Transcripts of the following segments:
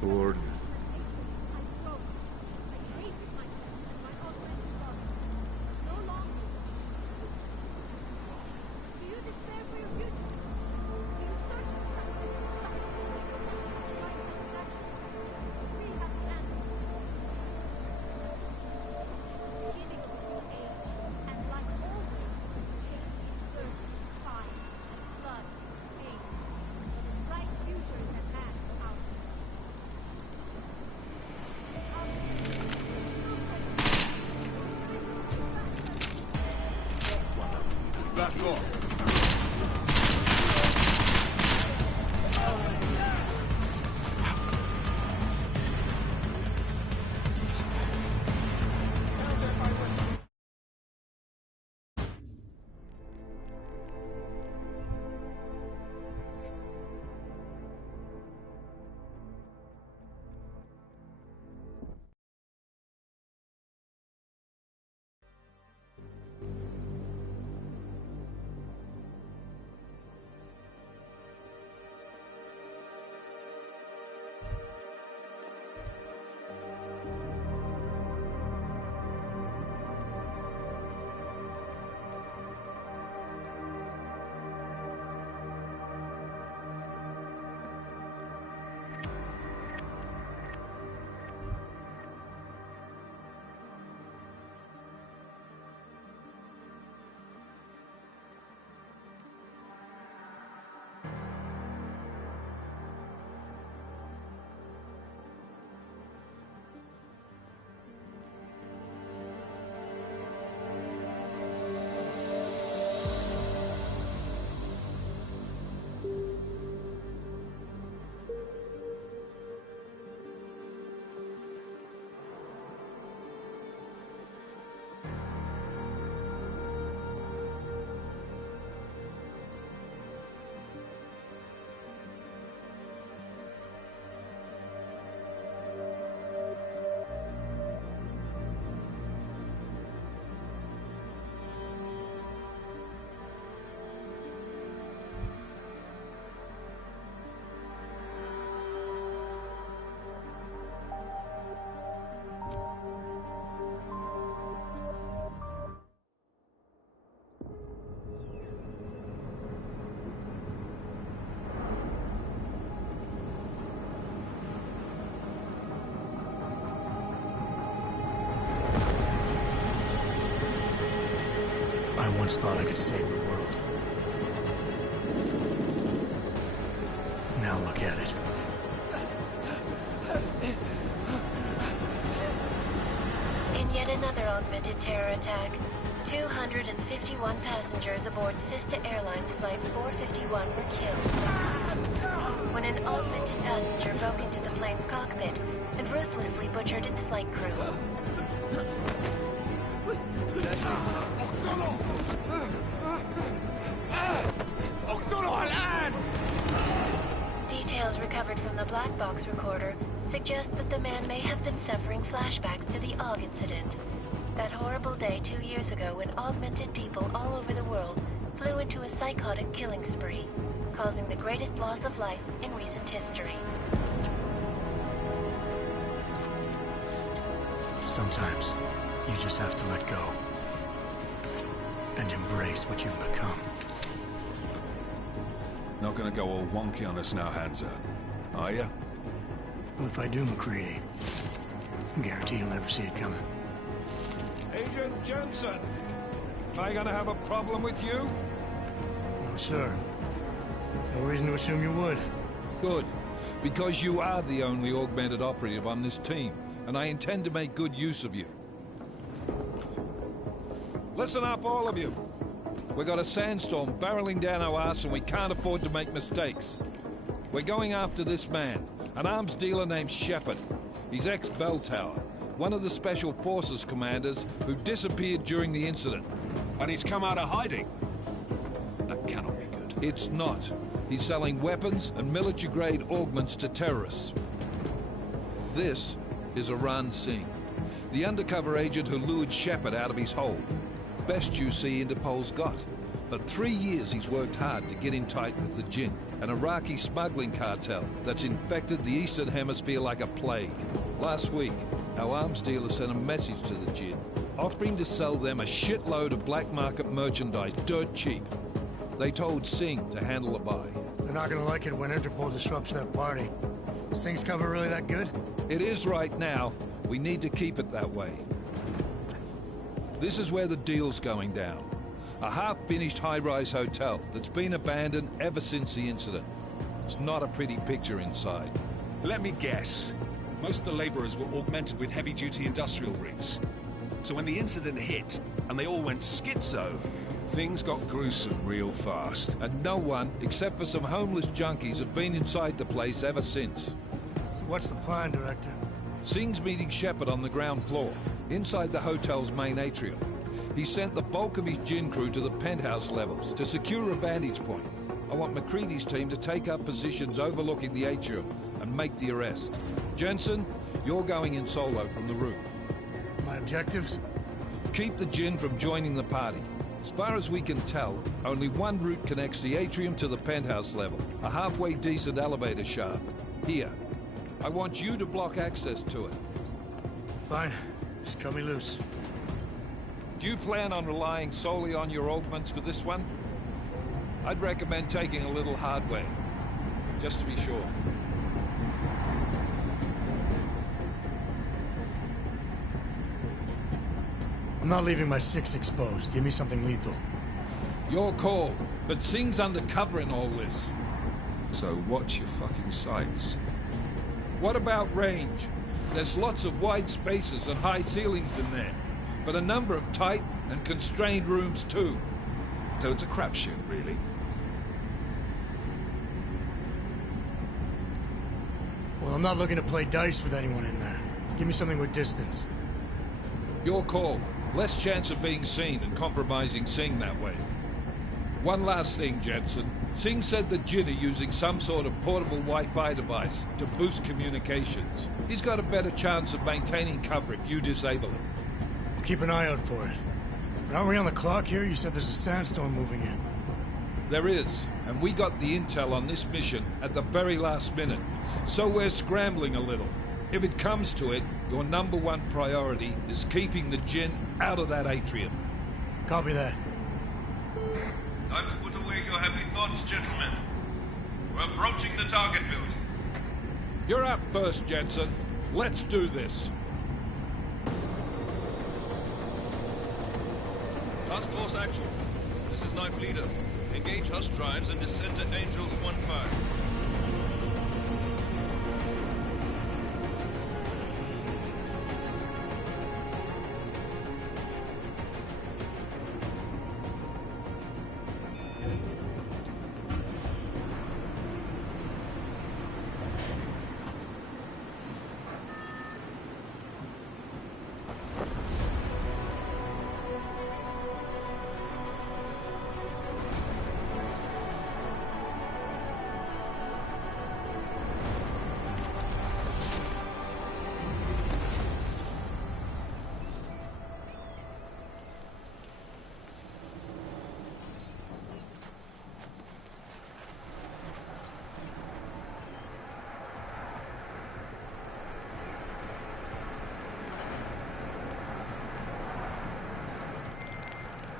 Bored. Back off. I once thought I could save the world. Now look at it. In yet another augmented terror attack, 251 passengers aboard Sista Airlines Flight 451 were killed when an augmented passenger broke into the plane's cockpit and ruthlessly butchered its flight crew. Details recovered from the black box recorder suggest that the man may have been suffering flashbacks to the AUG incident. That horrible day 2 years ago when augmented people all over the world flew into a psychotic killing spree, causing the greatest loss of life in recent history. Sometimes, you just have to let go. And embrace what you've become. Not gonna go all wonky on us now, Hansa, are ya? Well, if I do, MacReady, I guarantee you'll never see it coming. Agent Jensen! Am I gonna have a problem with you? No, sir. No reason to assume you would. Good. Because you are the only augmented operative on this team, and I intend to make good use of you. Listen up, all of you. We got a sandstorm barreling down our arse and we can't afford to make mistakes. We're going after this man, an arms dealer named Shepard. He's ex-Bell Tower, one of the Special Forces commanders who disappeared during the incident. And he's come out of hiding. That cannot be good. It's not. He's selling weapons and military-grade augments to terrorists. This is Aran Singh, the undercover agent who lured Shepard out of his hole. Best you see Interpol's got. For 3 years he's worked hard to get in tight with the Jinn, an Iraqi smuggling cartel that's infected the Eastern Hemisphere like a plague. Last week, our arms dealer sent a message to the Jinn, offering to sell them a shitload of black market merchandise dirt cheap. They told Singh to handle the buy. They're not gonna like it when Interpol disrupts their party. Singh's cover really that good? It is right now. We need to keep it that way. This is where the deal's going down. A half-finished high-rise hotel that's been abandoned ever since the incident. It's not a pretty picture inside. Let me guess. Most of the laborers were augmented with heavy-duty industrial rigs. So when the incident hit, and they all went schizo, things got gruesome real fast. And no one, except for some homeless junkies, have been inside the place ever since. So what's the plan, Director? Singh's meeting Shepard on the ground floor, inside the hotel's main atrium. He sent the bulk of his Jinn crew to the penthouse levels to secure a vantage point. I want MacCready's team to take up positions overlooking the atrium and make the arrest. Jensen, you're going in solo from the roof. My objectives? Keep the Jinn from joining the party. As far as we can tell, only one route connects the atrium to the penthouse level, a halfway decent elevator shaft. Here. I want you to block access to it. Fine. Just cut me loose. Do you plan on relying solely on your augments for this one? I'd recommend taking a little hardware, just to be sure. I'm not leaving my 6 exposed. Give me something lethal. Your call, but Singh's undercover in all this. So watch your fucking sights. What about range? There's lots of wide spaces and high ceilings in there, but a number of tight and constrained rooms too. So it's a crapshoot, really. Well, I'm not looking to play dice with anyone in there. Give me something with distance. Your call. Less chance of being seen and compromising Singh that way. One last thing, Jensen. Singh said the Jinn are using some sort of portable Wi-Fi device to boost communications. He's got a better chance of maintaining cover if you disable it. We'll keep an eye out for it. But aren't we on the clock here? You said there's a sandstorm moving in. There is, and we got the intel on this mission at the very last minute, so we're scrambling a little. If it comes to it, your #1 priority is keeping the Jinn out of that atrium. Copy that. Time to put away your happy thoughts, gentlemen. We're approaching the target building. You're up first, Jensen. Let's do this. Task Force Actual. This is Knife Leader. Engage Hush drives and descend to Angels 1-5.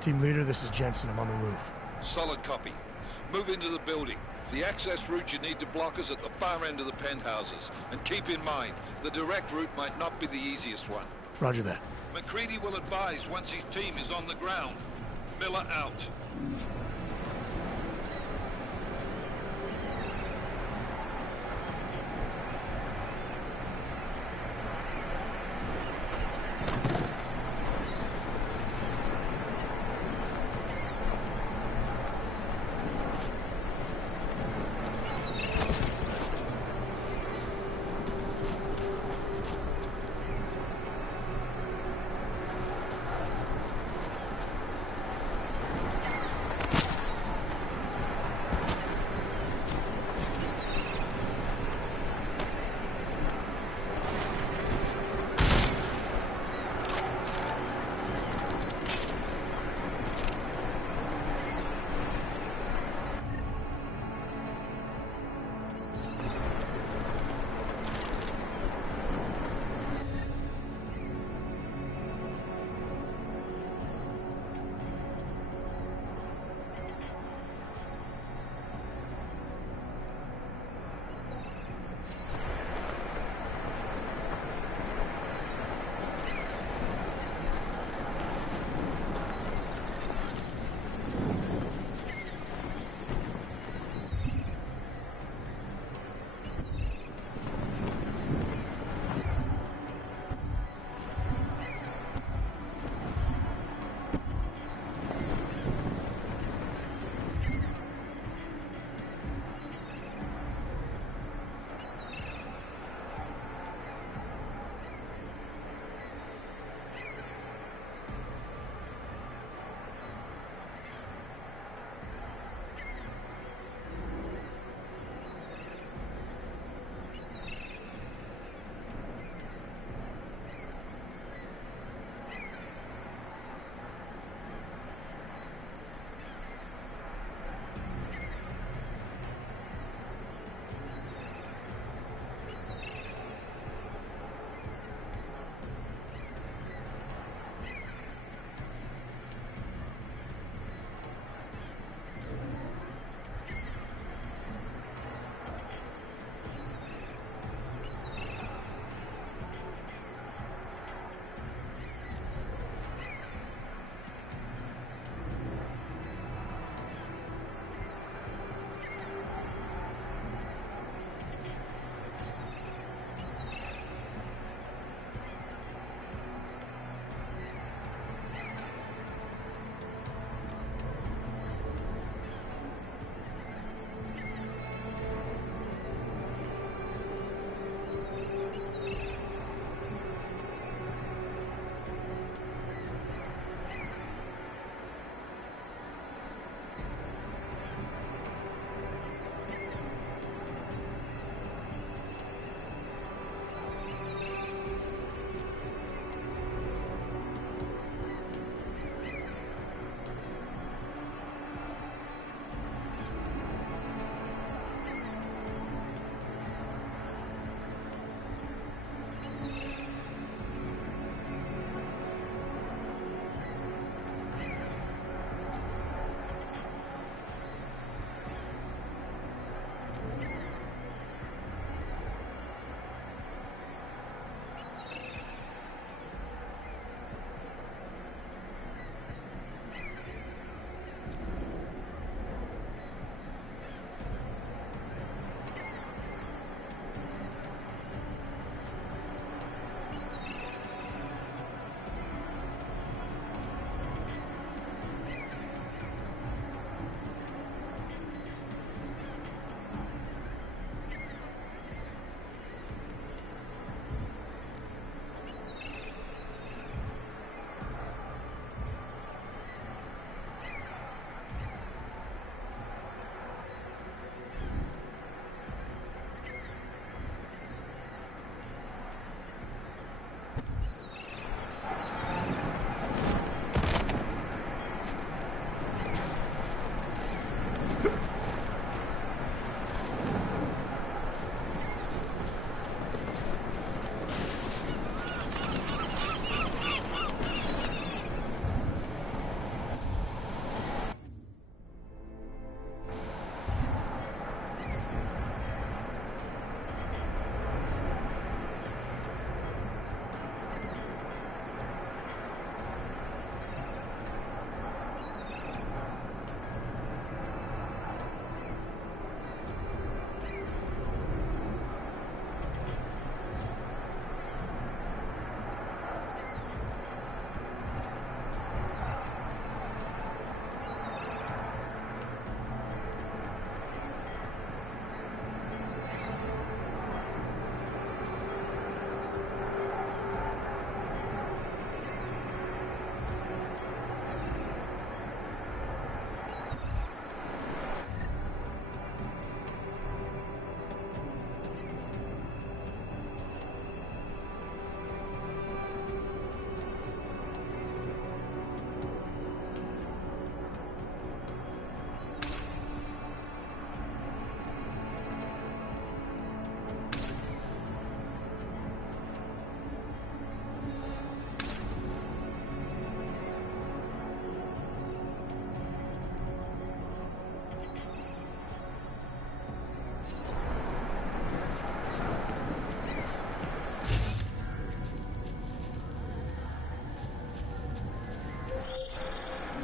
Team leader, this is Jensen. I'm on the roof. Solid copy. Move into the building. The access route you need to block is at the far end of the penthouses. And keep in mind, the direct route might not be the easiest one. Roger that. MacCready will advise once his team is on the ground. Miller out.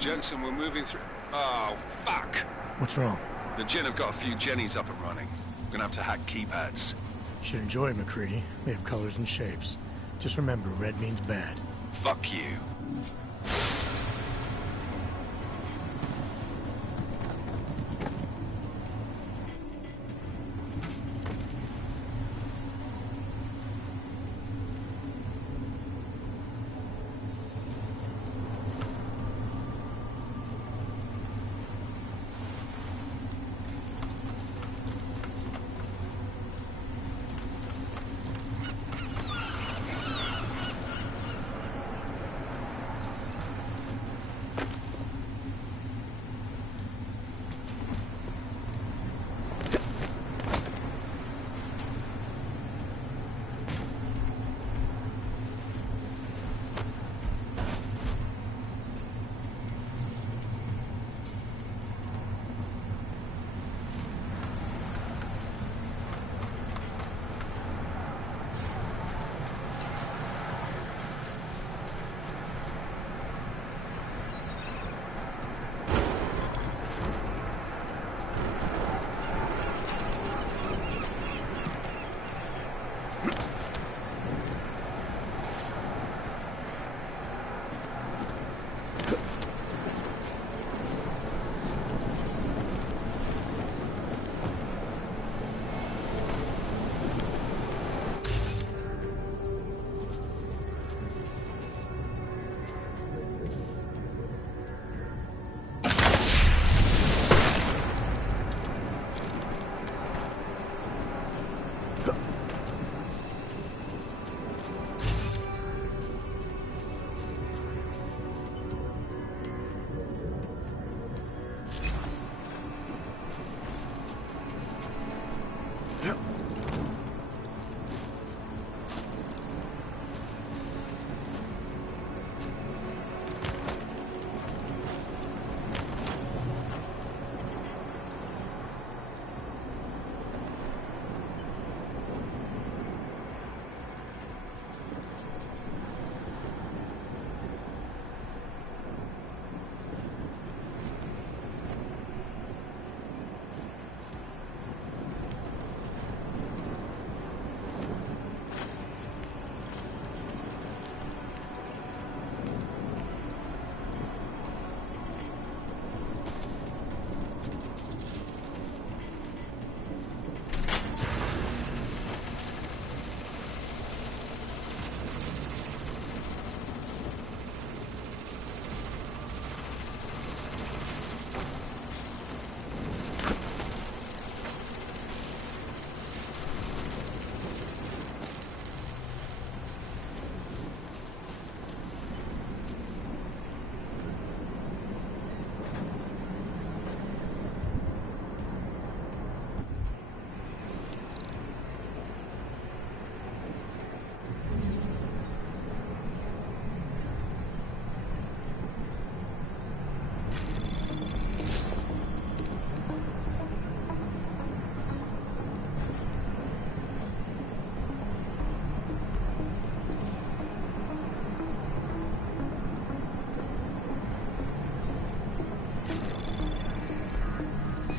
Jensen, we're moving through... Oh, fuck! What's wrong? The Jinn have got a few Jennies up and running. We're gonna have to hack keypads. You should enjoy it, McCready. They have colors and shapes. Just remember, red means bad. Fuck you.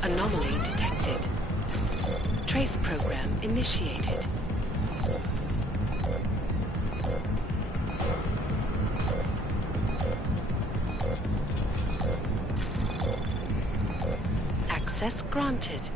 Anomaly detected. Trace program initiated. Access granted.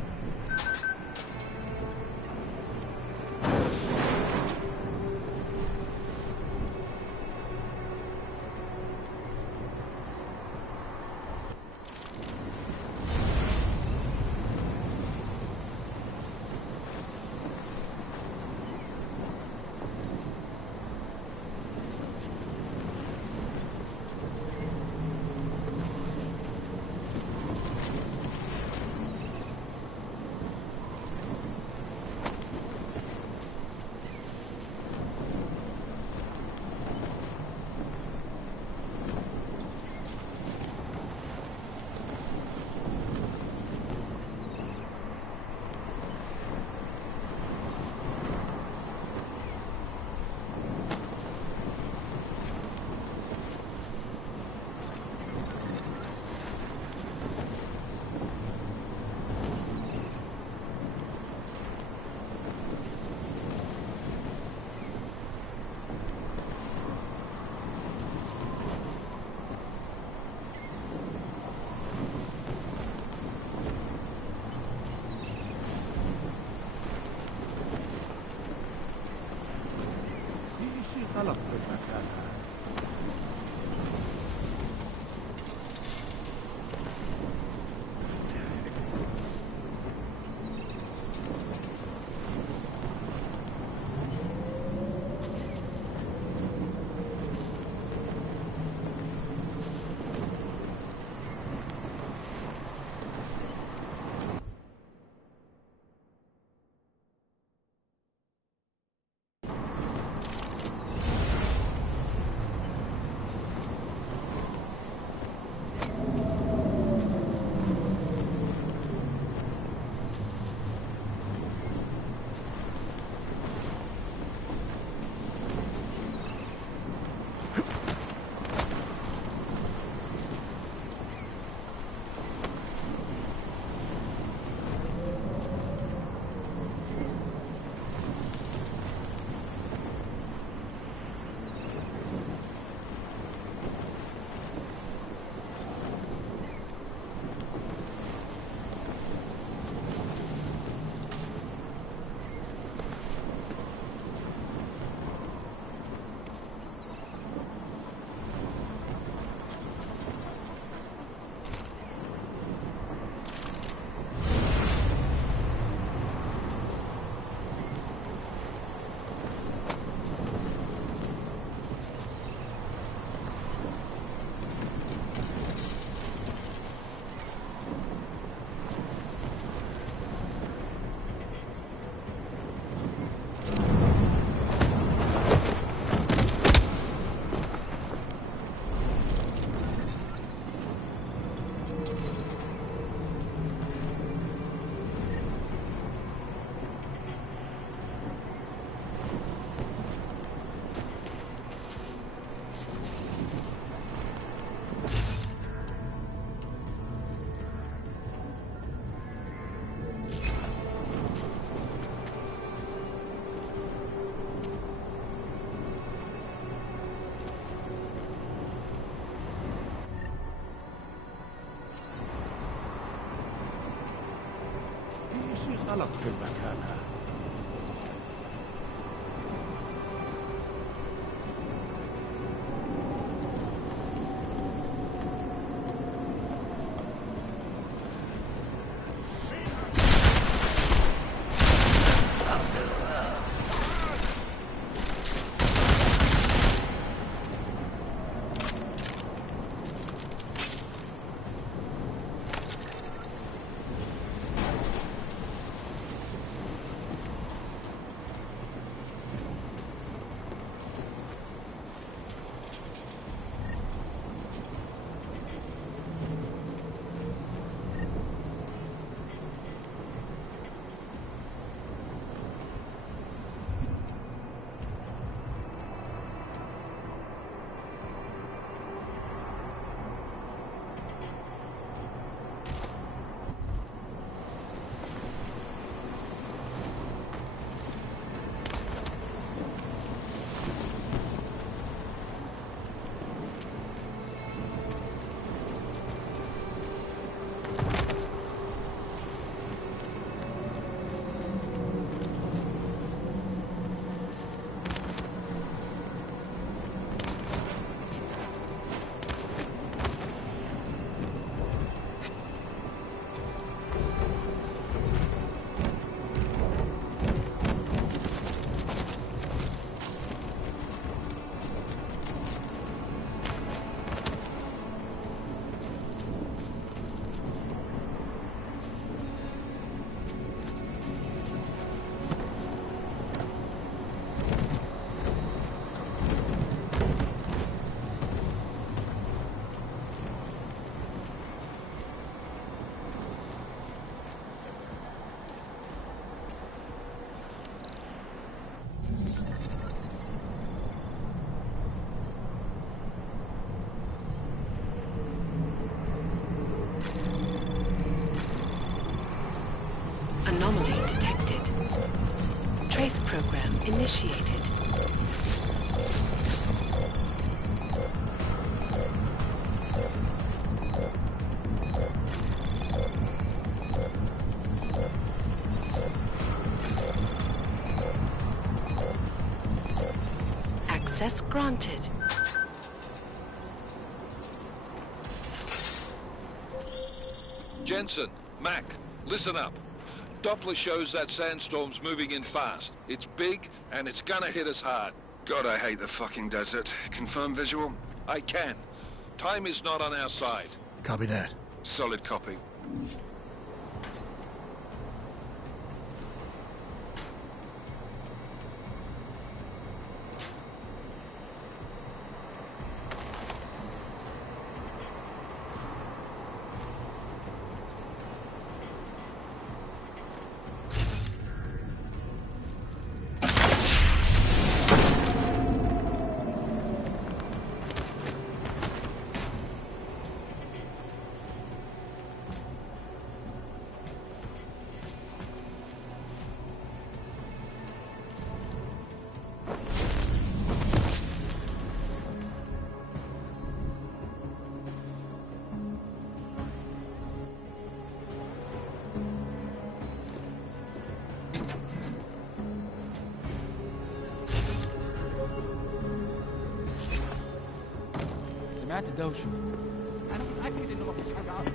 شيء غلط بالمكان هذا. شيء غلط بالمكان هذا. Anomaly detected. Trace program initiated. Access granted. Jensen, Mac, listen up. Doppler shows that sandstorm's moving in fast. It's big, and it's gonna hit us hard. God, I hate the fucking desert. Confirm visual? I can. Time is not on our side. Copy that. Solid copy. سمعت الدوشة. أنا متأكد إنه ما فيش حاجة عارفة.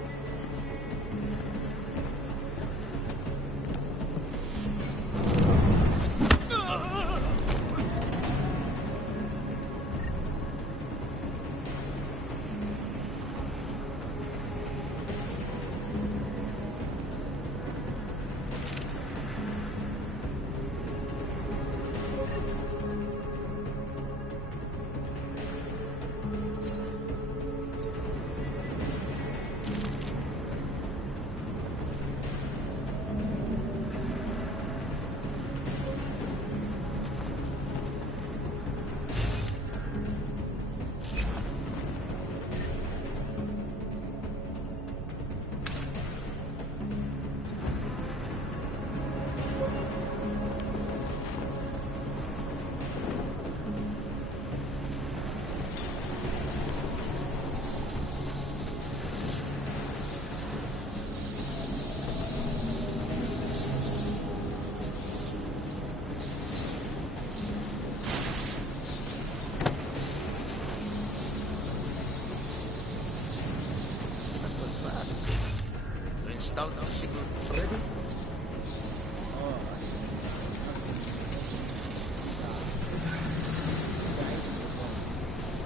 Installed the signal already?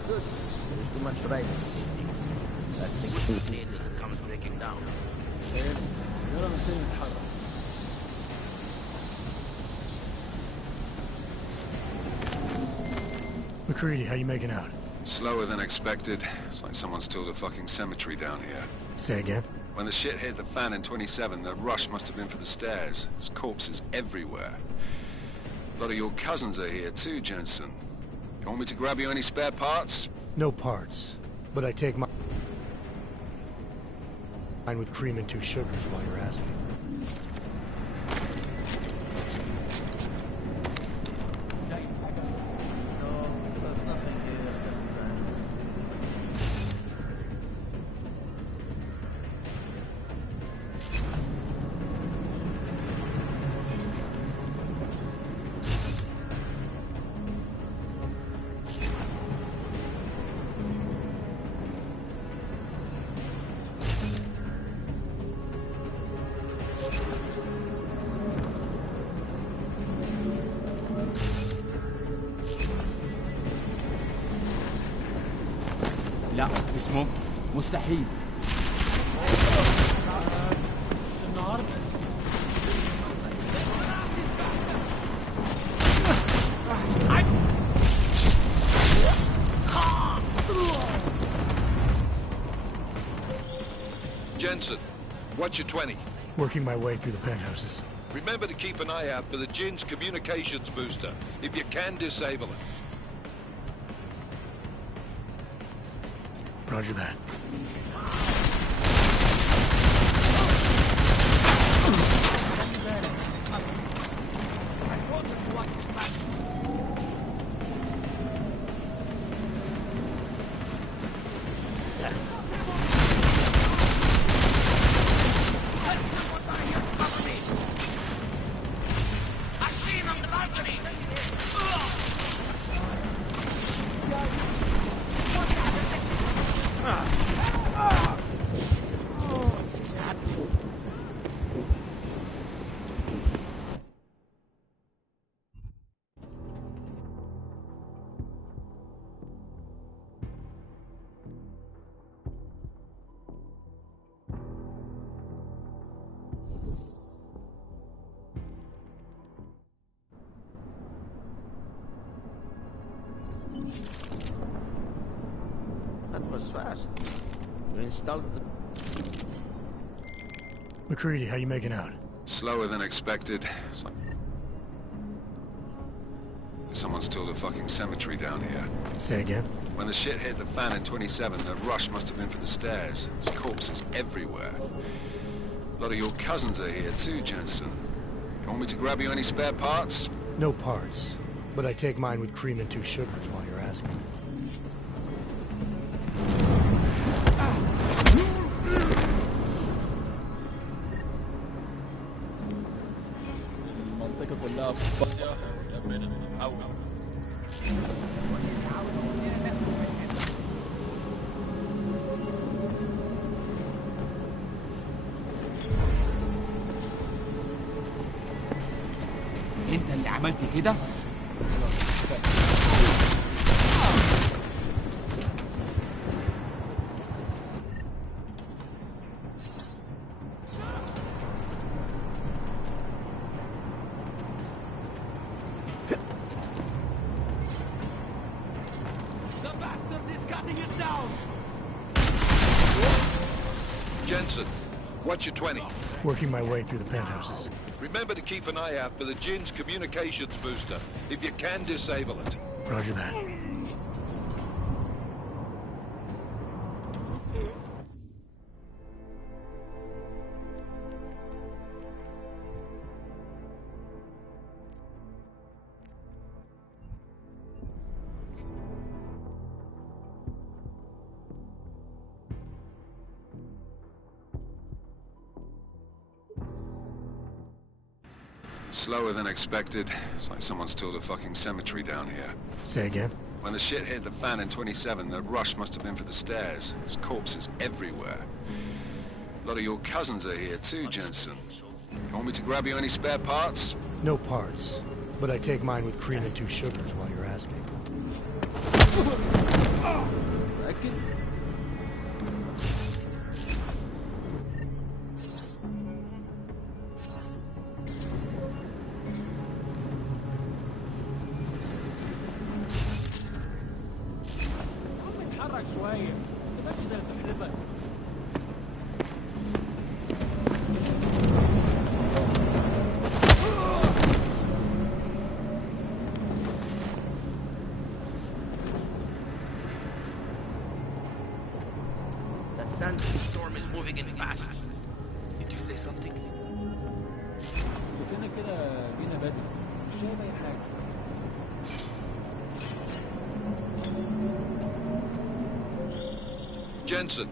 Good. There's too much rain. That signal needle comes breaking down. McCready, how you making out? Slower than expected. It's like someone's tilled a fucking cemetery down here. Say again? When the shit hit the fan in 27, the rush must have been for the stairs. There's corpses everywhere. A lot of your cousins are here too, Jensen. You want me to grab you any spare parts? No parts. But I take mine with cream and 2 sugars while you're asking. لا اسمه مستحيل. Jensen, what's your 20? Working my way through the penthouses. Remember to keep an eye out for the Jinn's communications booster, if you can disable it. Roger that. was fast. You installed the... McCready, how you making out? Slower than expected. It's like someone's tilled a fucking cemetery down here. Say again? When the shit hit the fan in 27, the rush must have been for the stairs. There's corpses everywhere. A lot of your cousins are here too, Jensen. You want me to grab you any spare parts? No parts. But I take mine with cream and 2 sugars while you're asking. المنطقة كلها فاضية وتأمن الأول. انت اللي عملت كده؟ Jensen, what's your 20? Working my way through the penthouses. Remember to keep an eye out for the Jinn's communications booster. If you can, disable it. Roger that. Slower than expected. It's like someone's tilled a fucking cemetery down here. Say again? When the shit hit the fan in 27, the rush must have been for the stairs. There's corpses everywhere. A lot of your cousins are here too, Jensen. You want me to grab you any spare parts? No parts. But I take mine with cream and 2 sugars while you're asking. اتحرك شوية. انت ماشي زي الزحلبة. That sandstorm is moving in fast. Did you say something? شكلنا كده جينا بدري. مش شايف أي حاجة. Jensen,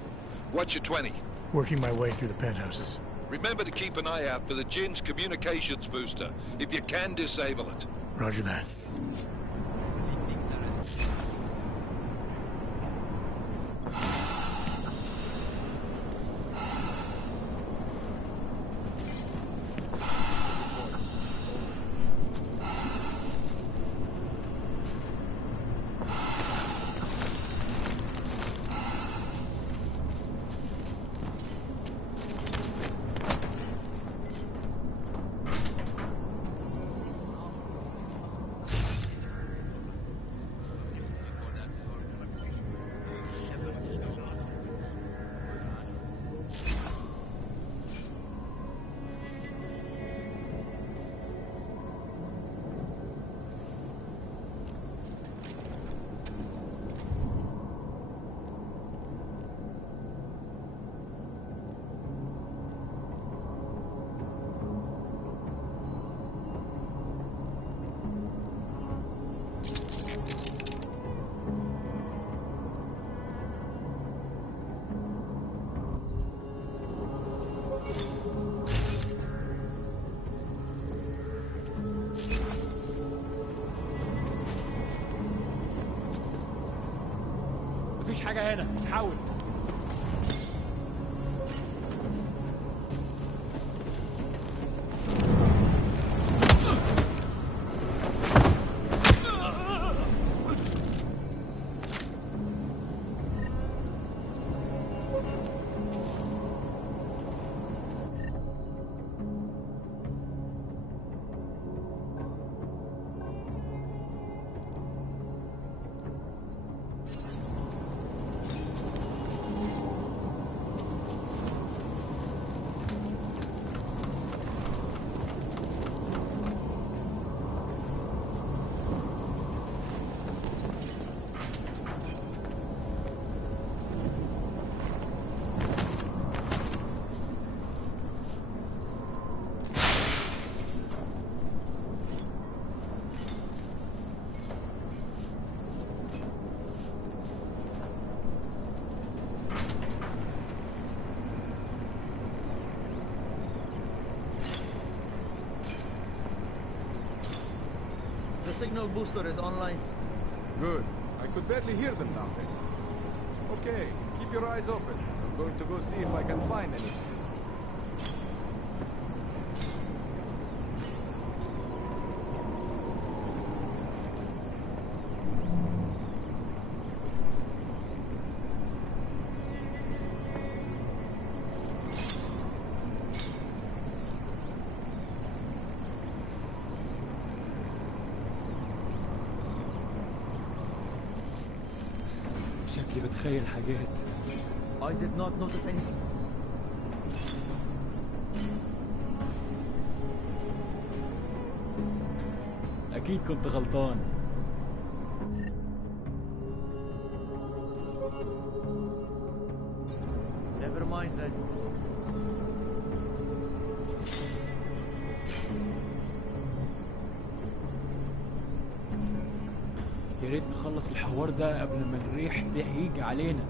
what's your 20? Working my way through the penthouses. Remember to keep an eye out for the Jinn's communications booster. If you can, disable it. Roger that. مفيش حاجة هنا. حاول. signal booster is online. Good. I could barely hear them down there. Okay, keep your eyes open. I'm going to go see if I can find anything. شكلي بتخيل حاجات. I did not notice anything. أكيد كنت غلطان. Never mind then. يا ريت نخلص الحوار ده قبل ما الريح ده يجي علينا.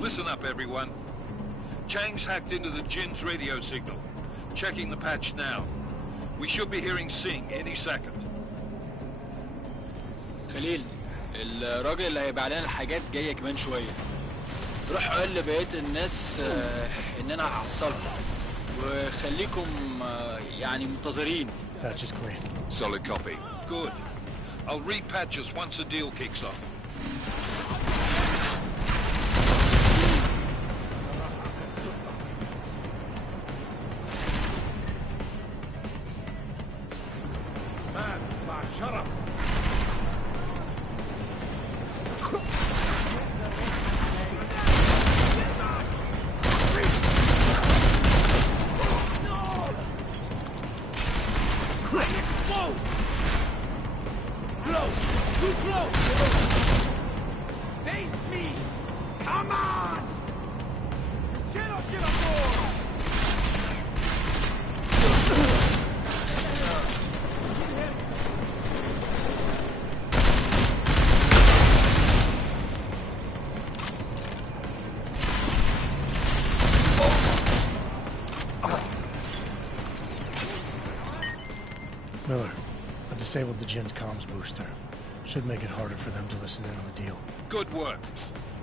Listen up, everyone. Chang's hacked into the Jin's radio signal. Checking the patch now. We should be hearing Sing any second. خليل، الراجل اللي هيبيع لنا الحاجات جايه كمان شويه. روح قول لبقيه الناس ان انا هحصلكم وخليكم يعني منتظرين. Patch is clean. Solid copy. Good. I'll repatch us once the deal kicks off. Man, shut up! Miller, I've disabled the Jin's comms booster. Should make it harder for them to listen in on the deal. Good work.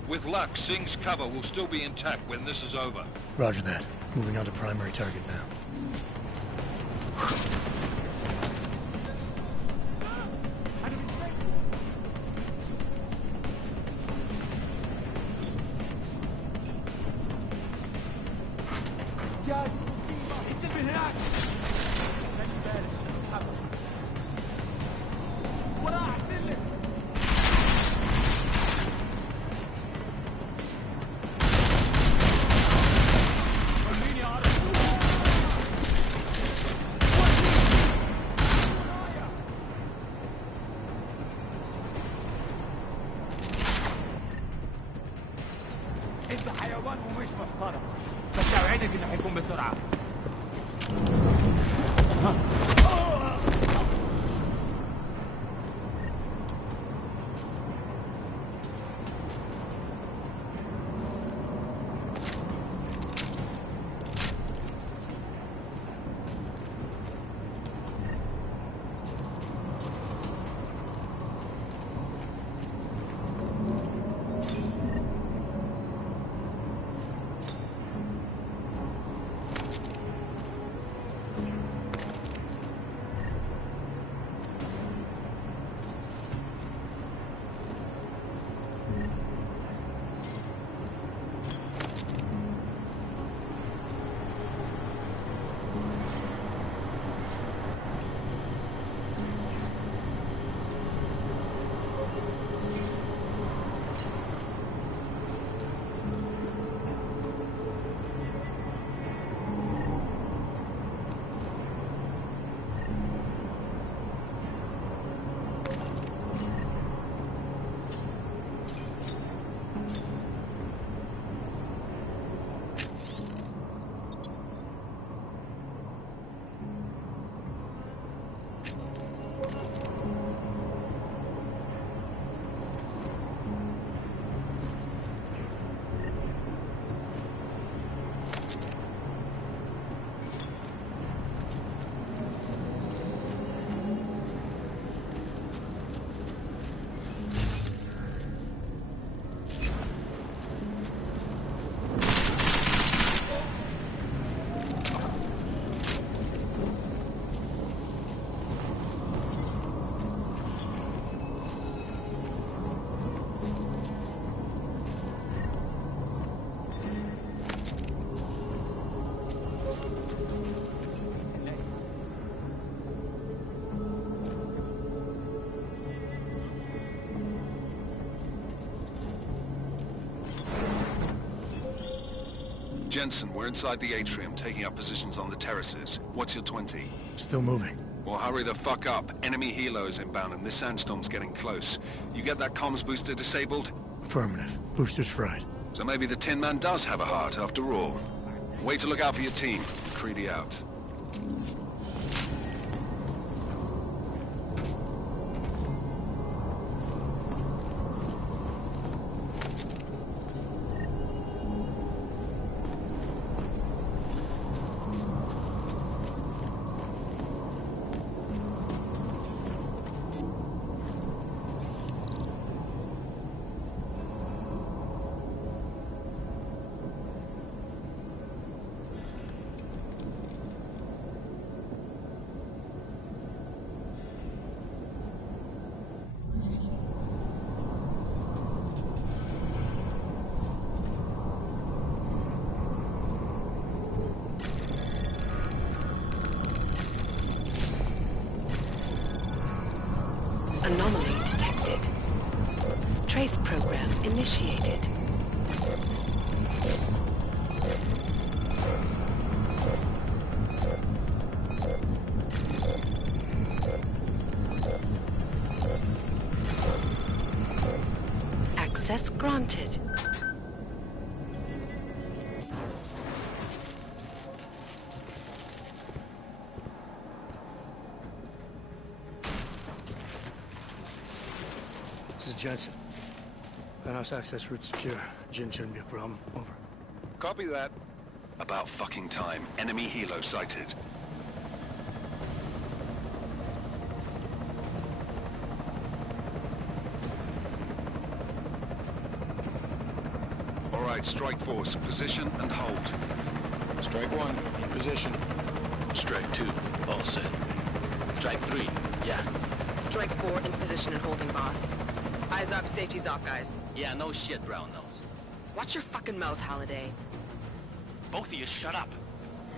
With luck, Sing's cover will still be intact when this is over. Roger that. Moving on to primary target now. انت حيوان ومش محترم، بس اوعدك انه هيكون بسرعه. Jensen, we're inside the atrium, taking up positions on the terraces. What's your 20? Still moving. Well, hurry the fuck up. Enemy helos inbound, and this sandstorm's getting close. You get that comms booster disabled? Affirmative. Booster's fried. So maybe the Tin Man does have a heart, after all. Way to look out for your team. Creedy out. Anomaly detected. Trace program initiated. Access granted. This is Jensen. Penthouse access route secure. Jin shouldn't be a problem. Over. Copy that. About fucking time. Enemy helo sighted. All right, Strike Force. Position and hold. Strike 1, in position. Strike 2, all set. Strike 3, yeah. Strike 4 in position and holding, boss. Eyes up, safety's off, guys. Yeah, no shit, brown nose. Watch your fucking mouth, Halliday. Both of you shut up.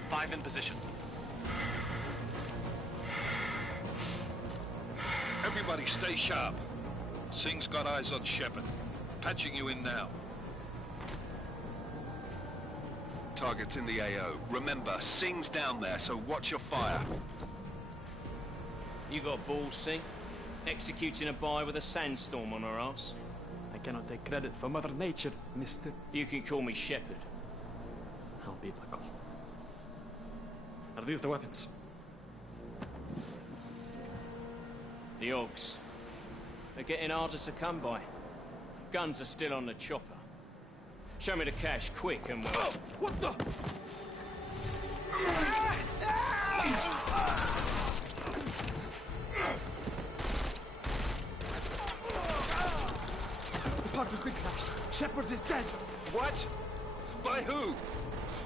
5 in position. Everybody stay sharp. Singh's got eyes on Shepard. Patching you in now. Target's in the AO. Remember, Singh's down there, so watch your fire. You got balls, Singh? Executing a buy with a sandstorm on our ass? I cannot take credit for Mother Nature, mister. You can call me Shepard. How biblical. Are these the weapons? The Augs. They're getting harder to come by. Guns are still on the chopper. Show me the cash, quick, and we'll... Oh, what the? The part was quick flash. Shepard is dead. What? By who?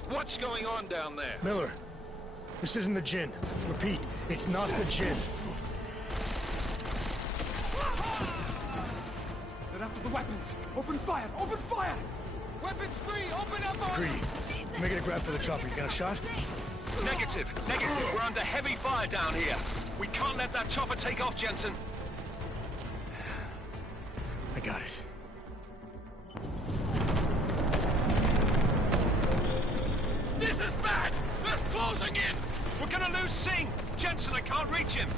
What's going on down there? Miller, this isn't the Jinn. Repeat, it's not the Jinn. They're after the weapons. Open fire! Open fire! Weapons free! Open up! Greedy. Make it a grab for the chopper. You got a shot? Negative. Negative. We're under heavy fire down here. We can't let that chopper take off, Jensen. I got it. This is bad! They're closing in! We're gonna lose Singh! Jensen, I can't reach him!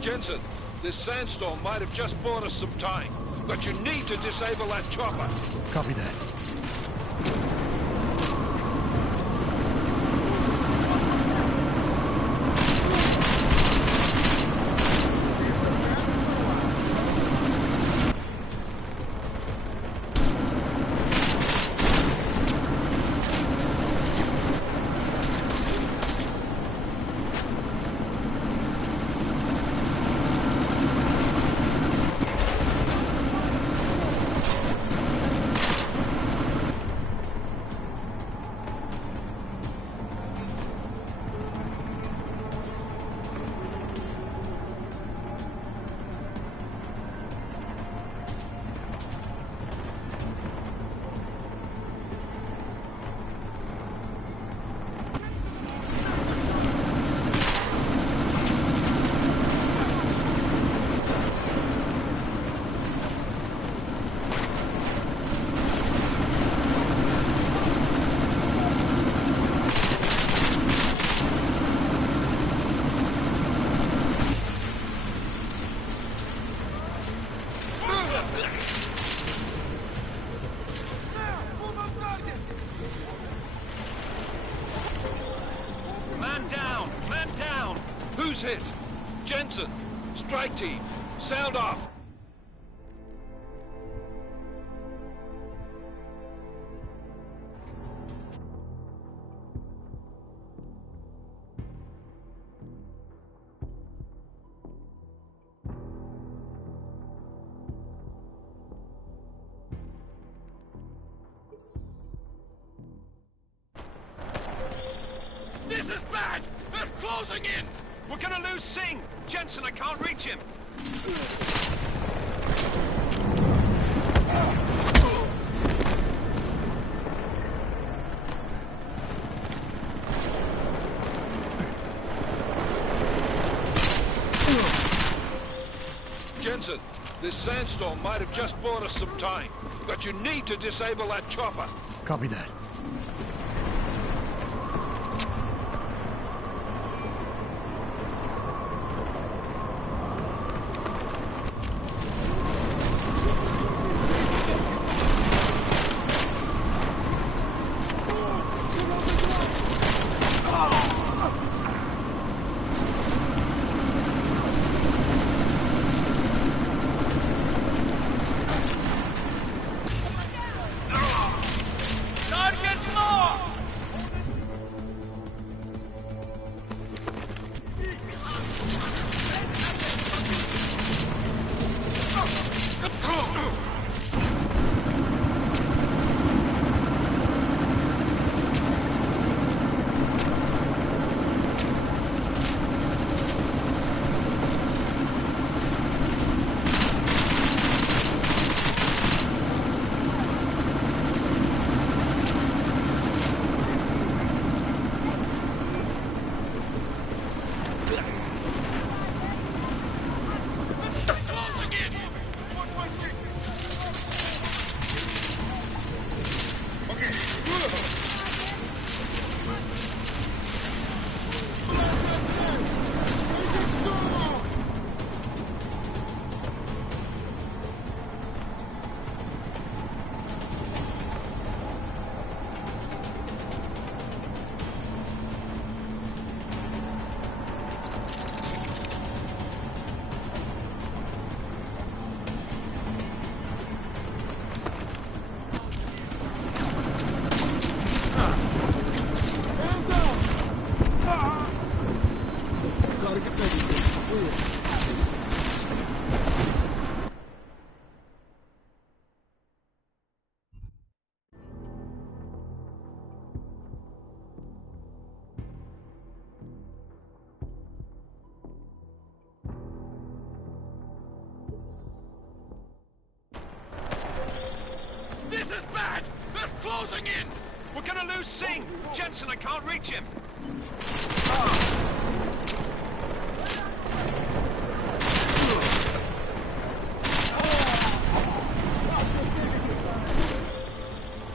Jensen, this sandstorm might have just bought us some time, but you need to disable that chopper. Copy that. Jensen, strike team, sound off. This is bad! They're closing in! We're gonna lose Singh! Jensen, I can't reach him! Jensen, this sandstorm might have just bought us some time, but you need to disable that chopper. Copy that. This is bad! They're closing in! We're gonna lose Singh! Jensen, I can't reach him!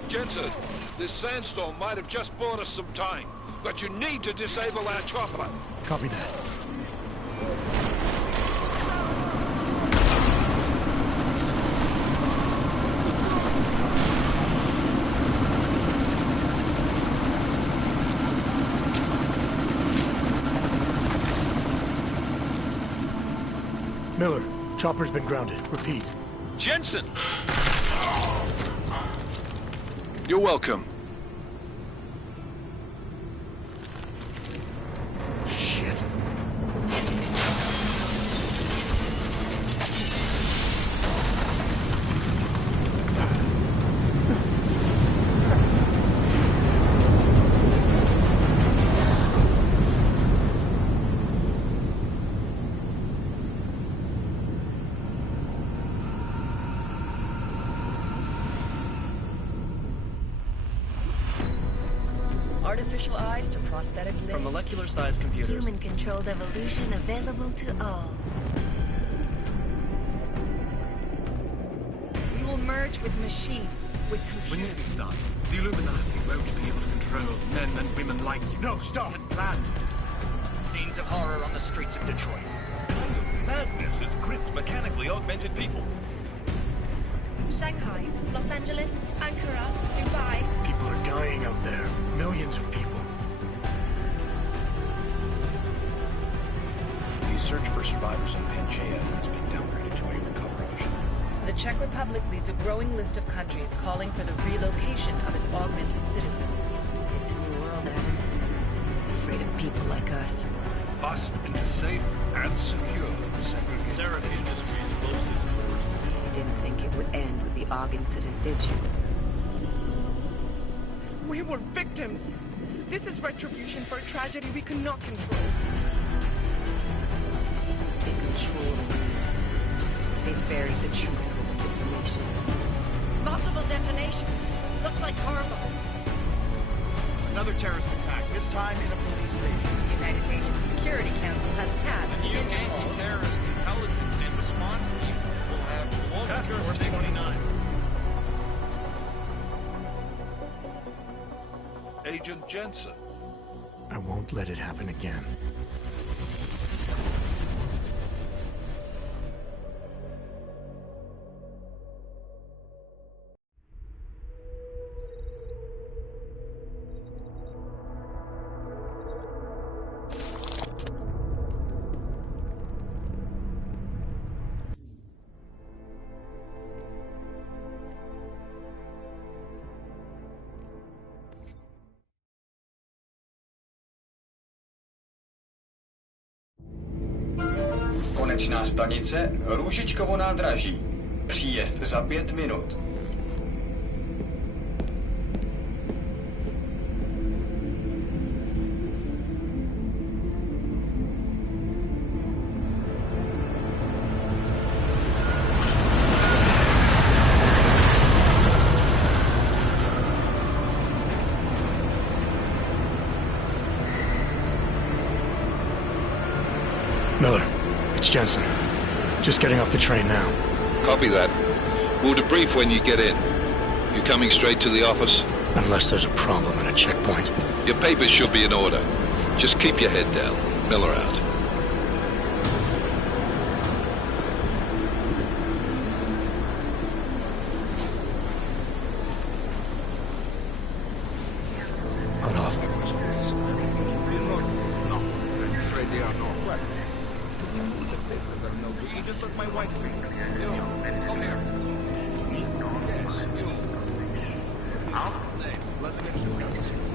Jensen, this sandstorm might have just bought us some time, but you need to disable our chopper. Copy that. Miller, chopper's been grounded. Repeat. Jensen! You're welcome. Shit. Artificial eyes to prosthetic limbs. From molecular-sized computers. Human-controlled evolution available to all. We will merge with machines, with When computers. this is done, the Illuminati won't be able to control men and women like you. No, stop! Had planned. Scenes of horror on the streets of Detroit. Madness has gripped mechanically augmented people. Shanghai, Los Angeles, Ankara, Dubai. People are dying out there. Millions of people. These search for survivors in Pangaea has been downgraded to a recovery mission. The Czech Republic leads a growing list of countries calling for the relocation of its augmented citizens. It's a new world, Adam. It's afraid of people like us. Bust into safe and secure segregation. Sarah Industries boasted. You didn't think it would end with the AUG incident, did you? We were victims. This is retribution for a tragedy we cannot control. They control the news. They buried the truth with disinformation. Multiple detonations. Looks like horrible. Another terrorist attack, this time in a police station. The United Nations Security Council has tasked The new anti-terrorist intelligence and response team will have all Task Force jurisdiction. 29. Agent Jensen. I won't let it happen again. Konečná stanice Růžičkovo nádraží. Příjezd za 5 minut. Miller, it's Jensen. Just getting off the train now. Copy that. We'll debrief when you get in. You coming straight to the office? Unless there's a problem at a checkpoint. Your papers should be in order. Just keep your head down. Miller out. Hold off. He just took my wife. Come here.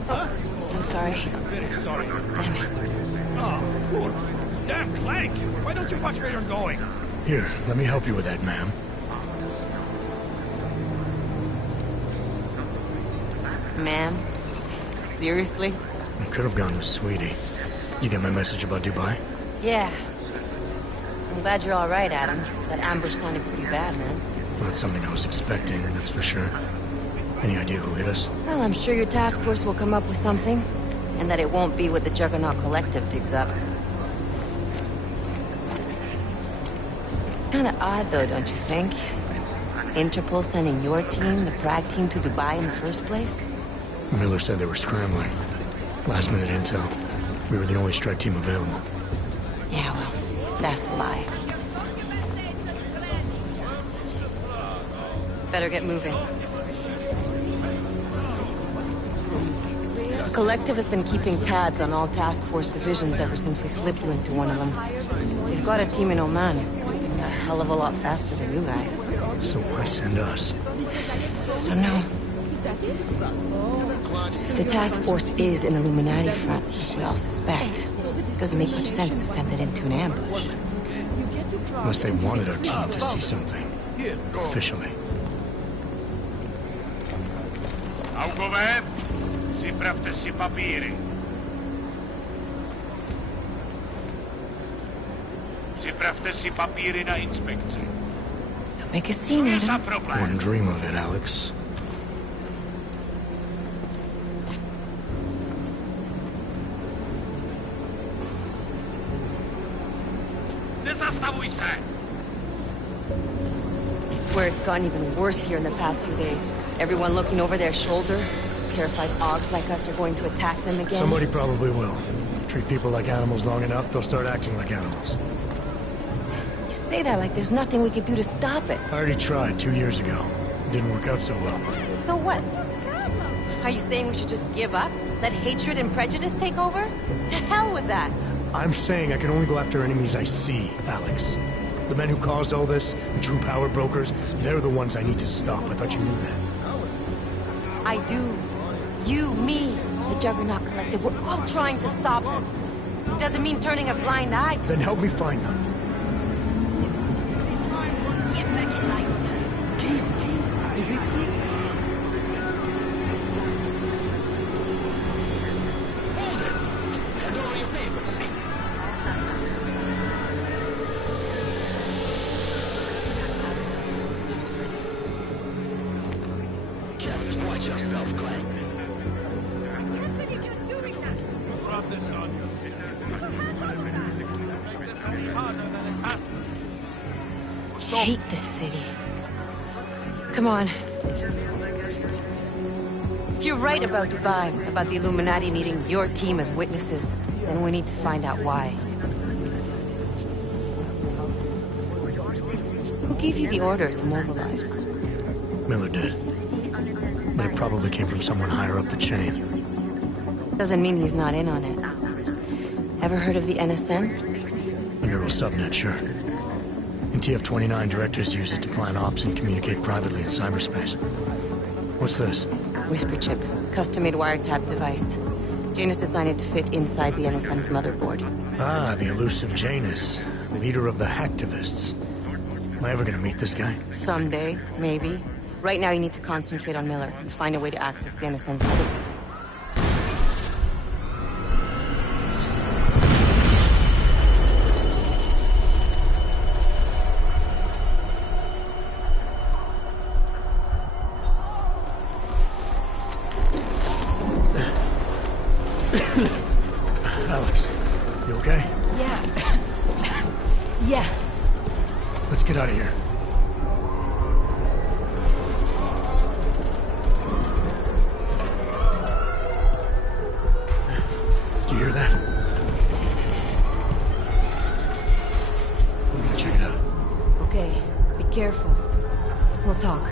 I'm so sorry. Very sorry. Damn it. Oh, poor. Damn Clank! Why don't you watch where you're going? Here, let me help you with that, ma'am. Man? Seriously? I could have gone with Sweetie. You get my message about Dubai? Yeah. I'm glad you're all right, Adam. That ambush sounded pretty bad, man. Not something I was expecting, that's for sure. Any idea who hit us? Well, I'm sure your task force will come up with something. And that it won't be what the Juggernaut Collective digs up. Kinda odd, though, don't you think? Interpol sending your team, the Prague team, to Dubai in the first place? Miller said they were scrambling. Last minute intel. We were the only strike team available. Yeah, well, that's a lie. Better get moving. The Collective has been keeping tabs on all task force divisions ever since we slipped you into one of them. They've got a team in Oman, moving a hell of a lot faster than you guys. So why send us? I don't know. If the task force is an Illuminati front, like we all suspect, it doesn't make much sense to send it into an ambush. Unless they wanted our team to see something. Officially. Augové, připravte si papíry. Připravte si papíry na inspekci. Don't make a scene, Adam. Wouldn't dream of it, Alex. Nezastavuj se! I swear it's gotten even worse here in the past few days. Everyone looking over their shoulder. Terrified Augs like us are going to attack them again. Somebody probably will. Treat people like animals long enough, they'll start acting like animals. You say that like there's nothing we could do to stop it. I already tried 2 years ago. It didn't work out so well. So what? Are you saying we should just give up? Let hatred and prejudice take over? To hell with that! I'm saying I can only go after enemies I see, Alex. The men who caused all this, the true power brokers, they're the ones I need to stop. I thought you knew that. I do. You, me, the Juggernaut Collective, we're all trying to stop them. It doesn't mean turning a blind eye to Then help me find them. Just watch yourself, Clank. Rub this on you. I hate this city. Come on. If you're right about Dubai, about the Illuminati needing your team as witnesses, then we need to find out why. Who gave you the order to mobilize? Miller did. But it probably came from someone higher up the chain. Doesn't mean he's not in on it. Ever heard of the NSN? A neural subnet, sure. And TF-29 directors use it to plan ops and communicate privately in cyberspace. What's this? Whisper chip. Custom-made wiretap device. Janus designed it to fit inside the NSN's motherboard. Ah, the elusive Janus. The leader of the hacktivists. Am I ever gonna meet this guy? Someday, maybe. Right now you need to concentrate on Miller and find a way to access the NSN's motherboard. Alex, you okay? Yeah. Yeah. Let's get out of here. Do you hear that? I'm gonna check it out. Okay, be careful. We'll talk.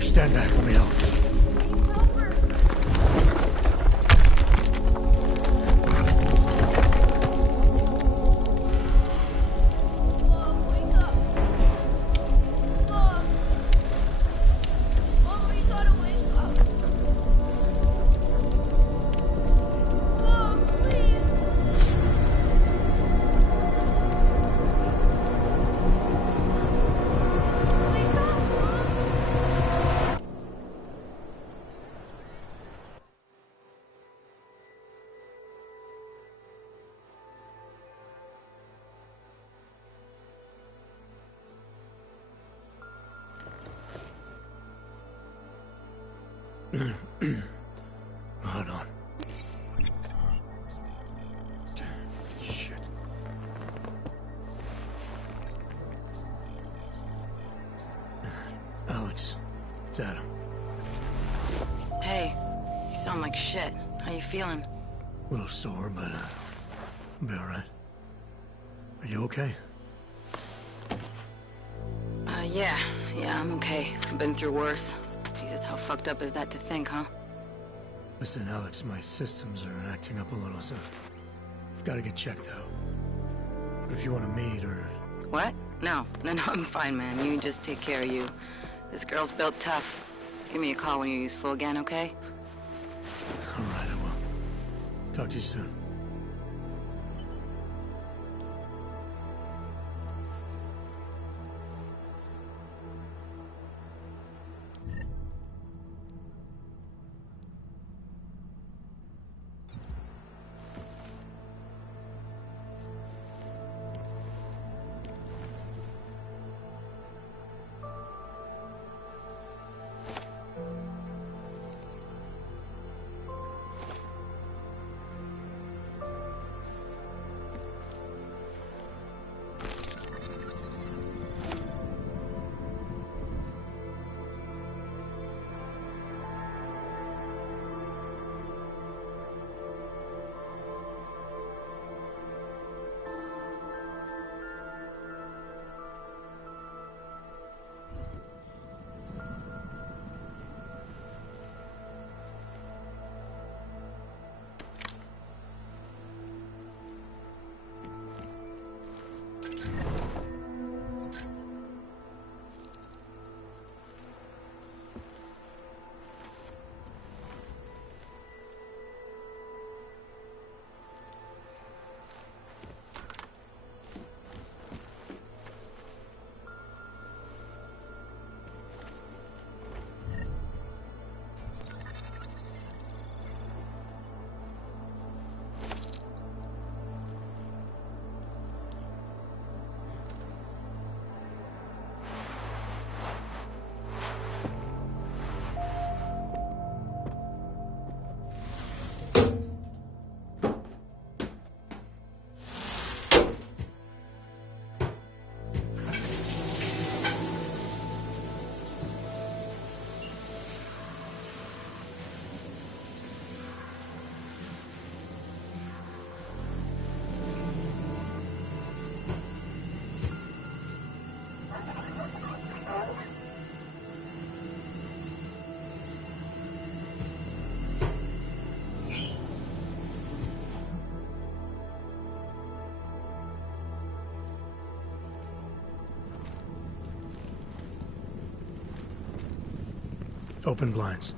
Stand back, let me help. Hold on. Shit. Alex, it's Adam. Hey, you sound like shit. How you feeling? A little sore, but I'll be alright. Are you okay? Yeah, I'm okay. I've been through worse. Jesus, how fucked up is that to think, huh? Listen, Alex, my systems are acting up a little, so I've got to get checked out. But if you want to meet or... What? No, I'm fine, man. You just take care of you. This girl's built tough. Give me a call when you're useful again, okay? All right, I will. Talk to you soon. Open blinds.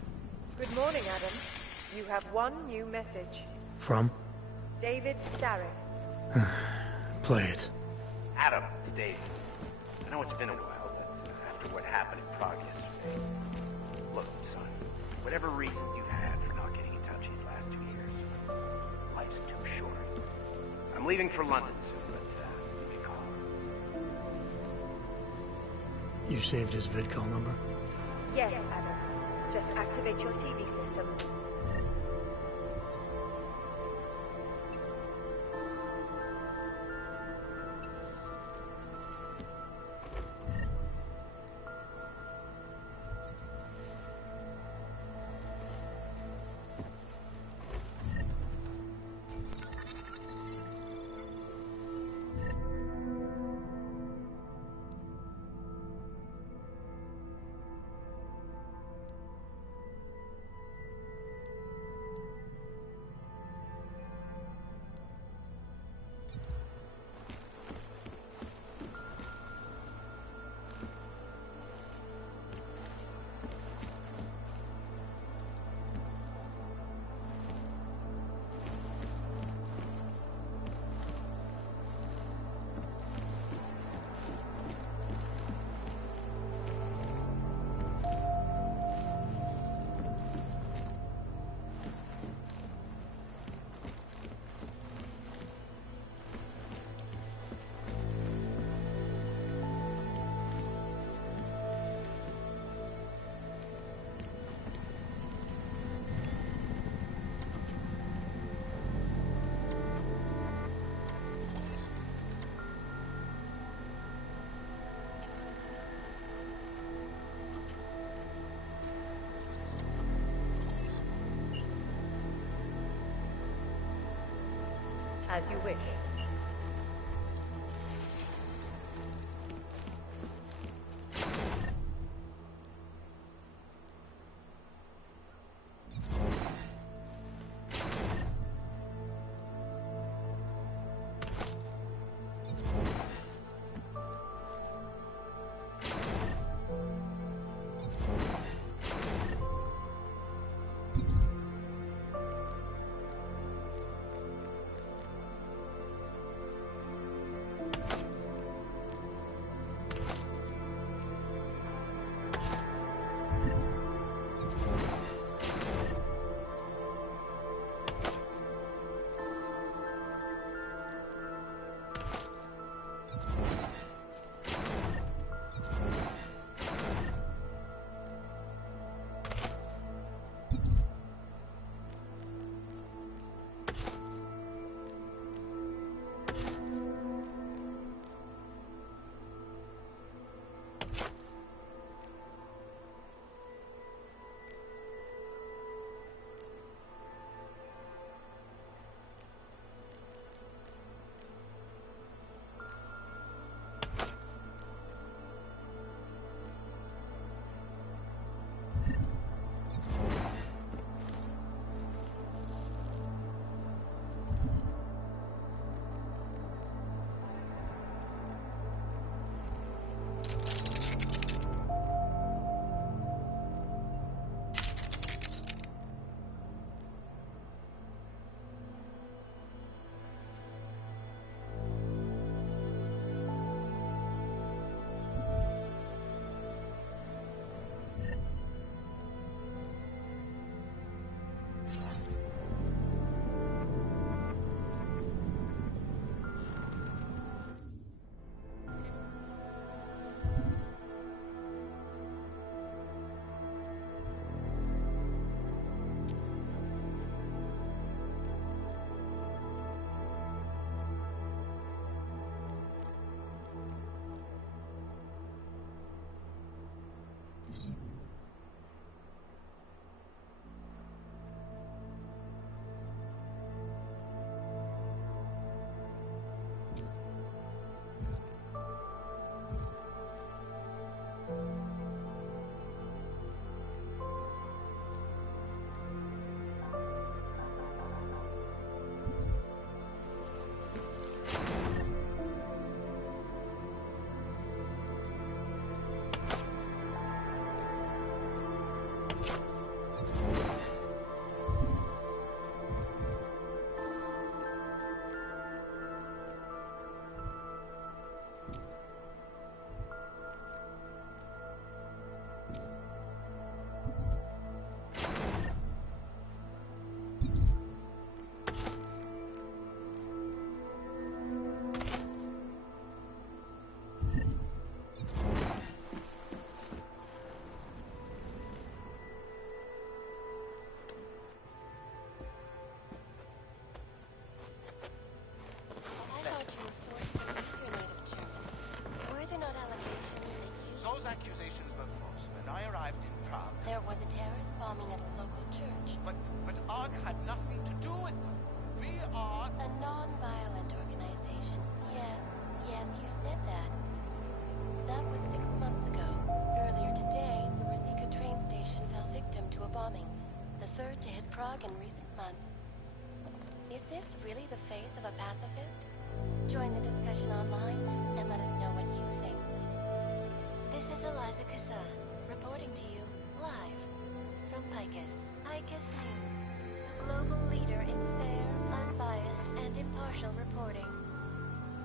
Good morning, Adam. You have one new message. From? David Starrick. Play it. Adam, it's Dave. I know it's been a while, but after what happened in Prague yesterday... Look, son, whatever reasons you've had for not getting in touch these last 2 years, life's too short. I'm leaving for London soon, but you can call. You saved his vidcall number? Yes, Adam. Just activate your TV system. As you wish. was a terrorist bombing at a local church. But ARG had nothing to do with it. We are... A non-violent organization. Yes, you said that. That was 6 months ago. Earlier today, the Ruzicka train station fell victim to a bombing. The third to hit Prague in recent months. Is this really the face of a pacifist? Join the discussion online and let us know what you think. This is Eliza Cassan, reporting to you live from Picus. Picus News, the global leader in fair, unbiased, and impartial reporting.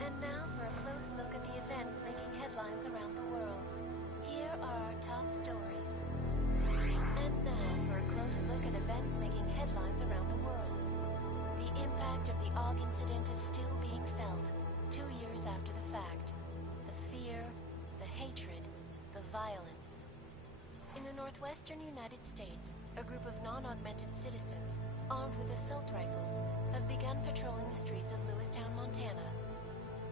And now for a close look at the events making headlines around the world. Here are our top stories. And now for a close look at events making headlines around the world. The impact of the AUG incident is still being felt, 2 years after the fact. The fear, the hatred, the violence. In the northwestern United States, a group of non-augmented citizens, armed with assault rifles, have begun patrolling the streets of Lewistown, Montana.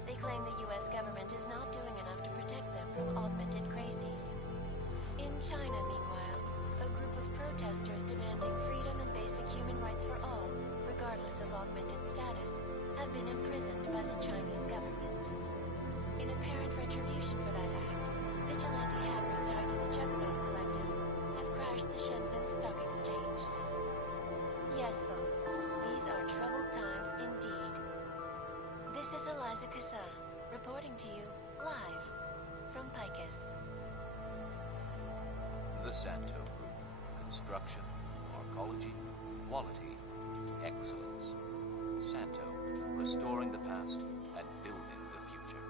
They claim the U.S. government is not doing enough to protect them from augmented crazies. In China, meanwhile, a group of protesters demanding freedom and basic human rights for all, regardless of augmented status, have been imprisoned by the Chinese government. In apparent retribution for that act, vigilante hackers tied to the Juggernaut Collective have crashed the Shenzhen Stock Exchange. Yes, folks, these are troubled times indeed. This is Eliza Cassan, reporting to you live from Picus. The Santo Group. Construction, arcology, quality, excellence. Santo, restoring the past and building the future.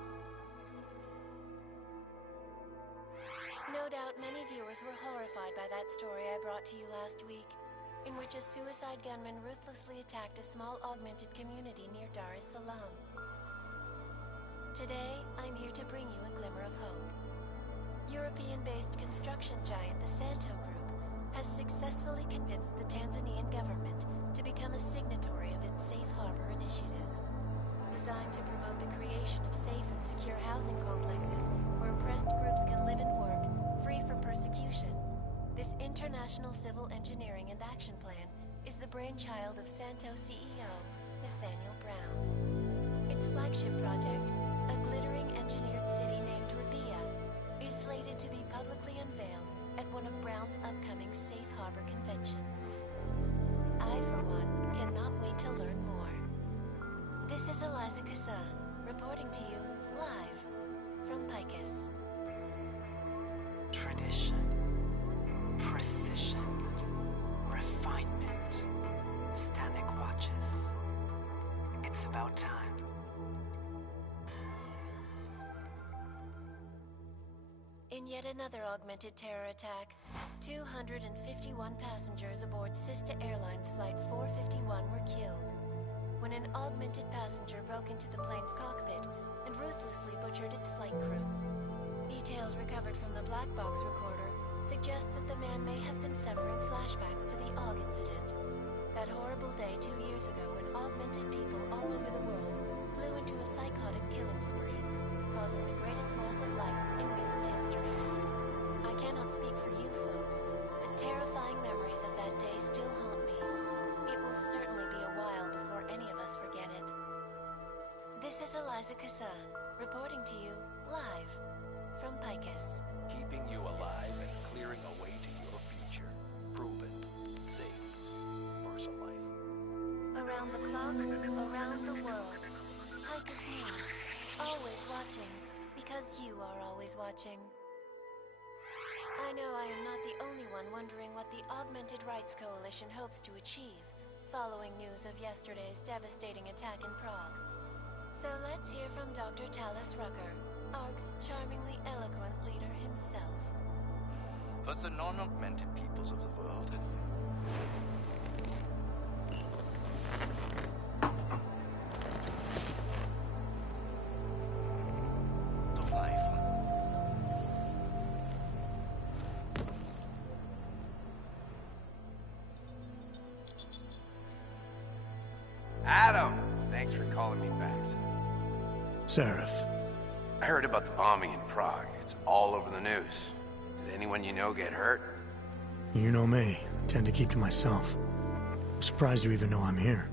No doubt many viewers were horrified by that story I brought to you last week, in which a suicide gunman ruthlessly attacked a small augmented community near Dar es Salaam. Today, I'm here to bring you a glimmer of hope. European-based construction giant the Santo Group has successfully convinced the Tanzanian government to become a signatory of its Safe Harbor initiative. Designed to promote the creation of safe and secure housing complexes where oppressed groups can live and work, free from persecution, this international civil engineering and action plan is the brainchild of Santo CEO Nathaniel Brown. Its flagship project, a glittering engineered city named Rabia, is slated to be publicly unveiled at one of Brown's upcoming Safe Harbor conventions. I, for one, cannot wait to learn more. This is Eliza Cassan, reporting to you live from Picus. Tradition, precision, refinement, Stanek watches. It's about time. In yet another augmented terror attack, 251 passengers aboard Sista Airlines Flight 451 were killed when an augmented passenger broke into the plane's cockpit and ruthlessly butchered its flight crew. Details recovered from the black box recorder suggest that the man may have been suffering flashbacks to the AUG incident. That horrible day 2 years ago when augmented people all over the world flew into a psychotic killing spree, causing the greatest loss of life in recent history. I cannot speak for you folks, but terrifying memories of that day still haunt me. It will certainly be a while before any of us forget it. This is Eliza Cassan, reporting to you live from Picus. Keeping you alive and clearing a way to your future. Proven. Safe. Versa life. Around the clock, around the world. Picus News. Always watching, because you are always watching. I know I am not the only one wondering what the Augmented Rights Coalition hopes to achieve following news of yesterday's devastating attack in Prague. So let's hear from Dr. Talis Rucker, ARG's charmingly eloquent leader himself. For the non-augmented peoples of the world, of life. Adam! Thanks for calling me back, son. Seraph. I heard about the bombing in Prague. It's all over the news. Did anyone you know get hurt? You know me. Tend to keep to myself. I'm surprised you even know I'm here.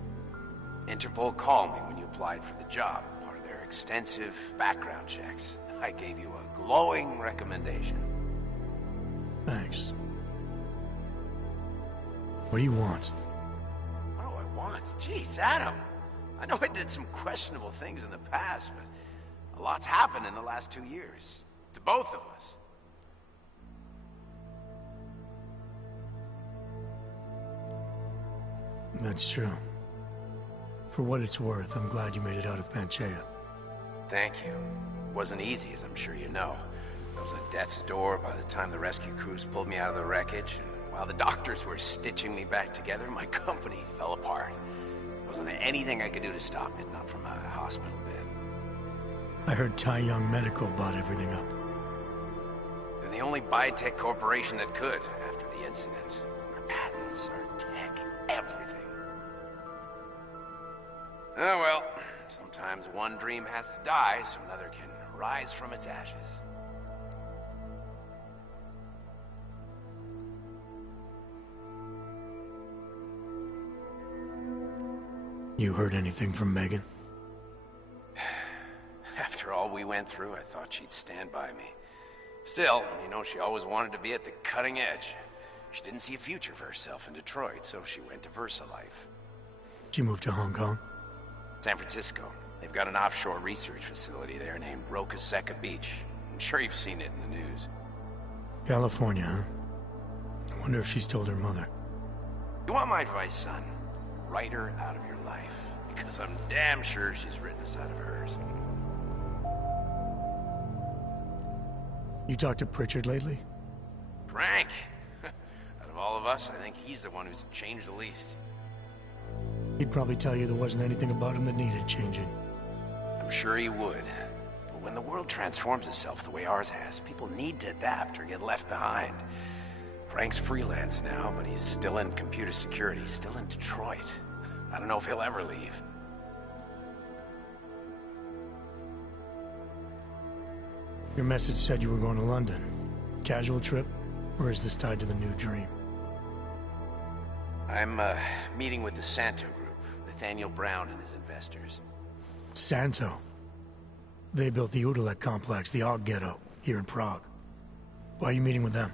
Interpol called me when you applied for the job, part of their extensive background checks. I gave you a glowing recommendation. Thanks. What do you want? What do I want? Jeez, Adam. I know I did some questionable things in the past, but a lot's happened in the last 2 years. To both of us. That's true. For what it's worth, I'm glad you made it out of Panchaea. Thank you. It wasn't easy, as I'm sure you know. I was at death's door by the time the rescue crews pulled me out of the wreckage, and while the doctors were stitching me back together, my company fell apart. There wasn't anything I could do to stop it, not from a hospital bed. I heard Tai Young Medical bought everything up. They're the only biotech corporation that could, after the incident. Our patents, our tech, everything. Oh well, sometimes one dream has to die so another can rise from its ashes. You heard anything from Megan? After all we went through, I thought she'd stand by me. Still, you know, she always wanted to be at the cutting edge. She didn't see a future for herself in Detroit, so she went to VersaLife. She moved to Hong Kong? San Francisco. They've got an offshore research facility there named Roca Seca Beach. I'm sure you've seen it in the news. California, huh? I wonder if she's told her mother. You want my advice, son? Write her out of your life. Because I'm damn sure she's written us out of hers. You talked to Pritchard lately? Frank! Out of all of us, I think he's the one who's changed the least. He'd probably tell you there wasn't anything about him that needed changing. I'm sure he would. But when the world transforms itself the way ours has, people need to adapt or get left behind. Frank's freelance now, but he's still in computer security, still in Detroit. I don't know if he'll ever leave. Your message said you were going to London. Casual trip? Or is this tied to the new dream? I'm, meeting with the Santo Group, Nathaniel Brown and his investors. Santo? They built the Udalek complex, the Og Ghetto, here in Prague. Why are you meeting with them?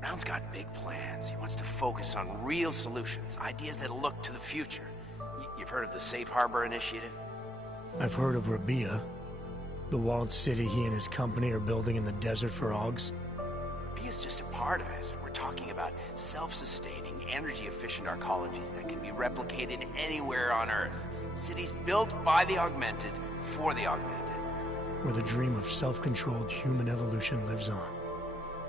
Brown's got big plans. He wants to focus on real solutions, ideas that look to the future. You've heard of the Safe Harbor Initiative? I've heard of Rabia. The walled city he and his company are building in the desert for Augs. Rabia's just a part of it. We're talking about self-sustaining, energy-efficient arcologies that can be replicated anywhere on Earth. Cities built by the augmented, for the augmented. Where the dream of self-controlled human evolution lives on.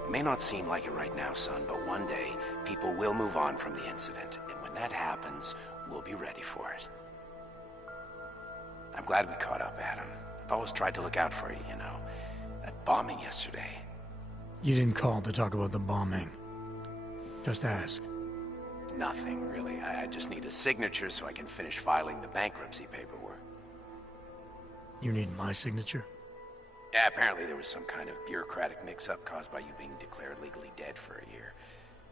It may not seem like it right now, son, but one day, people will move on from the incident. And when that happens, we'll be ready for it. I'm glad we caught up, Adam. I've always tried to look out for you, you know. That bombing yesterday. You didn't call to talk about the bombing. Just ask. It's nothing, really. I just need a signature so I can finish filing the bankruptcy paperwork. You need my signature? Yeah, apparently there was some kind of bureaucratic mix-up caused by you being declared legally dead for a year.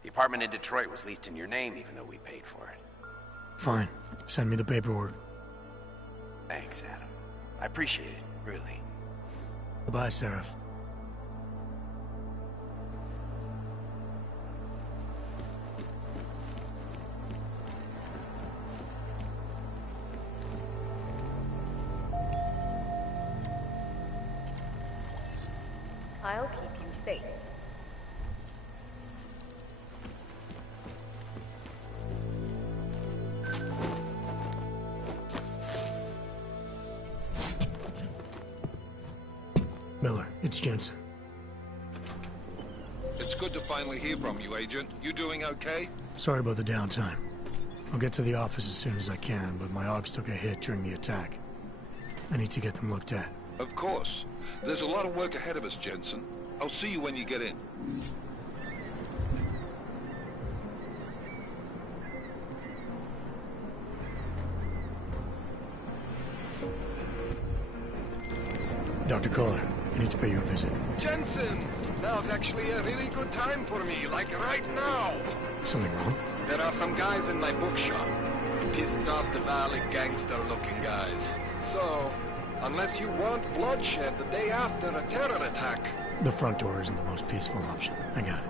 The apartment in Detroit was leased in your name, even though we paid for it. Fine. Send me the paperwork. Thanks, Adam. I appreciate it, really. Goodbye, Seraph. I'll keep you safe. Miller, it's Jensen. It's good to finally hear from you, Agent. You doing okay? Sorry about the downtime. I'll get to the office as soon as I can, but my Augs took a hit during the attack. I need to get them looked at. Of course. There's a lot of work ahead of us, Jensen. I'll see you when you get in. Dr. Kohler, I need to pay you a visit. Jensen! Now's actually a really good time for me, like right now! Something wrong? There are some guys in my bookshop. Pissed off the Valley gangster-looking guys. So, unless you want bloodshed the day after a terror attack... The front door isn't the most peaceful option. I got it.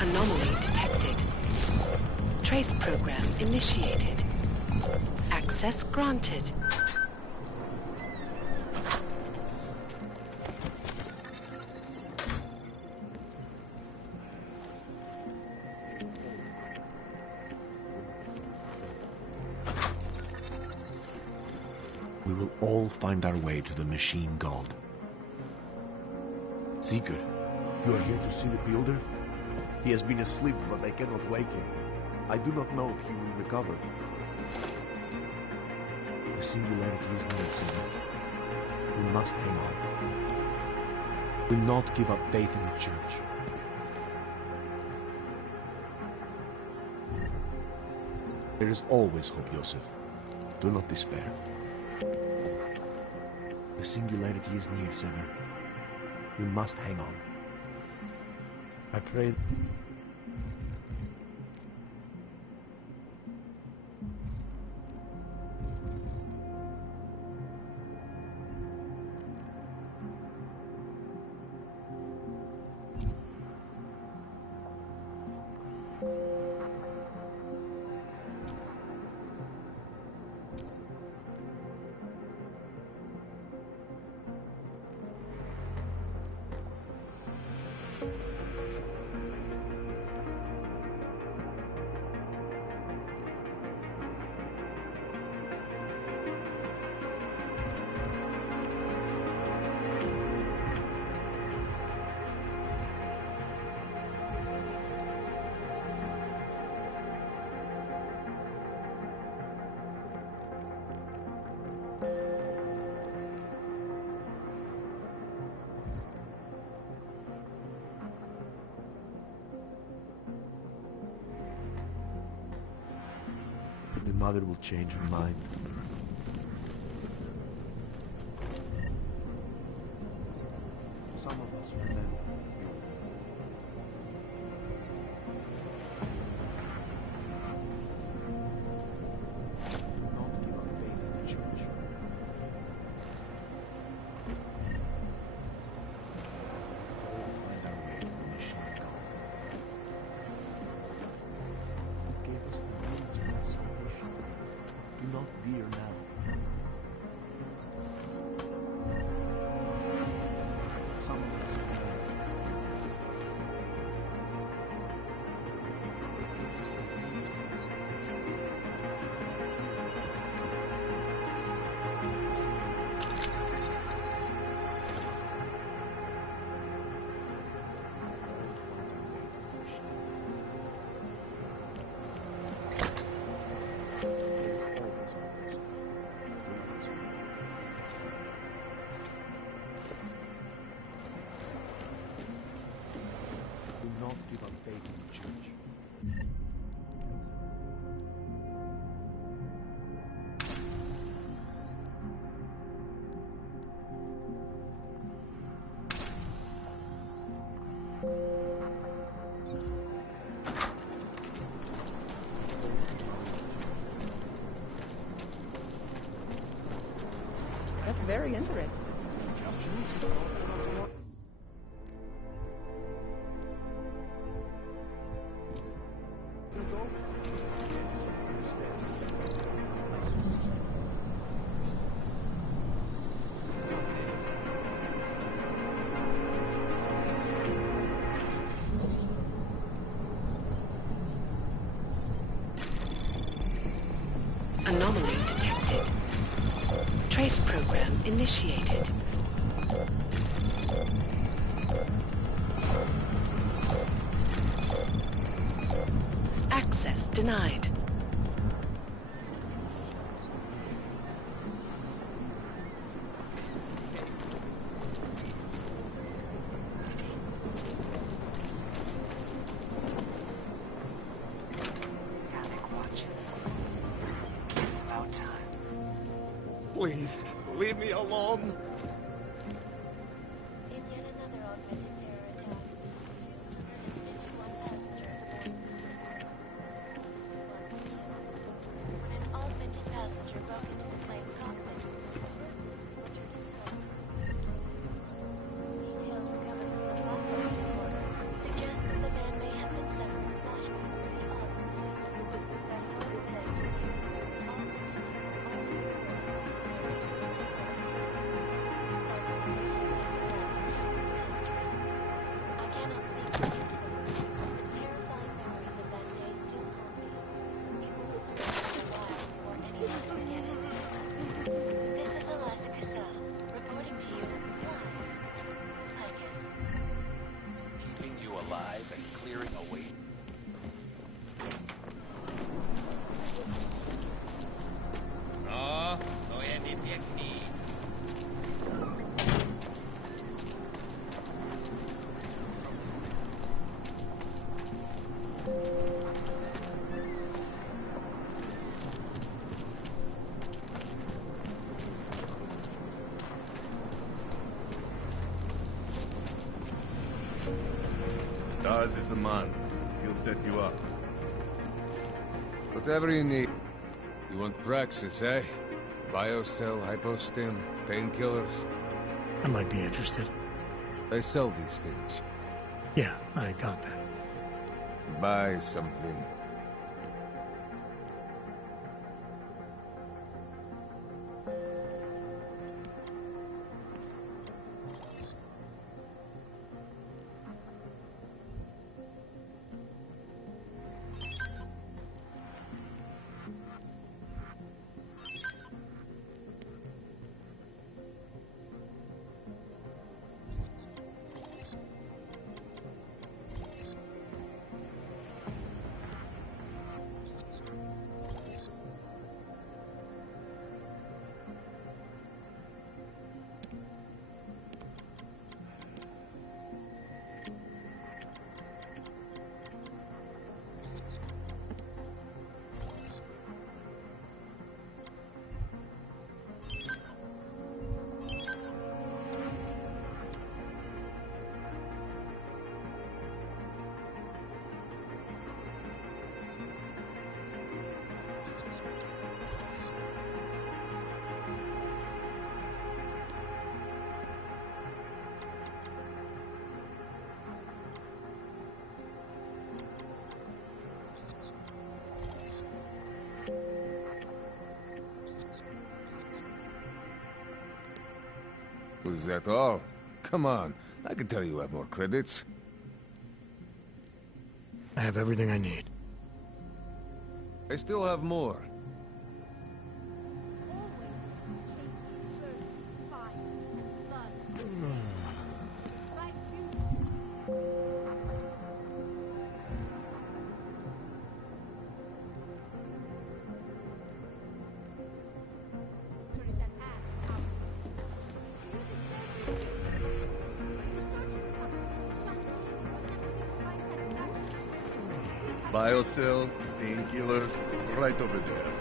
Anomaly detected. Trace program initiated. Access granted. We will all find our way to the machine god. Sigurd, you are here to see the builder? He has been asleep, but I cannot wake him. I do not know if he will recover. The singularity is near, Sigurd. We must hang on. Do not give up faith in the church. There is always hope, Joseph. Do not despair. The singularity is near, Sever. We must hang on. I pray... The mother will change her mind. Some of us will then. Not give up faith in the church. Find our way to the machine god. Who gave us the means for our salvation? Do not veer now. Some of us do not give up faith in the church. That's very interesting. Anomaly detected. Trace program initiated. Access denied. Please, leave me alone. In yet another augmented terror attack, 51 passengers aboard. An augmented passenger broke into the plane's cockpit. Details recovered from the black box recorder suggest that the man may have been suffering flashbacks to the augmented. That horrible day 2 years ago, I cannot speak for you, but terrifying memories of that day still haunt me. It will certainly be a while before any of us forget it. This is Eliza Cassell, reporting to you live, I guess. Keeping you alive and clearing a way. No, soy aquí. Dawes is the man. He'll set you up. Whatever you need. You want Praxis, eh? Biocell, hypostim, painkillers? I might be interested. They sell these things. Yeah, I got that. Buy something. Was that all? Come on, I can tell you have more credits. I have everything I need. I still have more. Biocells, painkillers, right over there.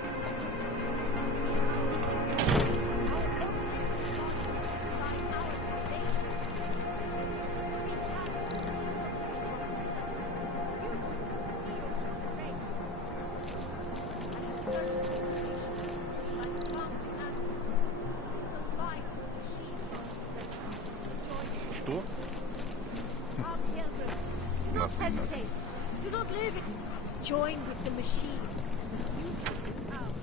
Что? Not hesitate. Do not leave it. Join with the machine. You take it out.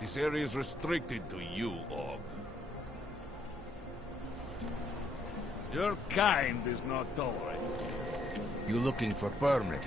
This area is restricted to you, Aug. Your kind is not tolerated. You looking for permit?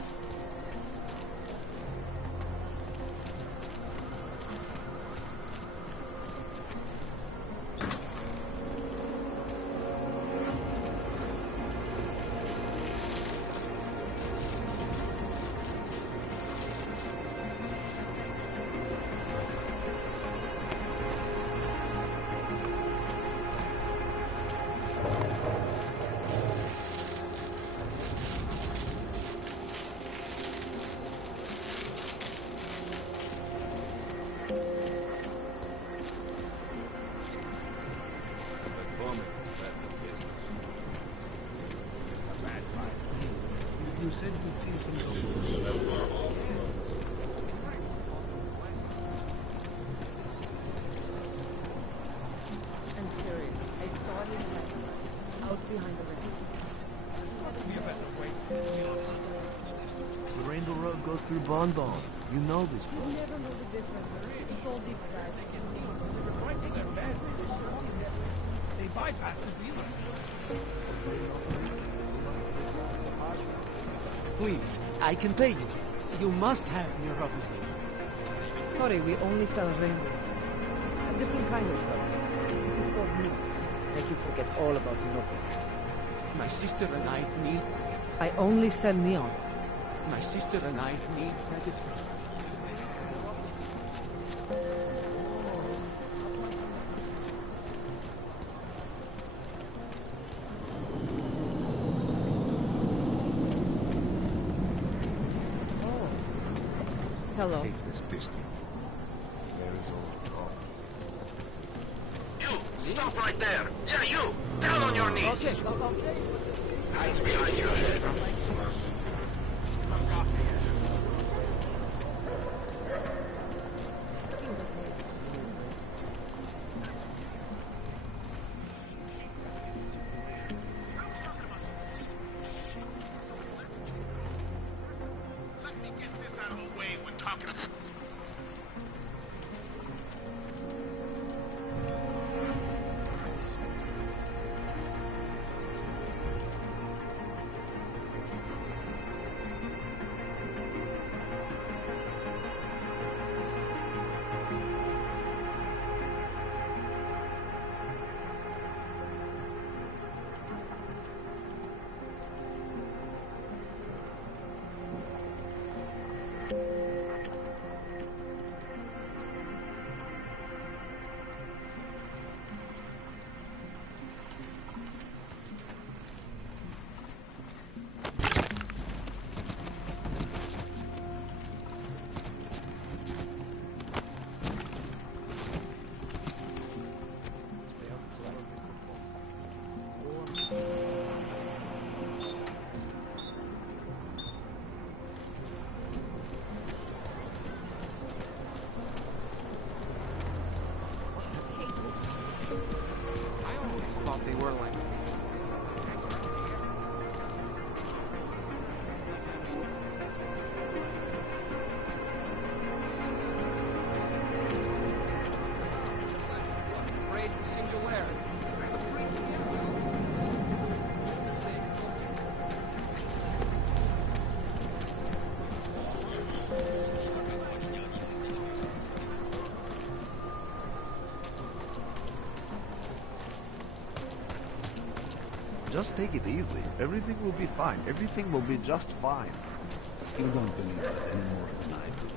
You said you'd seen some locals. I'm serious. I saw him out behind the The Rainbow Road goes through Bon Bon. You know this You place. never know the difference. It's all deep dive. They bypassed the dealer. Please, I can pay you. You must have your representative. Sorry, we only sell rainbows. A different kind of stuff. It is called neon. Make you forget all about the locals. My sister and I need... I only sell neon. My sister and I need medicine. Hello. Take this distance. There is all wrong. You! Stop right there! Yeah, you! Down on your knees! Okay. Eyes behind your head. Let me get this out of the way when talking about... I always thought they were like... Race the singularity. Just take it easy. Everything will be fine. Everything will be just fine. You don't believe it any more than I do.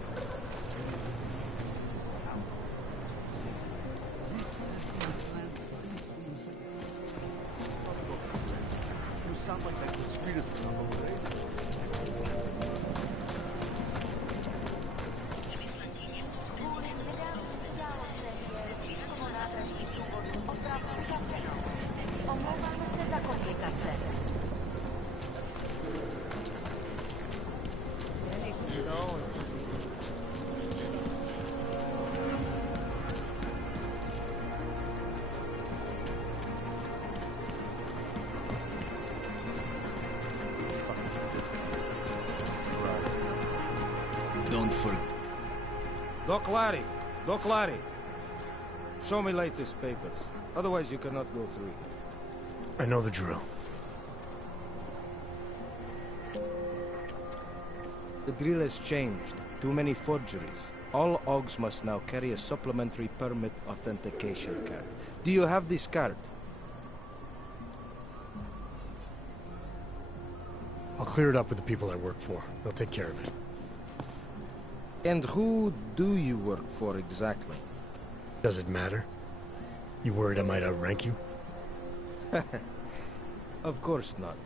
You sound like that conspiracy stuff over there. Omlouvám se za komplikace. Don't forget. Doc Larry! Doc Larry! Show me latest papers. Otherwise you cannot go through here. I know the drill. The drill has changed. Too many forgeries. All OGs must now carry a supplementary permit authentication card. Do you have this card? I'll clear it up with the people I work for. They'll take care of it. And who do you work for exactly? Does it matter? You worried I might outrank you? Of course not.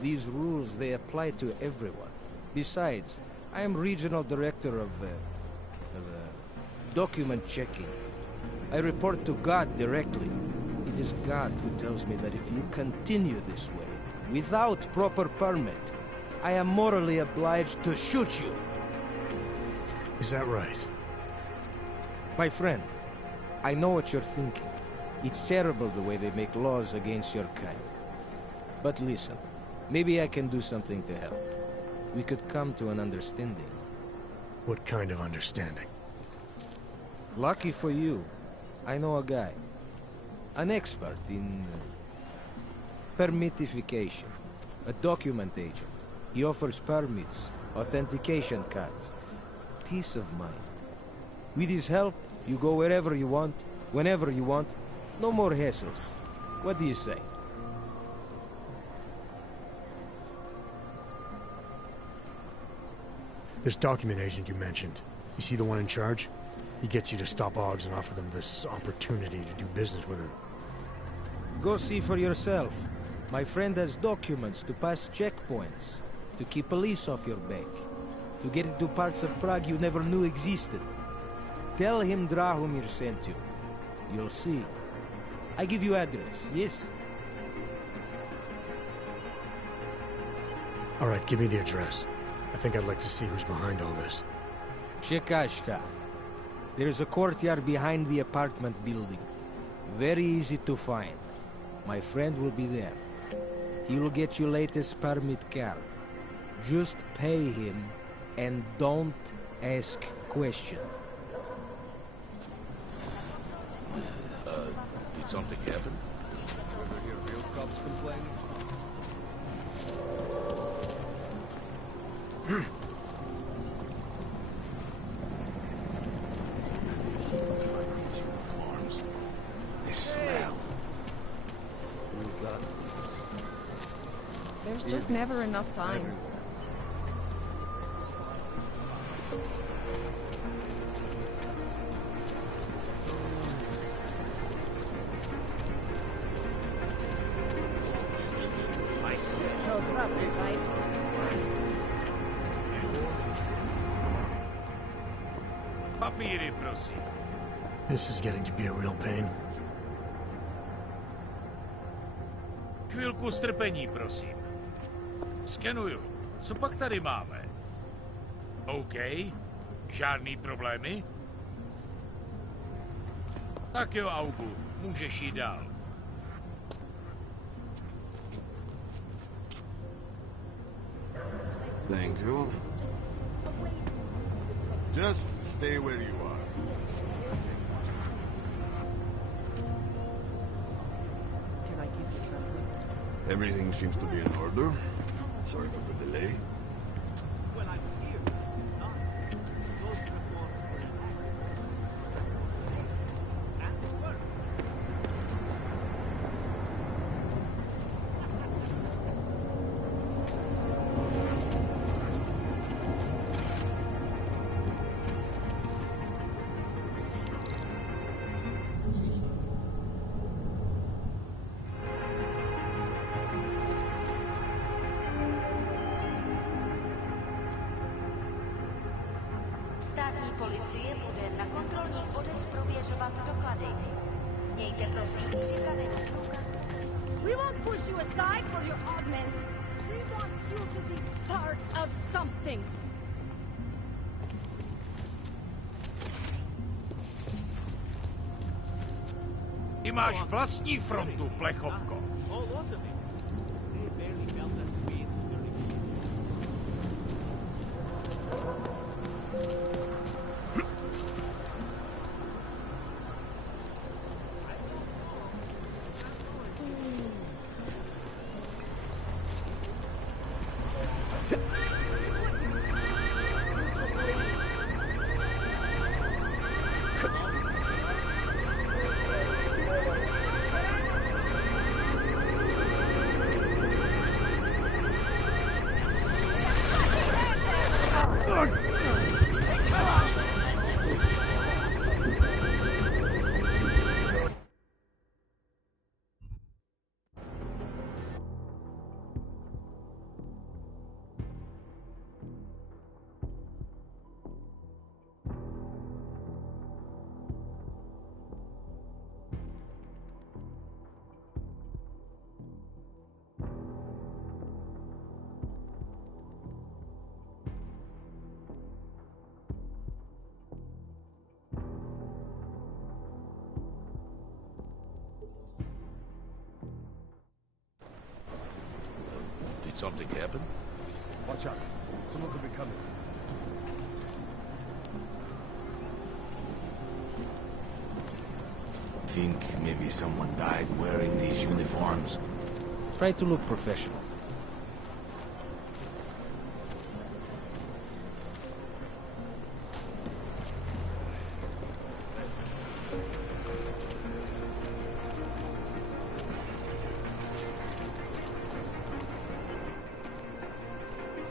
These rules, they apply to everyone. Besides, I am regional director of document checking. I report to God directly. It is God who tells me that if you continue this way, without proper permit, I am morally obliged to shoot you. Is that right? My friend, I know what you're thinking. It's terrible the way they make laws against your kind. But listen, maybe I can do something to help. We could come to an understanding. What kind of understanding? Lucky for you, I know a guy. An expert in permitification. A document agent. He offers permits, authentication cards. Peace of mind. With his help, you go wherever you want, whenever you want. No more hassles. What do you say? This document agent you mentioned, you see the one in charge? He gets you to stop OGs and offer them this opportunity to do business with him. Go see for yourself. My friend has documents to pass checkpoints, to keep police off your back, to get into parts of Prague you never knew existed. Tell him Drahomir sent you. You'll see. I give you address, yes? All right, give me the address. I think I'd like to see who's behind all this. Chekashka. There is a courtyard behind the apartment building. Very easy to find. My friend will be there. He will get you latest permit card. Just pay him and don't ask questions. Did something happen? Ever hear real cops complaining? They smell. There's just never enough time. Papíry, prosím. This is getting to be a real pain. Chvilku strpení, prosím. Skenuju. Co pak tady máme? OK. Žádný problémy? Tak jo, Augu. Můžeš jít dál. Thank you. Just stay where you are. Can I keep the transfer? Everything seems to be in order. Sorry for the delay. Well, I'm here. Not those reforms were and they work. Státní policie bude na kontrolních bodech prověřovat doklady. Mějte prosím připravený průkaz. We won't push you aside for your augments. We want you to be part of something. Ty máš vlastní frontu, plechovko. Hold on to me. They barely felt that weight during the Did something happen? Watch out. Someone could be coming. Think maybe someone died wearing these uniforms. Try to look professional.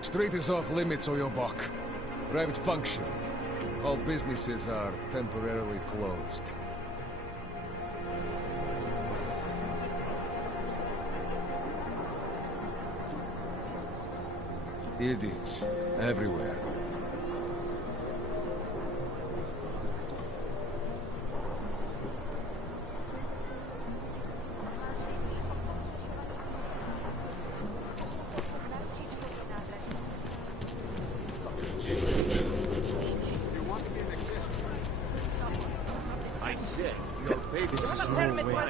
Street is off limits, Oyobok. Private function. All businesses are temporarily closed. Idiots. Everywhere. I said, your baby. This is no way.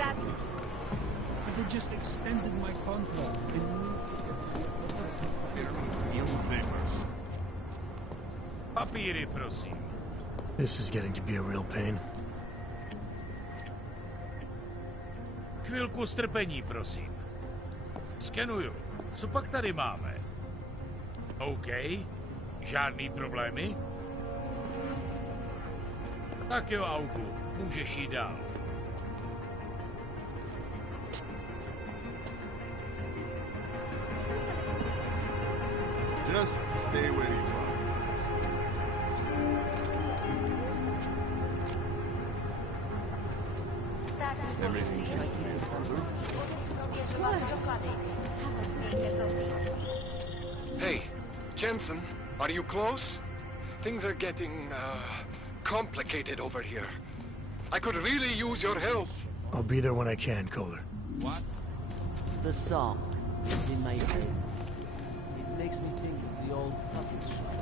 They just extended my contract. Papíry, prosím. This is getting to be a real pain. Chvilku strpení, prosím. Skenuju. Co pak tady máme? OK. Žádný problémy? Tak jo, Augu. Můžeš jít dál. Just stay where you are. Everything's in Hey, Jensen, are you close? Things are getting, complicated over here. I could really use your help. I'll be there when I can, Kohler. What? The song is in my head. It makes me think of the old puppet shop.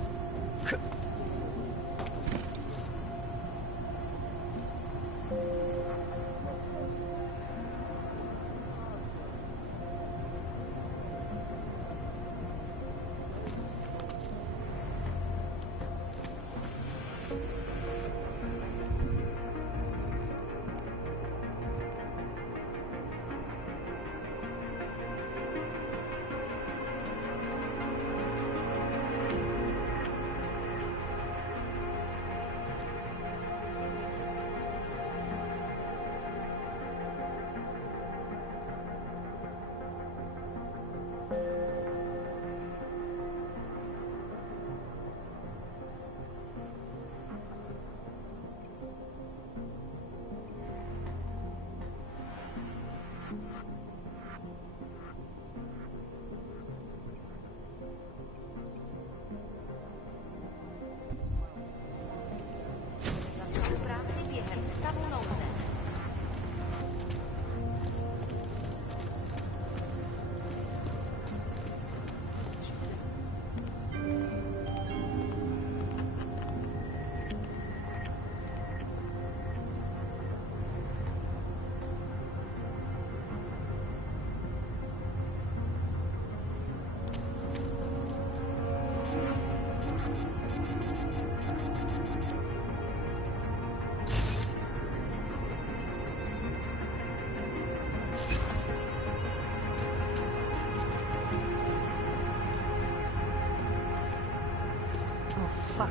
Fuck.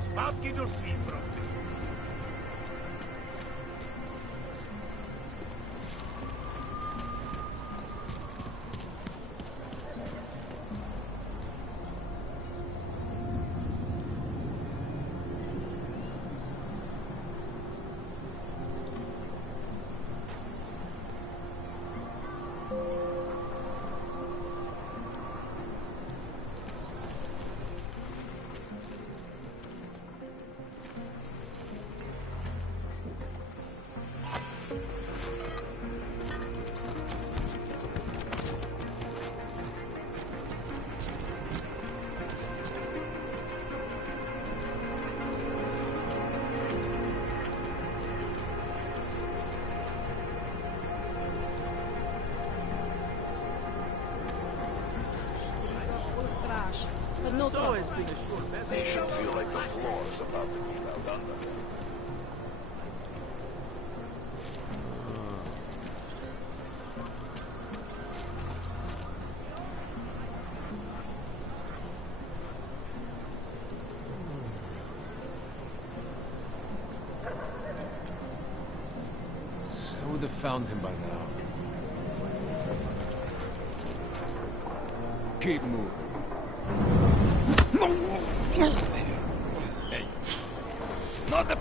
Zpátky do svý fronty. No It's always been a short method. They should feel like the floor's about to give out under them. I would have found him by now. Keep moving. Hey. Not the...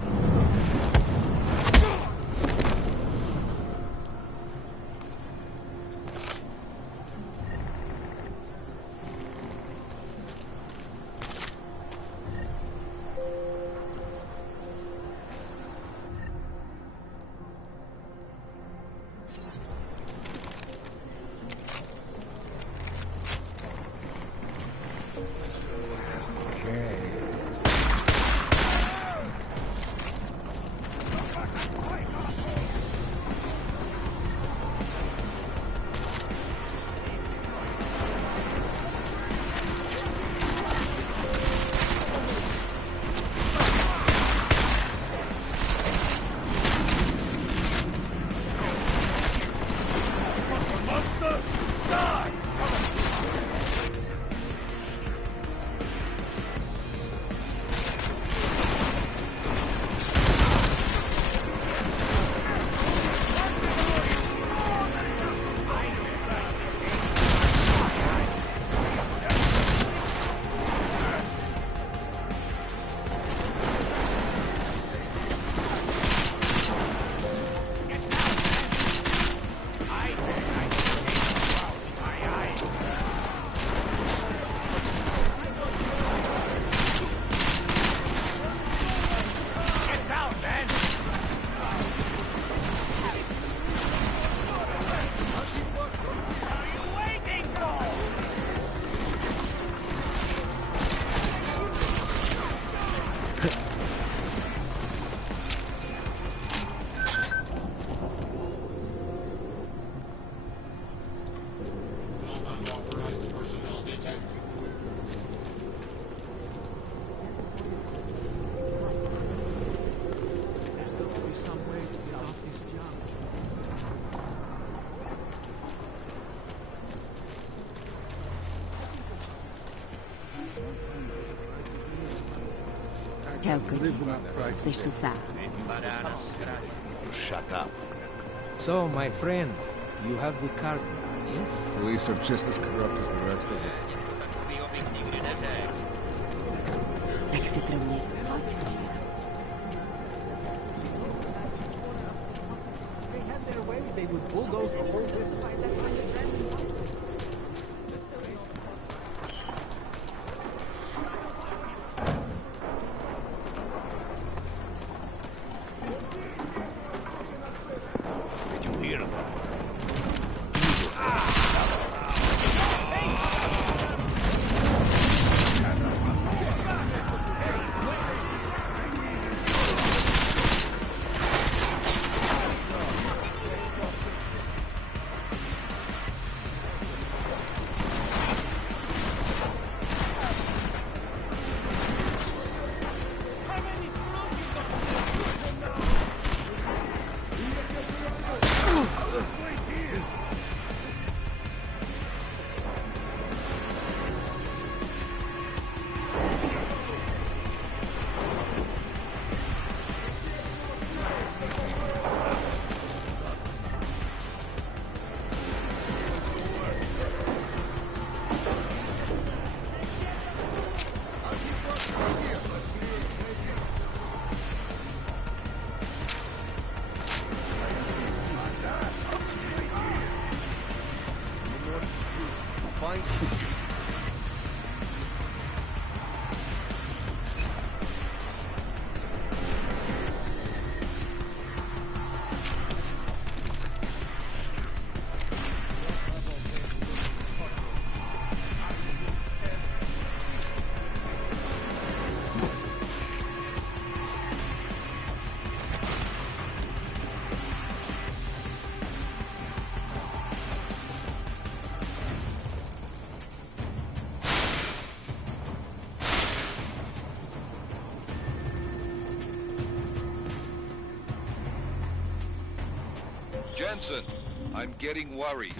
Shut up. So, my friend, you have the card now, yes? Police are just as corrupt as the rest of us. Так се тръгне. They had their way, they would bulldoze the whole business. Jensen, I'm getting worried.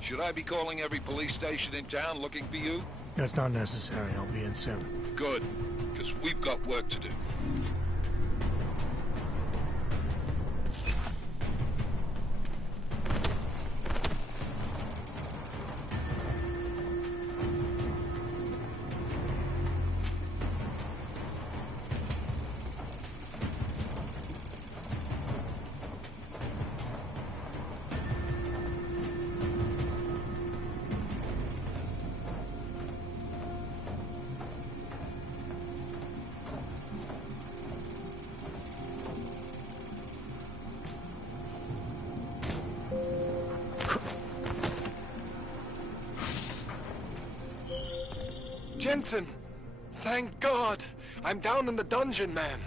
Should I be calling every police station in town looking for you? That's not necessary. I'll be in soon. Good, because we've got work to do. Jensen! Thank God! I'm down in the dungeon, man.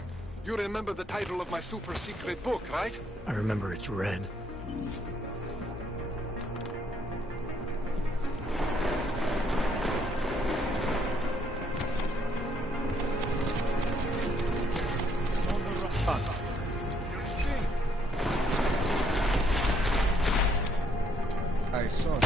You remember the title of my super-secret book, right? I remember it's red. I saw it.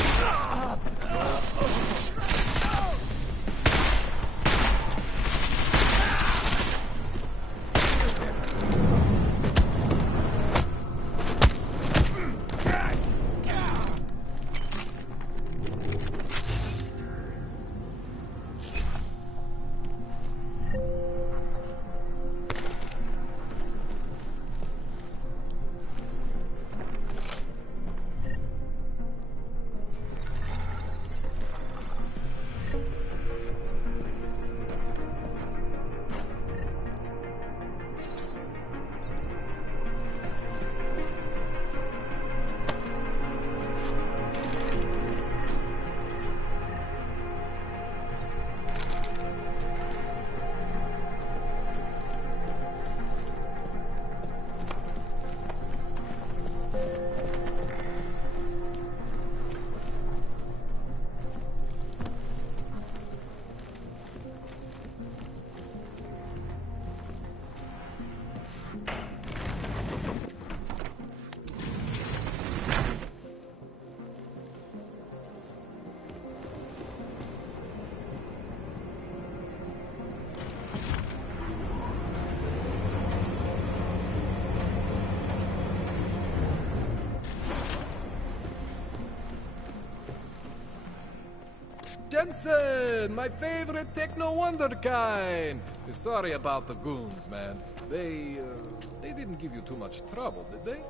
Jensen, my favorite techno wonderkind. Sorry about the goons, man. They didn't give you too much trouble, did they?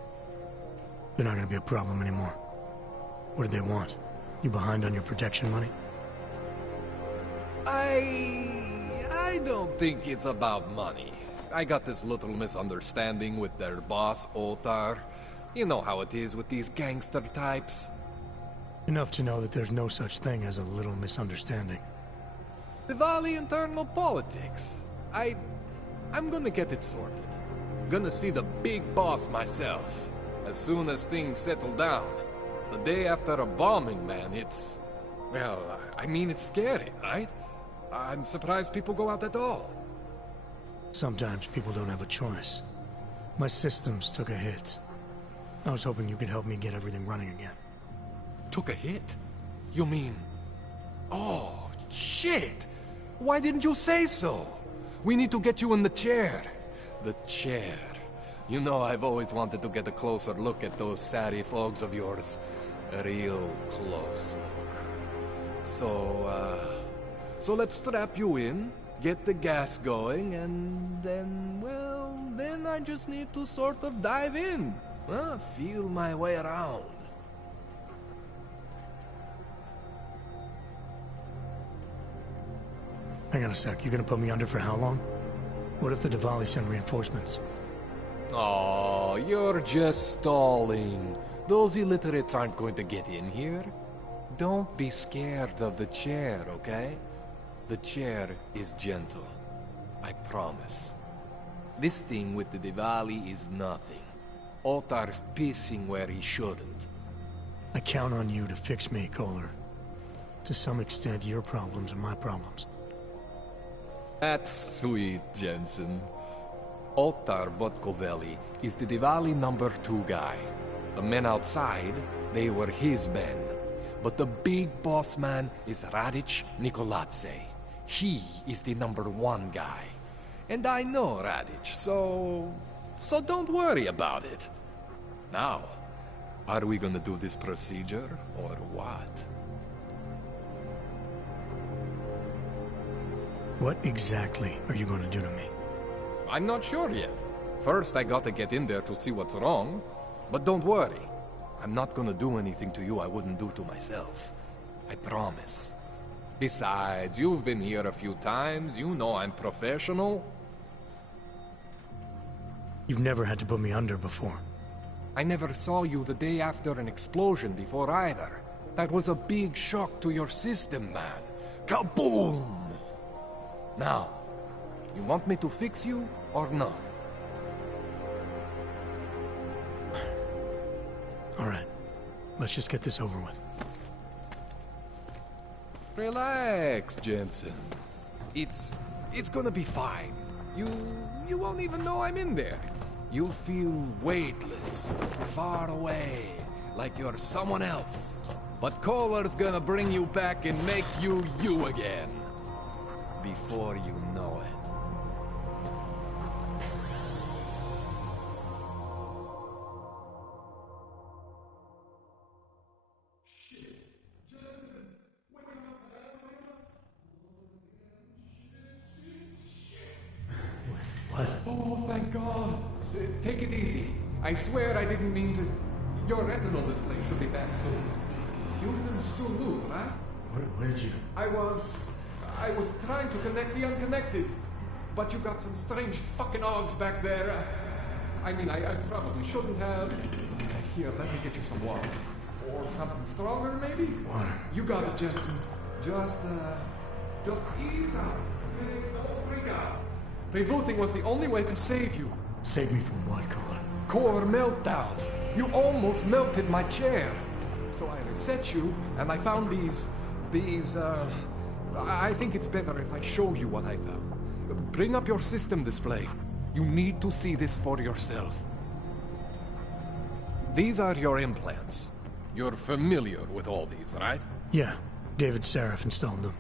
They're not gonna be a problem anymore. What do they want? You behind on your protection money? I don't think it's about money. I got this little misunderstanding with their boss, Otar. You know how it is with these gangster types. Enough to know that there's no such thing as a little misunderstanding. Diwali internal politics. I'm gonna get it sorted. Gonna see the big boss myself. As soon as things settle down. The day after a bombing, man, it's... Well, I mean, it's scary, right? I'm surprised people go out at all. Sometimes people don't have a choice. My systems took a hit. I was hoping you could help me get everything running again. Took a hit? You mean... Oh, shit! Why didn't you say so? We need to get you in the chair. The chair. You know I've always wanted to get a closer look at those Sari fogs of yours. A real close look. So let's strap you in, get the gas going, and then, well, then I just need to sort of dive in. Feel my way around. Hang on a sec, you gonna put me under for how long? What if the Diwali send reinforcements? Oh, you're just stalling. Those illiterates aren't going to get in here. Don't be scared of the chair, okay? The chair is gentle. I promise. This thing with the Diwali is nothing. Otar's pissing where he shouldn't. I count on you to fix me, Kohler. To some extent, your problems are my problems. That's sweet, Jensen. Otar Botkovelli is the Diwali #2 guy. The men outside, they were his men. But the big boss man is Radic Nikoladze. He is the #1 guy. And I know Radic, so don't worry about it. Now, are we gonna do this procedure, or what? What exactly are you going to do to me? I'm not sure yet. First, I gotta get in there to see what's wrong. But don't worry. I'm not gonna do anything to you I wouldn't do to myself. I promise. Besides, you've been here a few times. You know I'm professional. You've never had to put me under before. I never saw you the day after an explosion before either. That was a big shock to your system, man. Kaboom! Now, you want me to fix you or not? All right. Let's just get this over with. Relax, Jensen. It's gonna be fine. You won't even know I'm in there. You'll feel weightless, far away, like you're someone else. But Kohler's gonna bring you back and make you you again. Before you know it. What? Oh, thank God. Take it easy. I swear I didn't mean to... Your retinal display should be back soon. You can still move, right? Where did you... I was trying to connect the unconnected. But you got some strange fucking ogs back there. I mean, I probably shouldn't have. Here, let me get you some water. Or something stronger, maybe? Water. You got it, Jensen. Just ease out. Don't freak out. Rebooting was the only way to save you. Save me from what, Kohler? Core meltdown. You almost melted my chair. So I reset you, and I found these... I think it's better if I show you what I found. Bring up your system display. You need to see this for yourself. These are your implants. You're familiar with all these, right? Yeah. David Sarif installed them.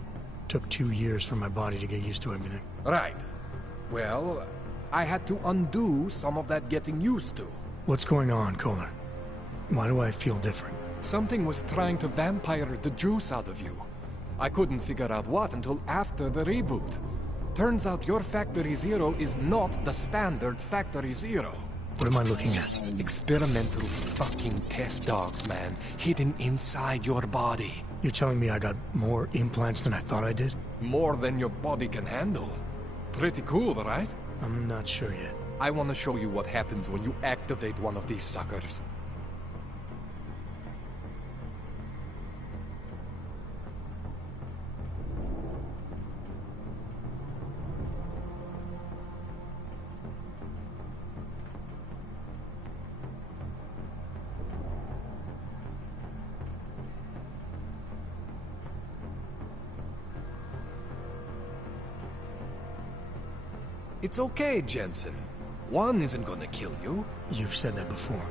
Took 2 years for my body to get used to everything. Right. Well, I had to undo some of that getting used to. What's going on, Kohler? Why do I feel different? Something was trying to vampire the juice out of you. I couldn't figure out what until after the reboot. Turns out your Factory Zero is not the standard Factory Zero. What am I looking at? Experimental fucking test dogs, man. Hidden inside your body. You're telling me I got more implants than I thought I did? More than your body can handle. Pretty cool, right? I'm not sure yet. I want to show you what happens when you activate one of these suckers. It's okay, Jensen. One isn't gonna kill you. You've said that before.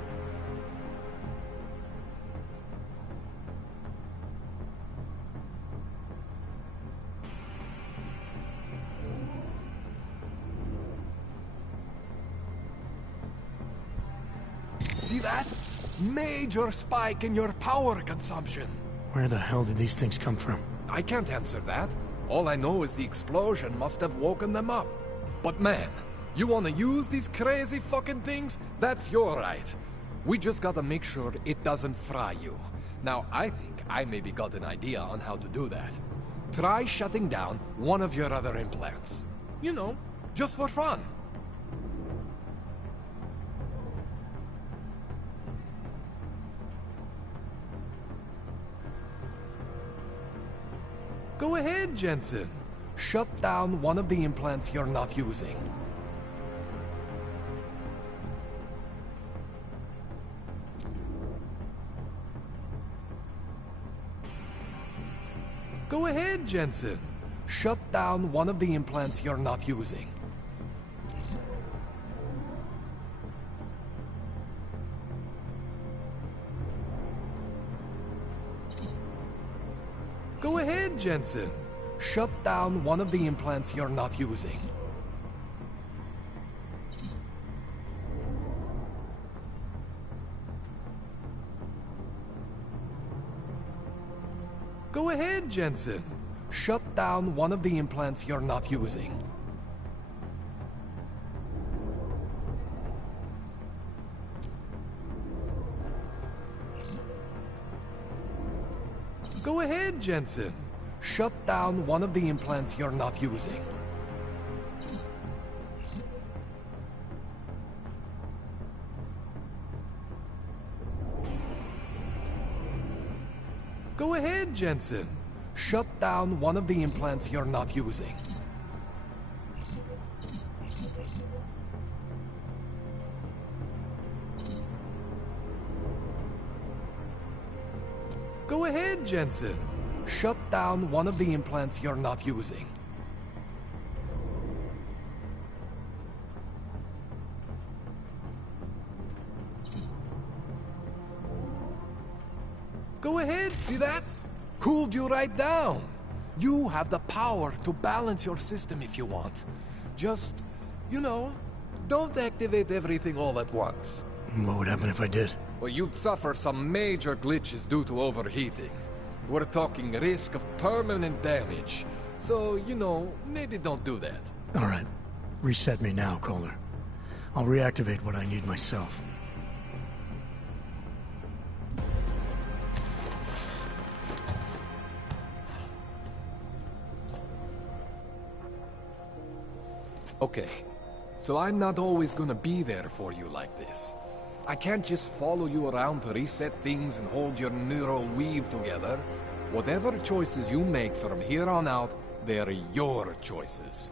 See that? Major spike in your power consumption. Where the hell did these things come from? I can't answer that. All I know is the explosion must have woken them up. But man, you wanna use these crazy fucking things? That's your right. We just gotta make sure it doesn't fry you. Now, I think I maybe got an idea on how to do that. Try shutting down one of your other implants. You know, just for fun. Go ahead, Jensen. Shut down one of the implants you're not using. Go ahead, Jensen. Shut down one of the implants you're not using. Go ahead, Jensen. Shut down one of the implants you're not using. Go ahead, Jensen. Shut down one of the implants you're not using. Go ahead, Jensen. Shut down one of the implants you're not using. Go ahead, Jensen. Shut down one of the implants you're not using. Go ahead, Jensen. Shut down one of the implants you're not using. Go ahead, see that? Cooled you right down. You have the power to balance your system if you want. Just, you know, don't activate everything all at once. What would happen if I did? Well, you'd suffer some major glitches due to overheating. We're talking risk of permanent damage. So, you know, maybe don't do that. All right. Reset me now, Kohler. I'll reactivate what I need myself. Okay, so I'm not always gonna be there for you like this. I can't just follow you around to reset things and hold your neural weave together. Whatever choices you make from here on out, they're your choices.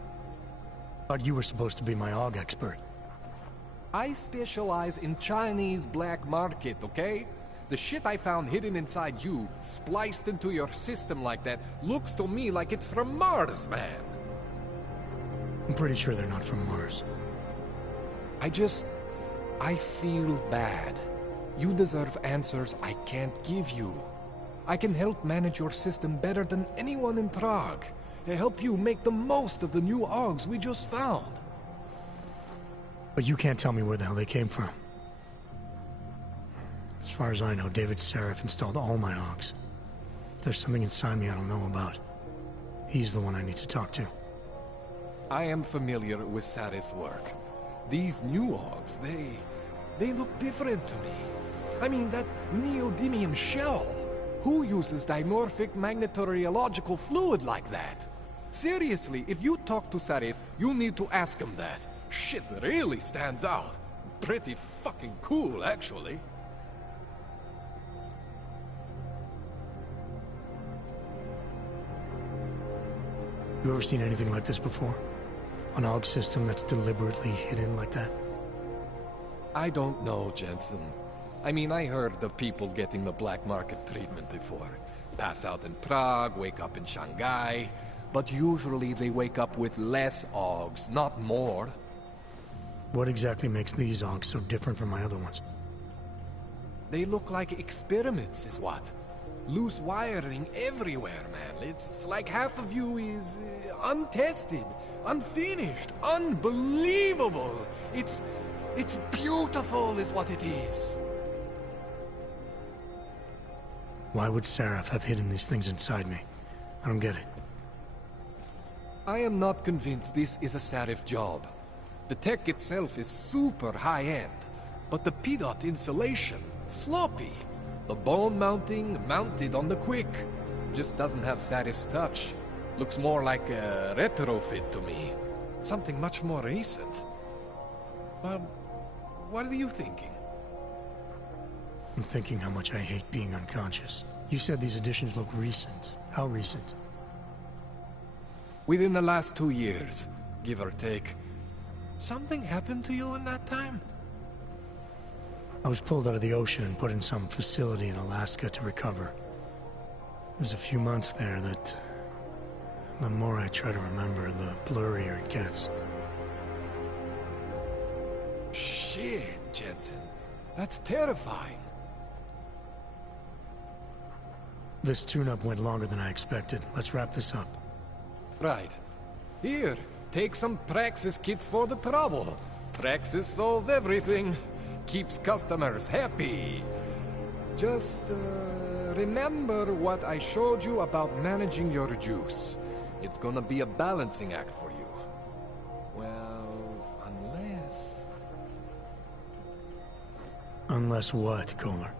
Thought you were supposed to be my AUG expert. I specialize in Chinese black market, okay? The shit I found hidden inside you, spliced into your system like that, looks to me like it's from Mars, man. I'm pretty sure they're not from Mars. I feel bad. You deserve answers I can't give you. I can help manage your system better than anyone in Prague. To help you make the most of the new AUGs we just found. But you can't tell me where the hell they came from. As far as I know, David Sarif installed all my AUGs. There's something inside me I don't know about. He's the one I need to talk to. I am familiar with Sarif's work. These new AUGs, they look different to me. I mean, that neodymium shell. Who uses dimorphic magnetorheological fluid like that? Seriously, if you talk to Sarif, you need to ask him that. Shit really stands out. Pretty fucking cool, actually. You ever seen anything like this before? An AUG system that's deliberately hidden like that? I don't know, Jensen. I mean, I heard of people getting the black market treatment before. Pass out in Prague, wake up in Shanghai. But usually they wake up with less AUGs, not more. What exactly makes these AUGs so different from my other ones? They look like experiments, is what. Loose wiring everywhere, man. It's like half of you is untested, unfinished, unbelievable. It's beautiful is what it is. Why would Sarif have hidden these things inside me? I don't get it. I am not convinced this is a Sarif job. The tech itself is super high-end, but the PDOT insulation, sloppy. The bone mounting, mounted on the quick. Just doesn't have Sarif's touch. Looks more like a retrofit to me. Something much more recent. Well, what are you thinking? I'm thinking how much I hate being unconscious. You said these additions look recent. How recent? Within the last 2 years, give or take. Something happened to you in that time? I was pulled out of the ocean and put in some facility in Alaska to recover. It was a few months there that... the more I try to remember, the blurrier it gets. Shit, Jensen. That's terrifying. This tune-up went longer than I expected. Let's wrap this up. Right. Here, take some Praxis kits for the trouble. Praxis solves everything. Keeps customers happy. Just, remember what I showed you about managing your juice. It's gonna be a balancing act for you. Well, unless... Unless what, Kohler?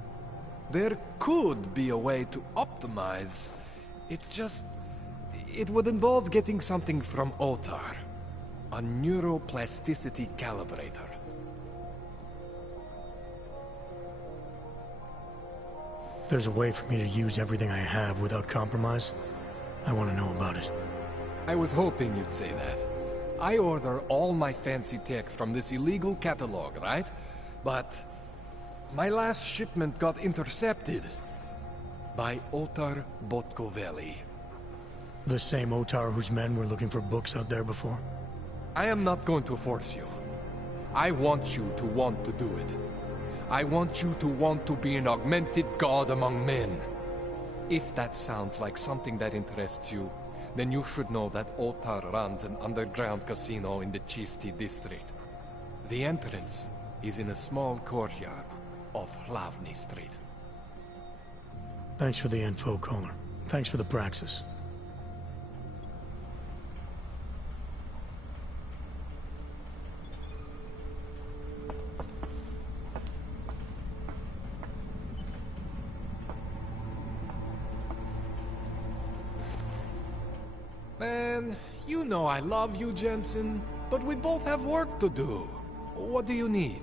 There could be a way to optimize. It's just... It would involve getting something from Otar. A neuroplasticity calibrator. There's a way for me to use everything I have without compromise? I want to know about it. I was hoping you'd say that. I order all my fancy tech from this illegal catalog, right? But my last shipment got intercepted by Otar Botkoveli. The same Otar whose men were looking for books out there before? I am not going to force you. I want you to want to do it. I want you to want to be an augmented god among men. If that sounds like something that interests you, then you should know that Otar runs an underground casino in the Chisti district. The entrance is in a small courtyard off Hlavny Street. Thanks for the info, Kohler. Thanks for the Praxis. Man, you know I love you, Jensen, but we both have work to do. What do you need?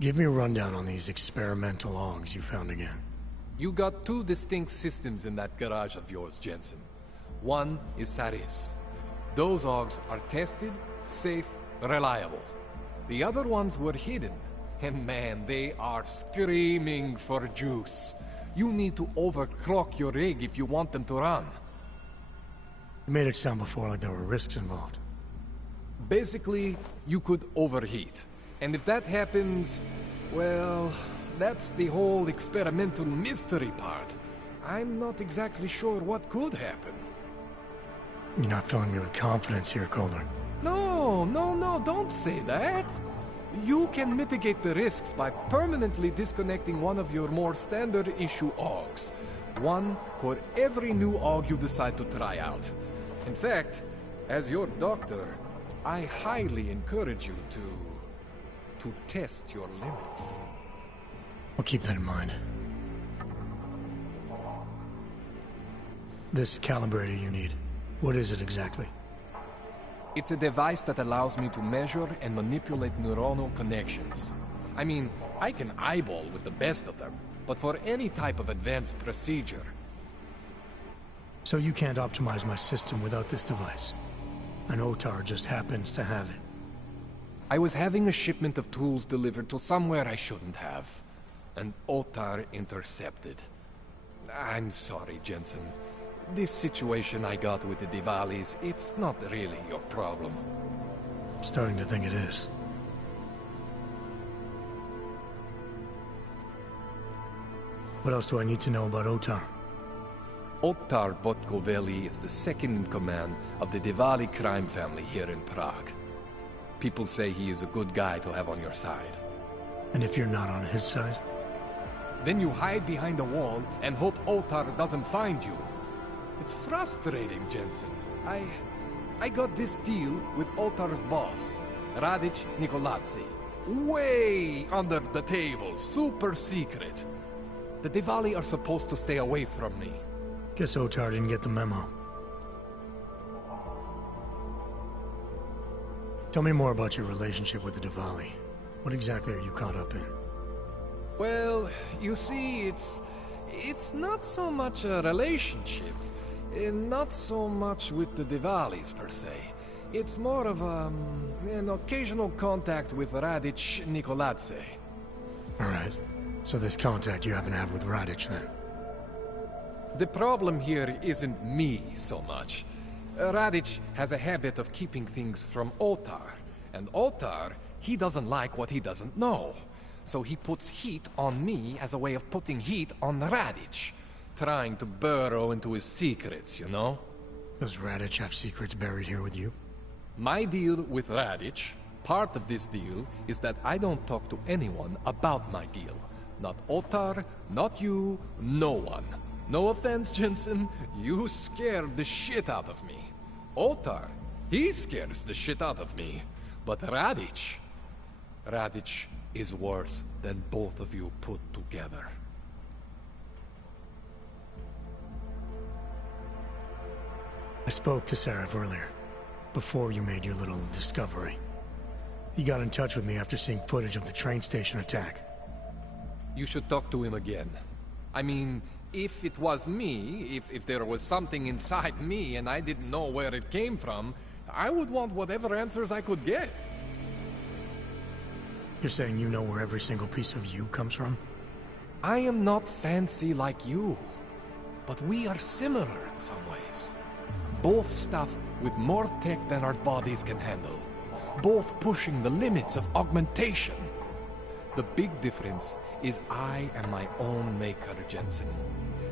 Give me a rundown on these experimental logs you found again. You got two distinct systems in that garage of yours, Jensen. One is Saris. Those logs are tested, safe, reliable. The other ones were hidden, and man, they are screaming for juice. You need to overclock your rig if you want them to run. You made it sound before like there were risks involved. Basically, you could overheat. And if that happens, well, that's the whole experimental mystery part. I'm not exactly sure what could happen. You're not filling me with confidence here, Kohler. No, don't say that. You can mitigate the risks by permanently disconnecting one of your more standard issue AUGs. One for every new AUG you decide to try out. In fact, as your doctor, I highly encourage you to test your limits. I'll keep that in mind. This calibrator you need, what is it exactly? It's a device that allows me to measure and manipulate neuronal connections. I mean, I can eyeball with the best of them, but for any type of advanced procedure... So you can't optimize my system without this device? An Otar just happens to have it. I was having a shipment of tools delivered to somewhere I shouldn't have. An Otar intercepted. I'm sorry, Jensen. This situation I got with the Diwalis, it's not really your problem. I'm starting to think it is. What else do I need to know about Otar? Otar Botkoveli is the second in command of the Diwali crime family here in Prague. People say he is a good guy to have on your side. And if you're not on his side? Then you hide behind a wall and hope Otar doesn't find you. It's frustrating, Jensen. I got this deal with Otar's boss, Radic Nikoladze. Way under the table, super secret. The Diwali are supposed to stay away from me. Guess Otar didn't get the memo. Tell me more about your relationship with the Diwali. What exactly are you caught up in? Well, you see, it's not so much a relationship. Not so much with the Diwalis, per se. It's more of an occasional contact with Radic Nikoladze. Alright. So this contact you happen to have with Radic, then? The problem here isn't me so much. Radic has a habit of keeping things from Otar. And Otar, he doesn't like what he doesn't know. So he puts heat on me as a way of putting heat on Radich. Trying to burrow into his secrets, you know? Does Radich have secrets buried here with you? My deal with Radich, part of this deal, is that I don't talk to anyone about my deal. Not Otar, not you, no one. No offense, Jensen, you scared the shit out of me. Otar, he scares the shit out of me. But Radich is worse than both of you put together. I spoke to Sarif earlier, before you made your little discovery. He got in touch with me after seeing footage of the train station attack. You should talk to him again. I mean, if it was me, if there was something inside me and I didn't know where it came from, I would want whatever answers I could get. You're saying you know where every single piece of you comes from? I am not fancy like you, but we are similar in some ways. Both stuff with more tech than our bodies can handle. Both pushing the limits of augmentation. The big difference is I am my own maker, Jensen.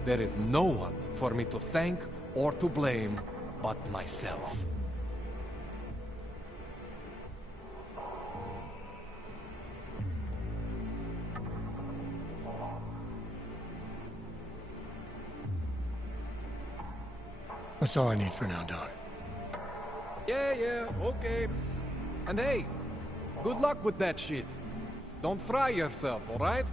There is no one for me to thank or to blame but myself. That's all I need for now, Doc. Yeah, okay. And hey, good luck with that shit. Don't fry yourself, alright?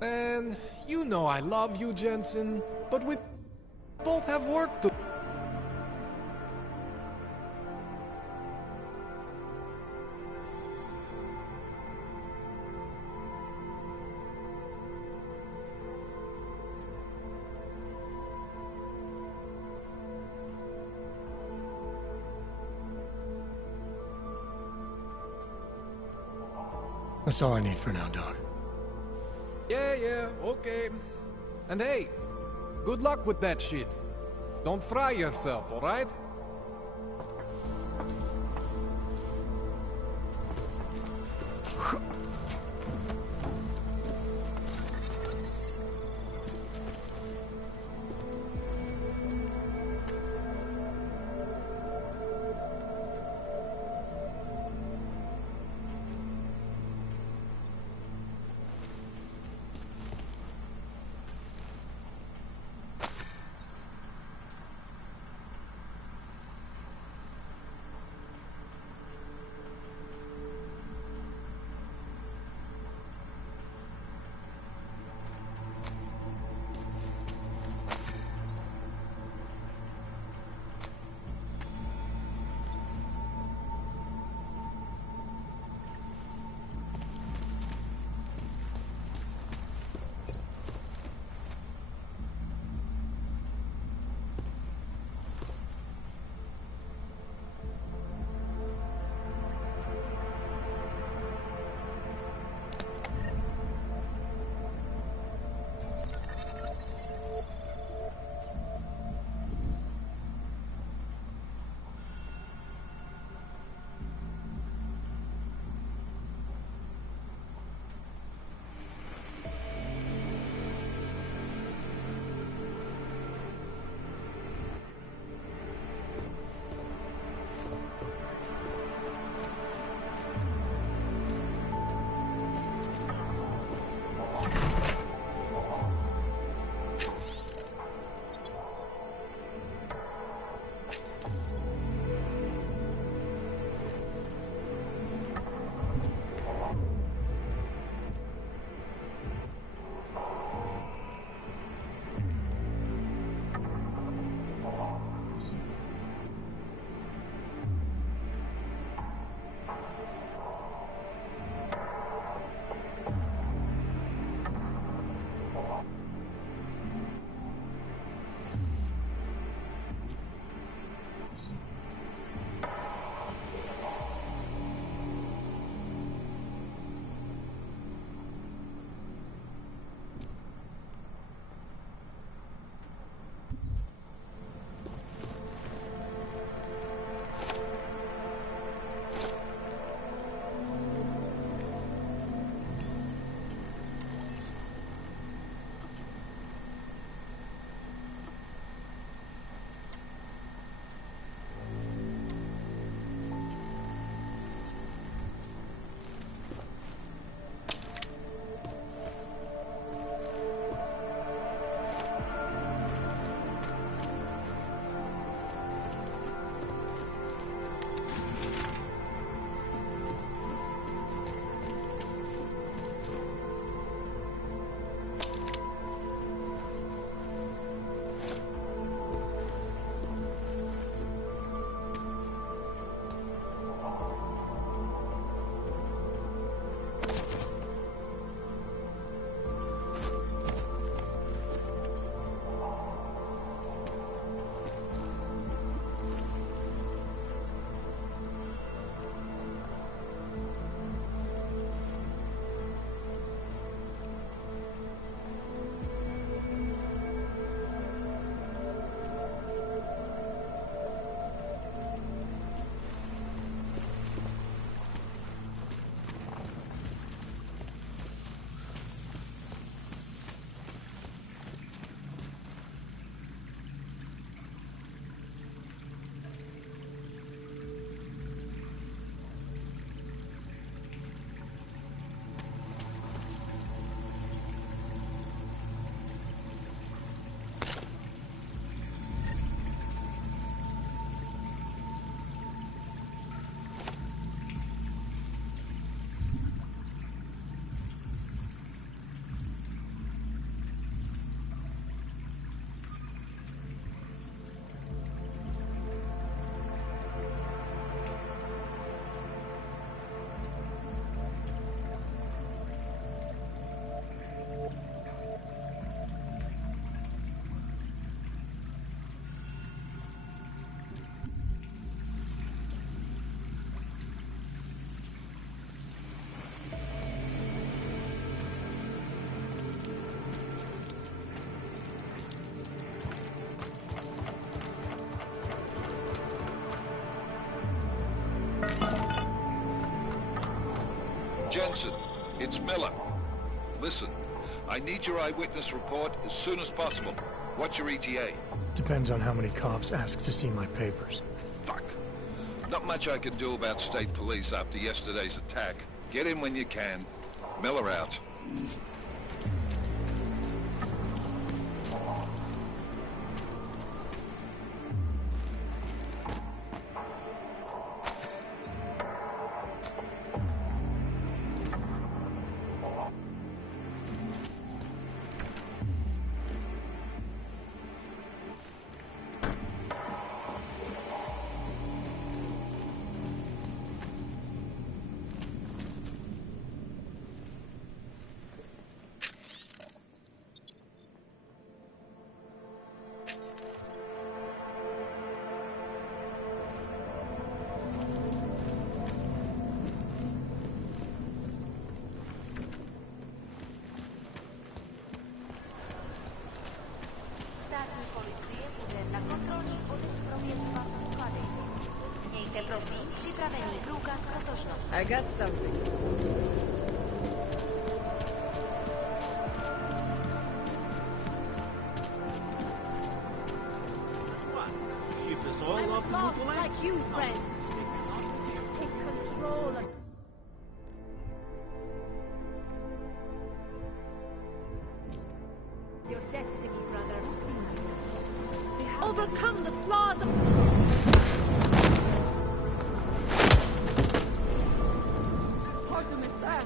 Man, you know I love you, Jensen, but we both have work to... That's all I need for now, Doc. Yeah, okay. And hey, good luck with that shit. Don't fry yourself, alright? It's Miller. Listen, I need your eyewitness report as soon as possible. What's your ETA? Depends on how many cops ask to see my papers. Fuck. Not much I can do about state police after yesterday's attack. Get in when you can. Miller out. I got something. Ship us all I'm up a boss and look like you, friend. Take control of... your destiny, brother. Overcome the flaws of... Artem is back.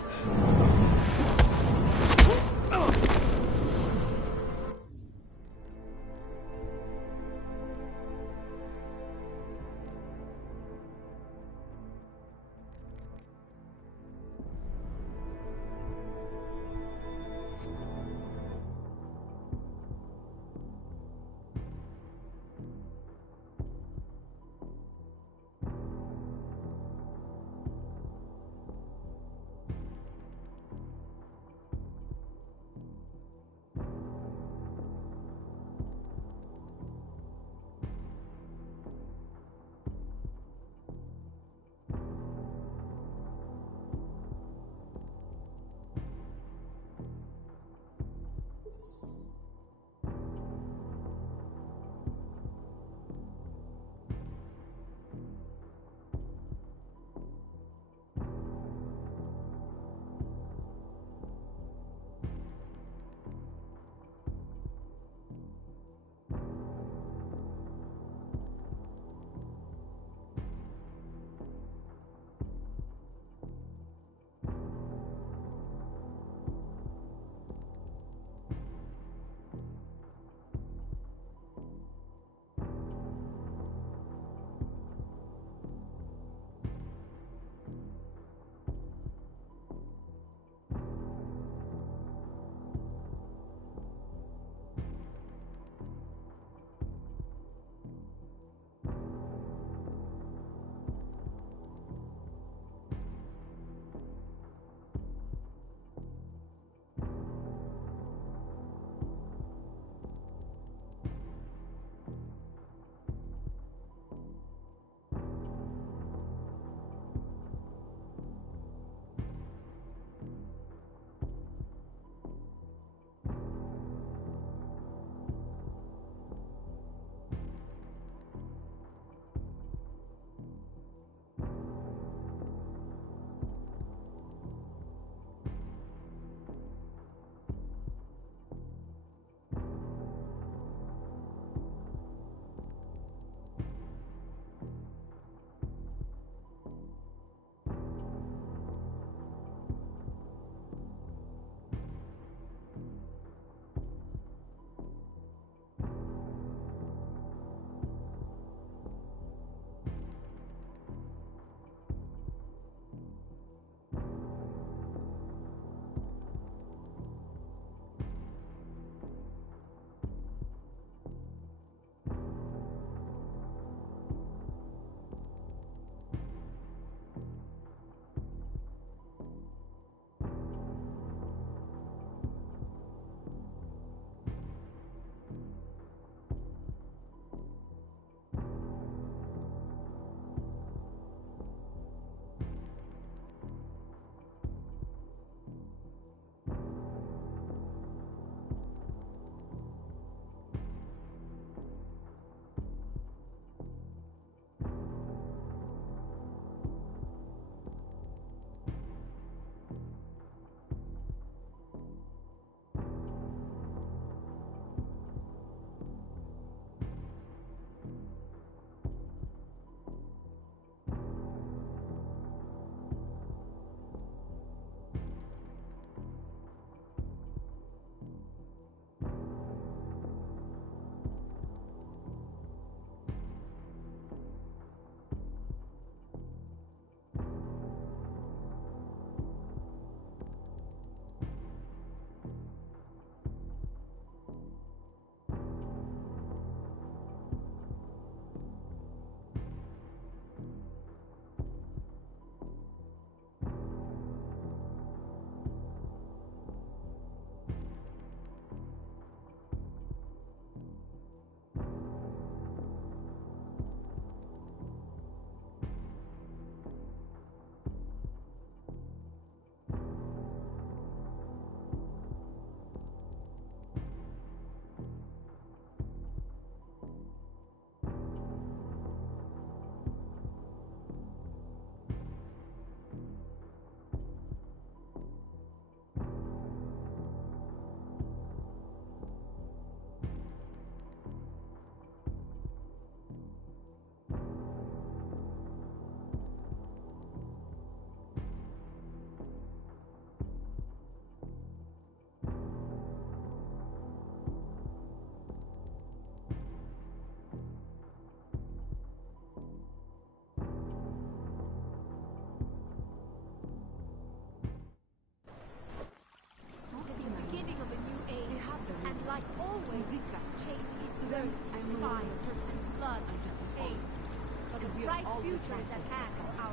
future is at hand, Out.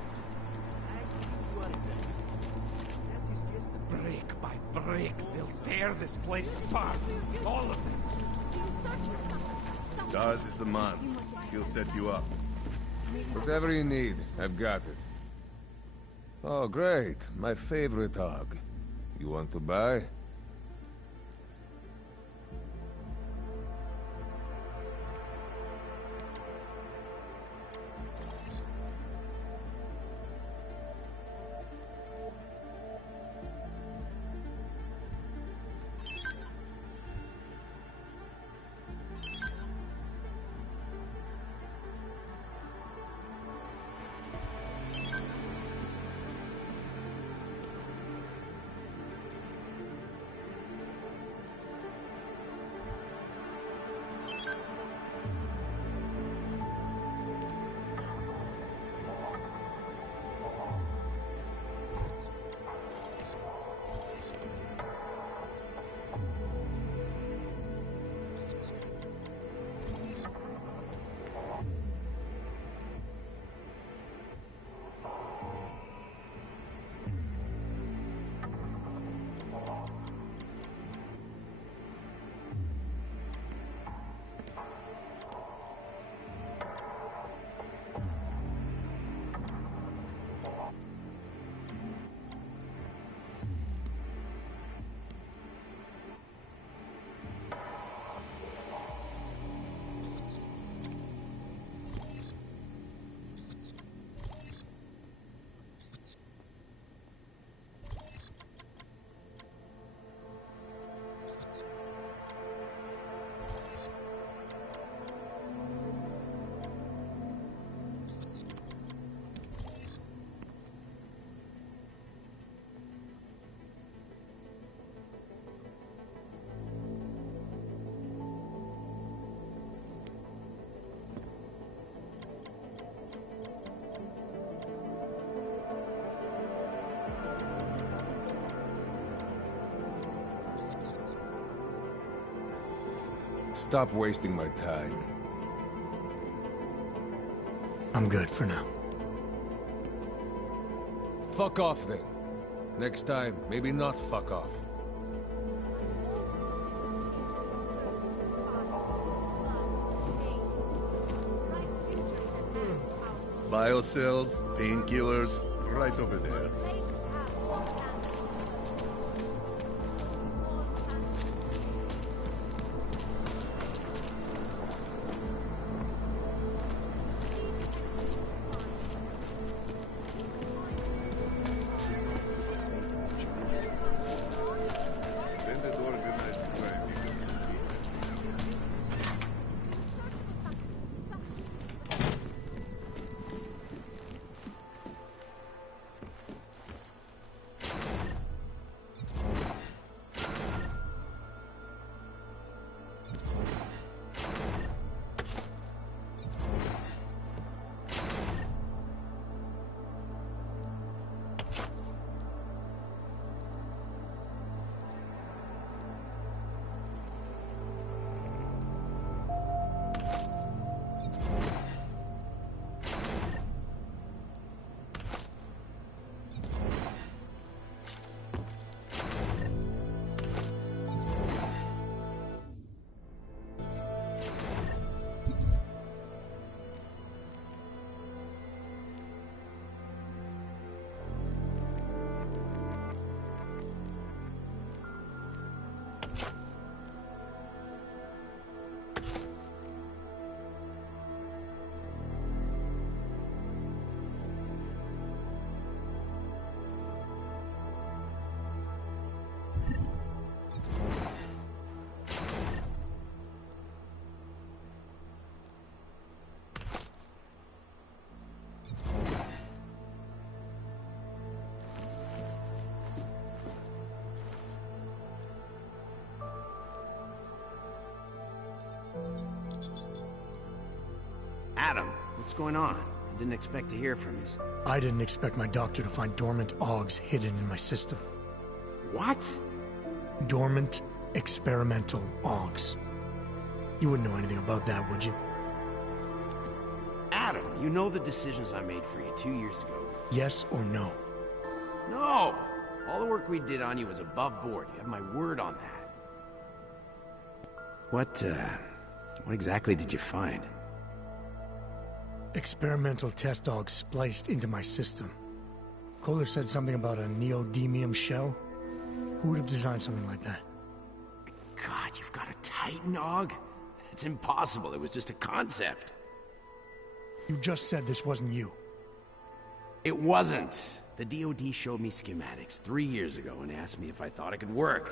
Brick by brick, they'll tear this place apart. All of them. Daz is the man. He'll set you up. Whatever you need, I've got it. Oh, great. My favorite hog. You want to buy? Stop wasting my time. I'm good for now. Fuck off then. Next time, maybe not fuck off. Biocells, painkillers, right over there. Adam, what's going on? I didn't expect to hear from you. I didn't expect my doctor to find dormant augs hidden in my system. What? Dormant experimental augs. You wouldn't know anything about that, would you? Adam, You know the decisions I made for you 2 years ago. Yes or no? No! All the work we did on you was above board. You have my word on that. What exactly did you find? Experimental test dogs spliced into my system. Kohler said something about a neodymium shell. Who would have designed something like that? God, you've got a Titan dog? It's impossible. It was just a concept. You just said this wasn't you. It wasn't. The DoD showed me schematics 3 years ago and asked me if I thought it could work.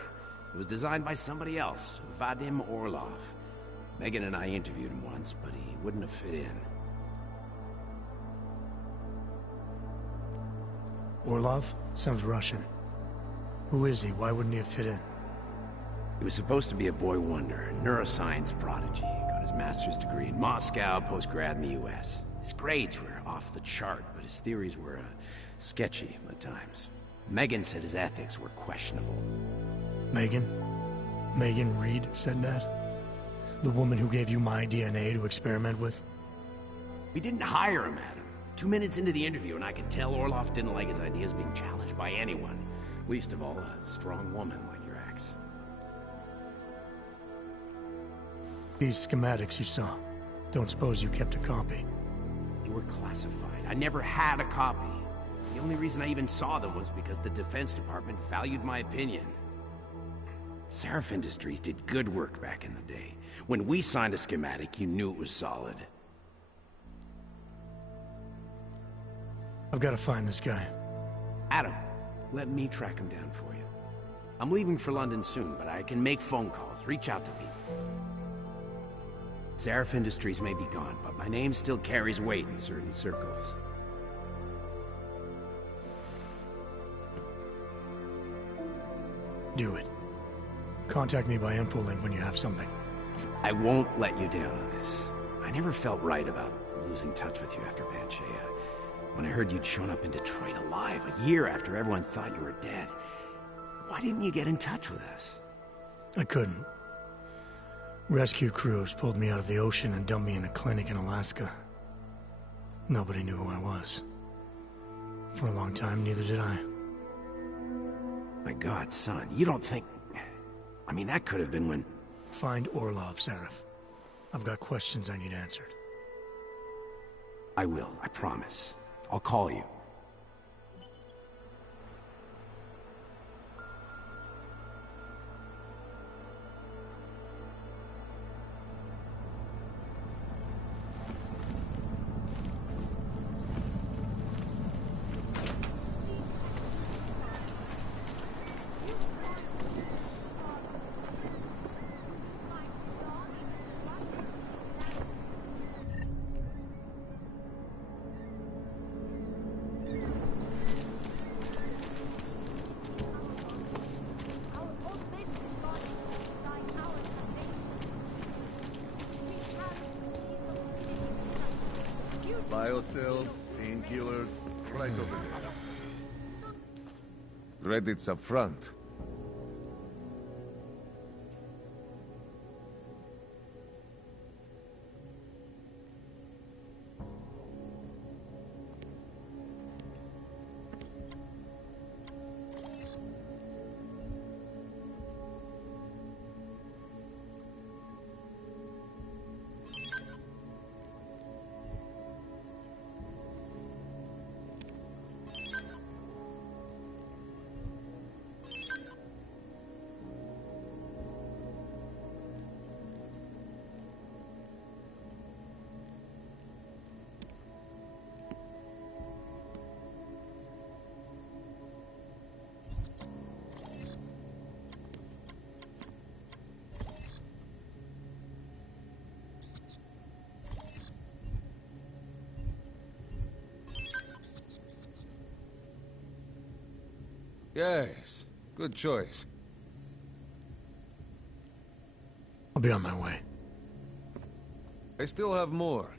It was designed by somebody else, Vadim Orlov. Megan and I interviewed him once, but he wouldn't have fit in. Orlov? Sounds Russian. Who is he? Why wouldn't he have fit in? He was supposed to be a boy wonder, a neuroscience prodigy. Got his master's degree in Moscow, post-grad in the US. His grades were off the chart, but his theories were sketchy at times. Megan said his ethics were questionable. Megan? Megan Reed said that? The woman who gave you my DNA to experiment with? We didn't hire him, Adam. 2 minutes into the interview, and I could tell Orlov didn't like his ideas being challenged by anyone. Least of all, a strong woman like your ex. These schematics you saw. Don't suppose you kept a copy? They were classified. I never had a copy. The only reason I even saw them was because the Defense Department valued my opinion. Seraph Industries did good work back in the day. When we signed a schematic, you knew it was solid. I've got to find this guy. Adam, let me track him down for you. I'm leaving for London soon, but I can make phone calls, reach out to people. Seraph Industries may be gone, but my name still carries weight in certain circles. Do it. Contact me by infolink when you have something. I won't let you down on this. I never felt right about losing touch with you after Panchaea. When I heard you'd shown up in Detroit alive a year after everyone thought you were dead, why didn't you get in touch with us? I couldn't. Rescue crews pulled me out of the ocean and dumped me in a clinic in Alaska. Nobody knew who I was. For a long time, neither did I. My God, son, you don't think... I mean, that could have been when... Find Orlov, Seraph. I've got questions I need answered. I will, I promise. I'll call you. Biocells, painkillers, right over there. Credits up front. Yes, good choice. I'll be on my way. I still have more.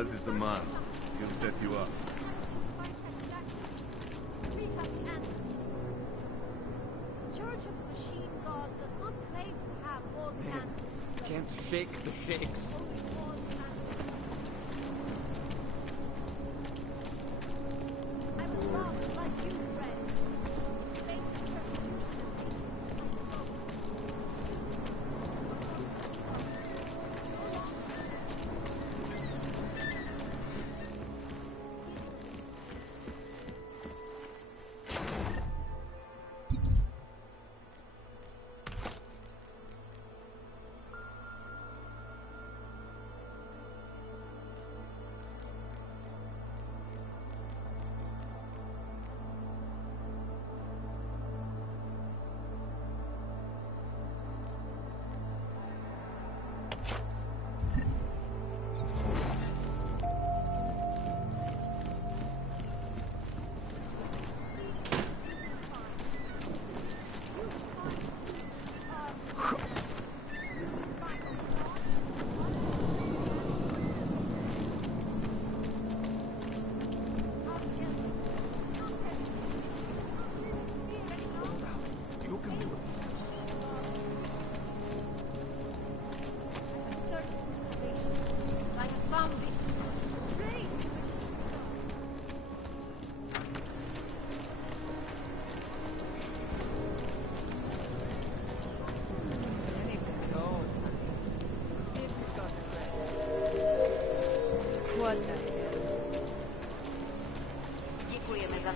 Daz is the man. He'll set you up. Church of Machine God does not claim to have all the Man, answers. can't fake the fakes. I was lost like you, friend. Facing persecution.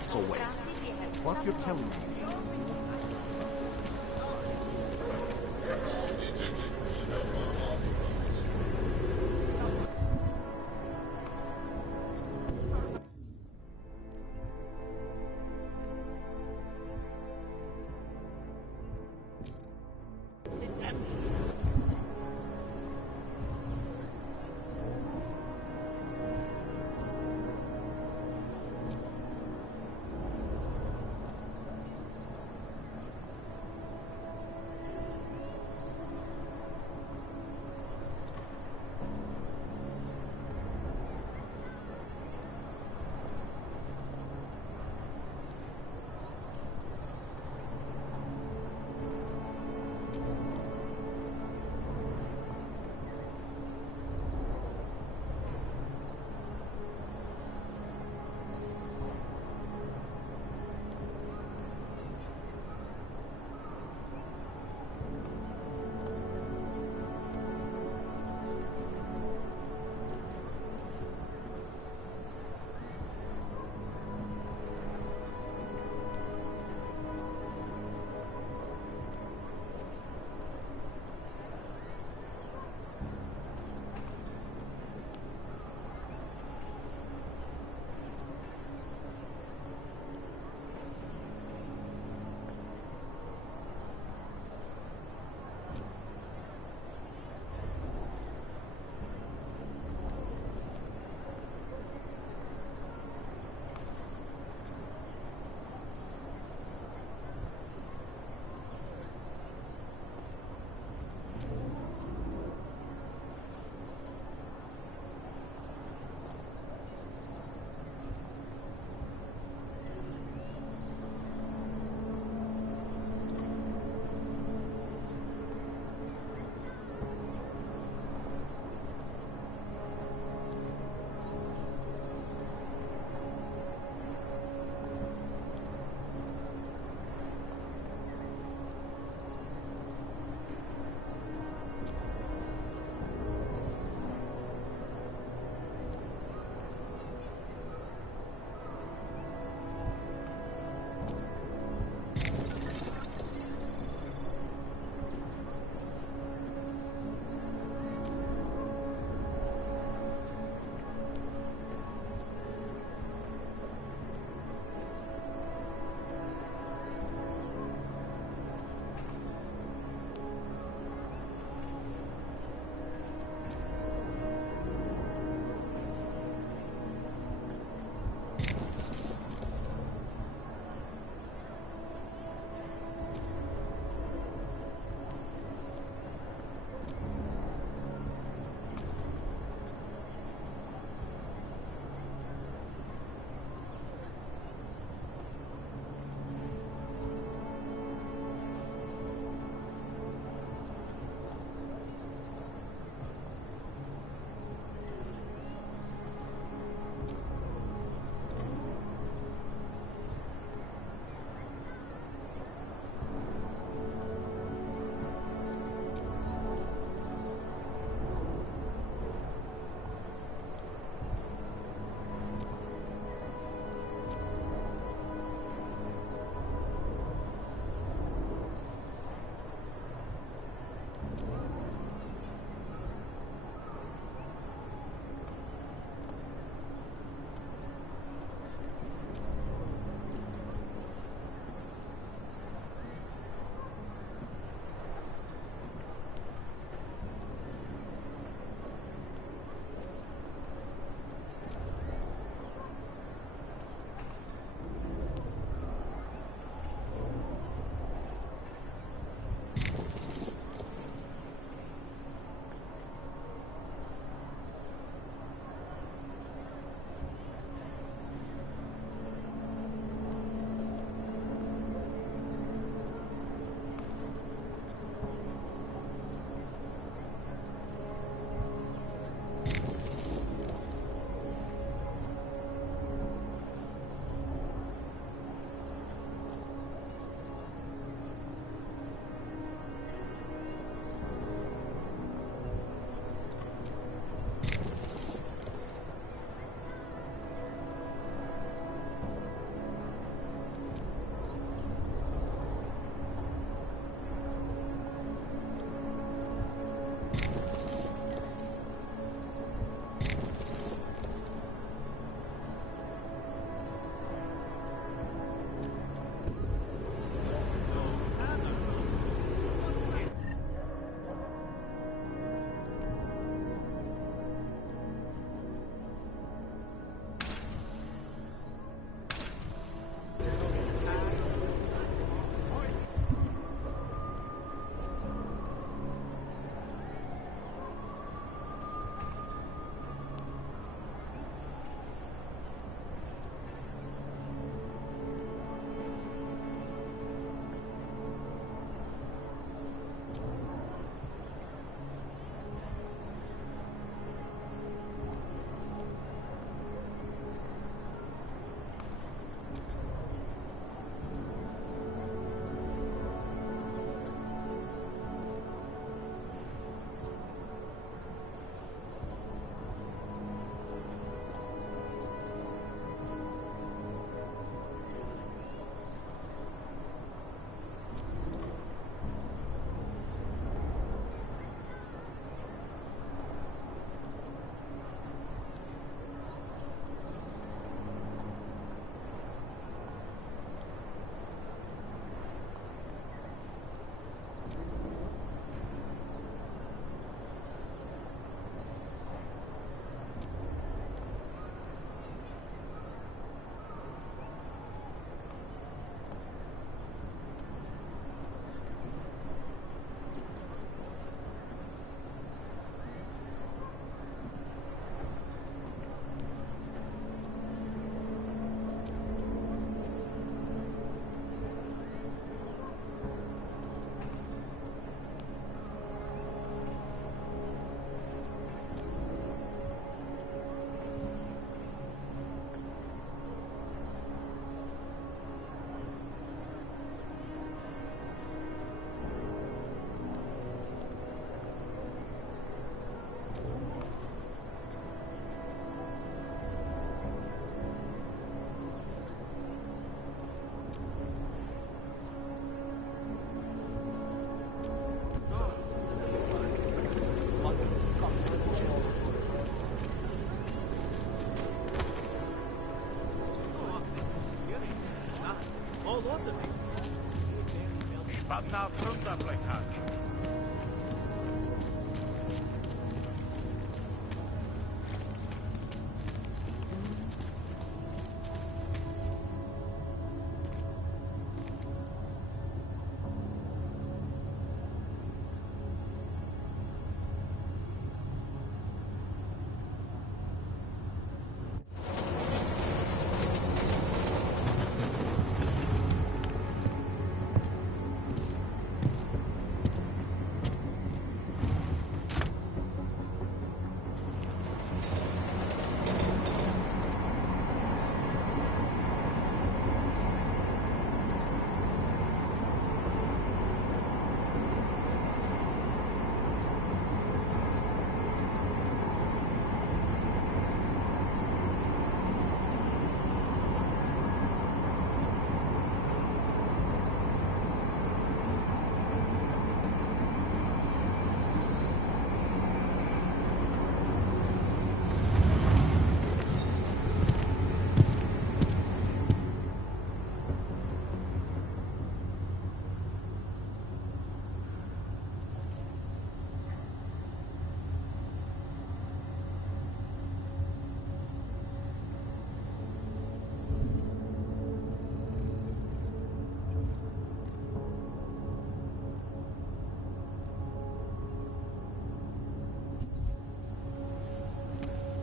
So wait, what you're telling me? Spadna frunta plecacz.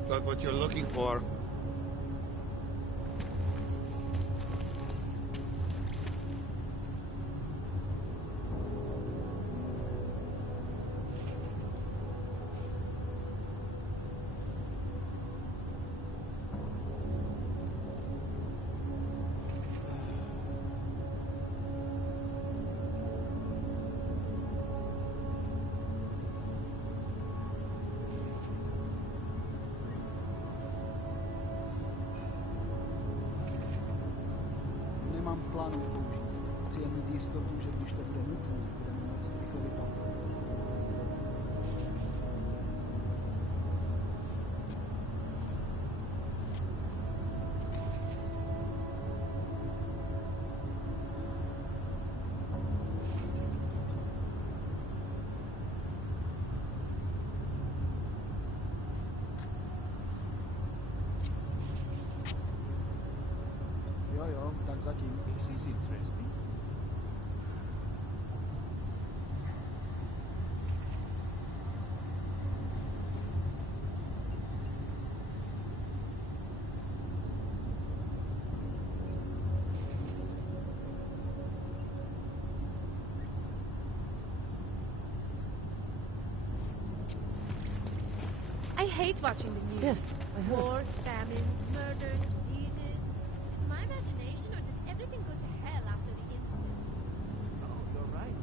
Got what you're looking for. Nemám v plánu použít. Chci jen mít jistotu, že když to bude nutné, budeme moct rychle vypadnout. Jo, tak zatím. This is interesting. I hate watching the news. Yes, I heard. Wars, famines, murders, diseases. Is my imagination, or did everything go to hell after the incident? Oh, you're right.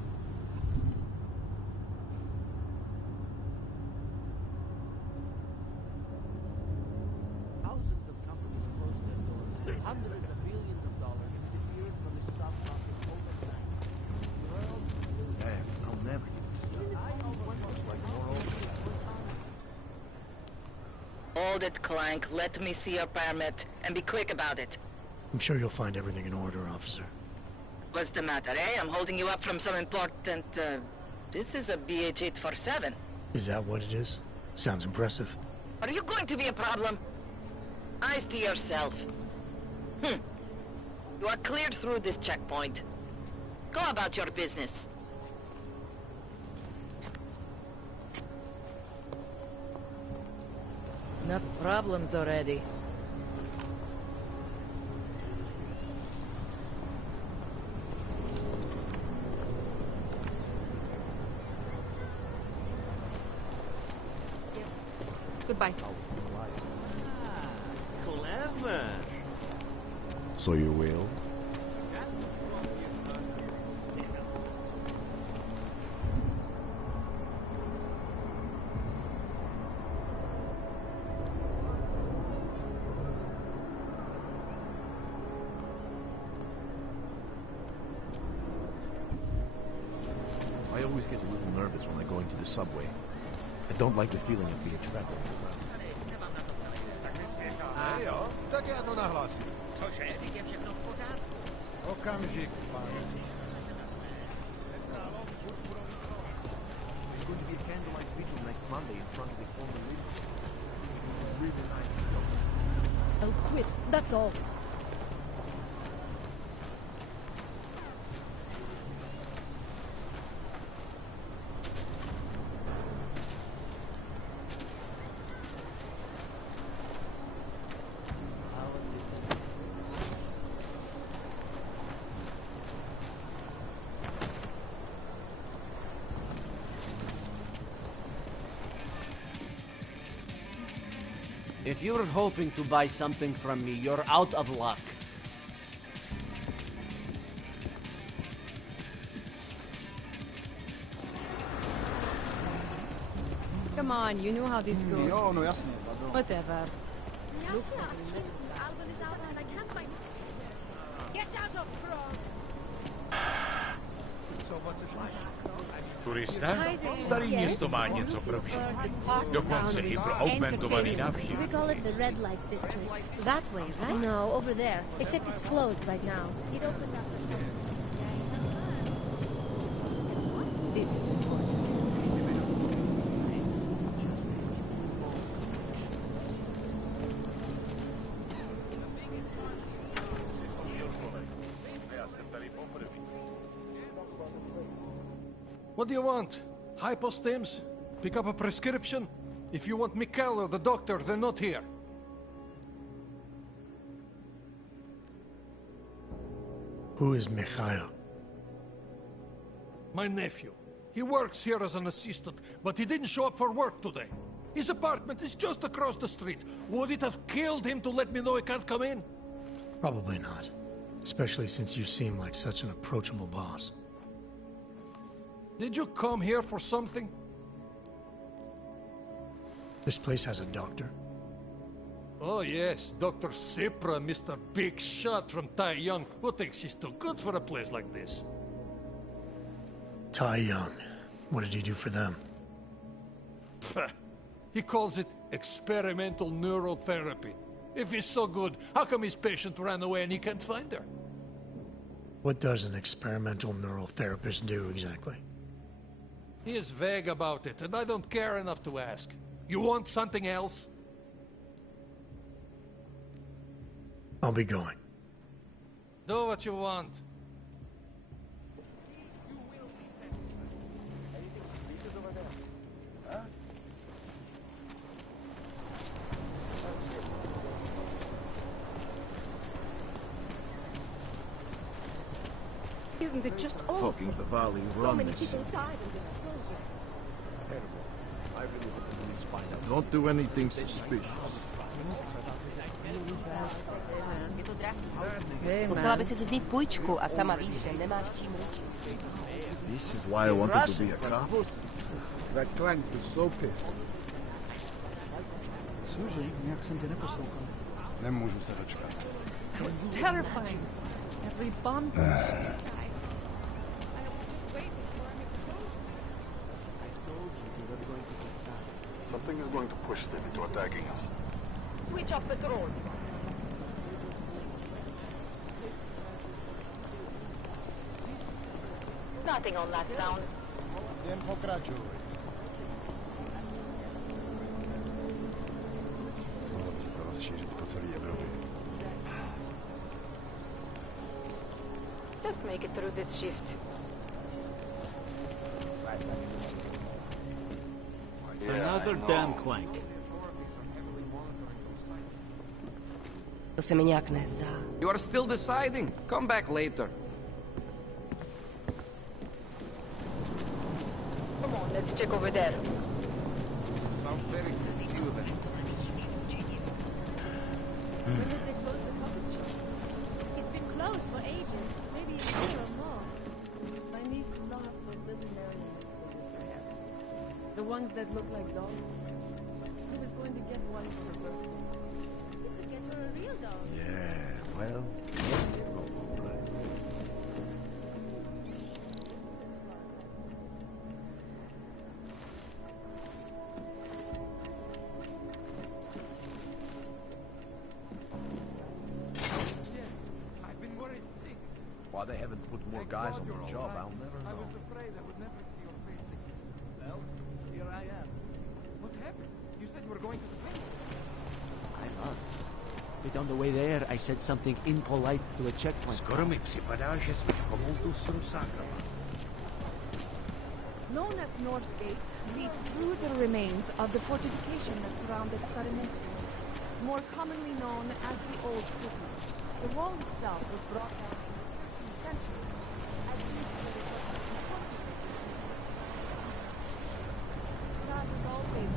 Thousands of companies closed their doors. Hundreds of billions of dollars disappeared from the stock market overnight. The world is... Yeah, I'll never get this done. Looks like more old. Hold it, Clank. Let me see your permit, and be quick about it. I'm sure you'll find everything in order, officer. What's the matter, eh? I'm holding you up from some important, This is a BH-847. Is that what it is? Sounds impressive. Are you going to be a problem? Eyes to yourself. You are cleared through this checkpoint. Go about your business. Enough problems already. Goodbye. Clever. So you will? I always get a little nervous when I go into the subway. I don't like the feeling of being trapped. Jo, tak já to nahlásím. Cože, teď je všechno v pořádku. Okamžik, pane. There's going to be a candlelight vigil next Monday in front of the former leader. Really nice. I'll quit, that's all. If you're hoping to buy something from me, you're out of luck. Come on, you know how this goes. Jo, no jasne. Whatever. Alvin is out and I can't find... Get out of front! So what's it like? Turista? Starý město má něco pro všechny. Dokonce i pro augmentovaný návštěvníky. We call it the red light district. That way, right? No, over there. Except it's closed right now. It opens up. What do you want? Hypostims? Pick up a prescription? If you want Mikhail or the doctor, they're not here. Who is Mikhail? My nephew. He works here as an assistant, but he didn't show up for work today. His apartment is just across the street. Would it have killed him to let me know he can't come in? Probably not. Especially since you seem like such an approachable boss. Did you come here for something? This place has a doctor? Oh yes, Dr. Sipra, Mr. Big Shot from Tai Young, who thinks he's too good for a place like this. Tai Young. What did he do for them? He calls it experimental neurotherapy. If he's so good, how come his patient ran away and he can't find her? What does an experimental neural therapist do exactly? He is vague about it, and I don't care enough to ask. You want something else? I'll be going. Do what you want. Isn't it just awful? Fucking Bavali run this. I really hope the police find out. Don't do anything suspicious. Musela by si vzít půjčku a sama víš, že nemáš čím ručit. This is why I wanted to be a cop. That clank is so pissed. Cože, nějak jsem tě neposlouchal. Nemůžu se dočkat. That was terrifying. Every bomb. Something is going to push them into attacking us. Switch off patrol. Nothing on last round. Jen pokračuj. Mohlo by se to rozšířit po celé Evropě. Just make it through this shift. Another damn clank. To se mi nějak nezdá. You are still deciding. Come back later. Come on, let's check over there. Sounds very good. See you then. When did they close the coffee shop? It's been closed for ages. Maybe a year or more. My niece still has those little marionettes that we have. The ones that look like dogs. He was going to get one for her birthday. You could get her a real dog. Yeah, well, Why they haven't put more guys on the job, I'll never I know. was afraid I would never see your face again. Well, here I am. What happened? You said you were going to the place. I was. But on the way there, I said something impolite to a checkpoint. Skoro mi připadá, že jsme komoutu s Rusákama. Known as North Gate, leads through the remains of the fortification that surrounded Scaramesco, more commonly known as the Old City. The wall itself was brought down in the 16th century as usually that was always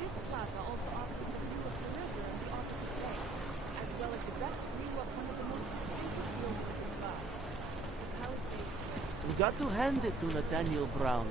This plaza also offers a view of the river and the opposite bank, as well as the best view of one of the most distinctive buildings in Bath, the Palisades. We got to hand it to Nathaniel Brown.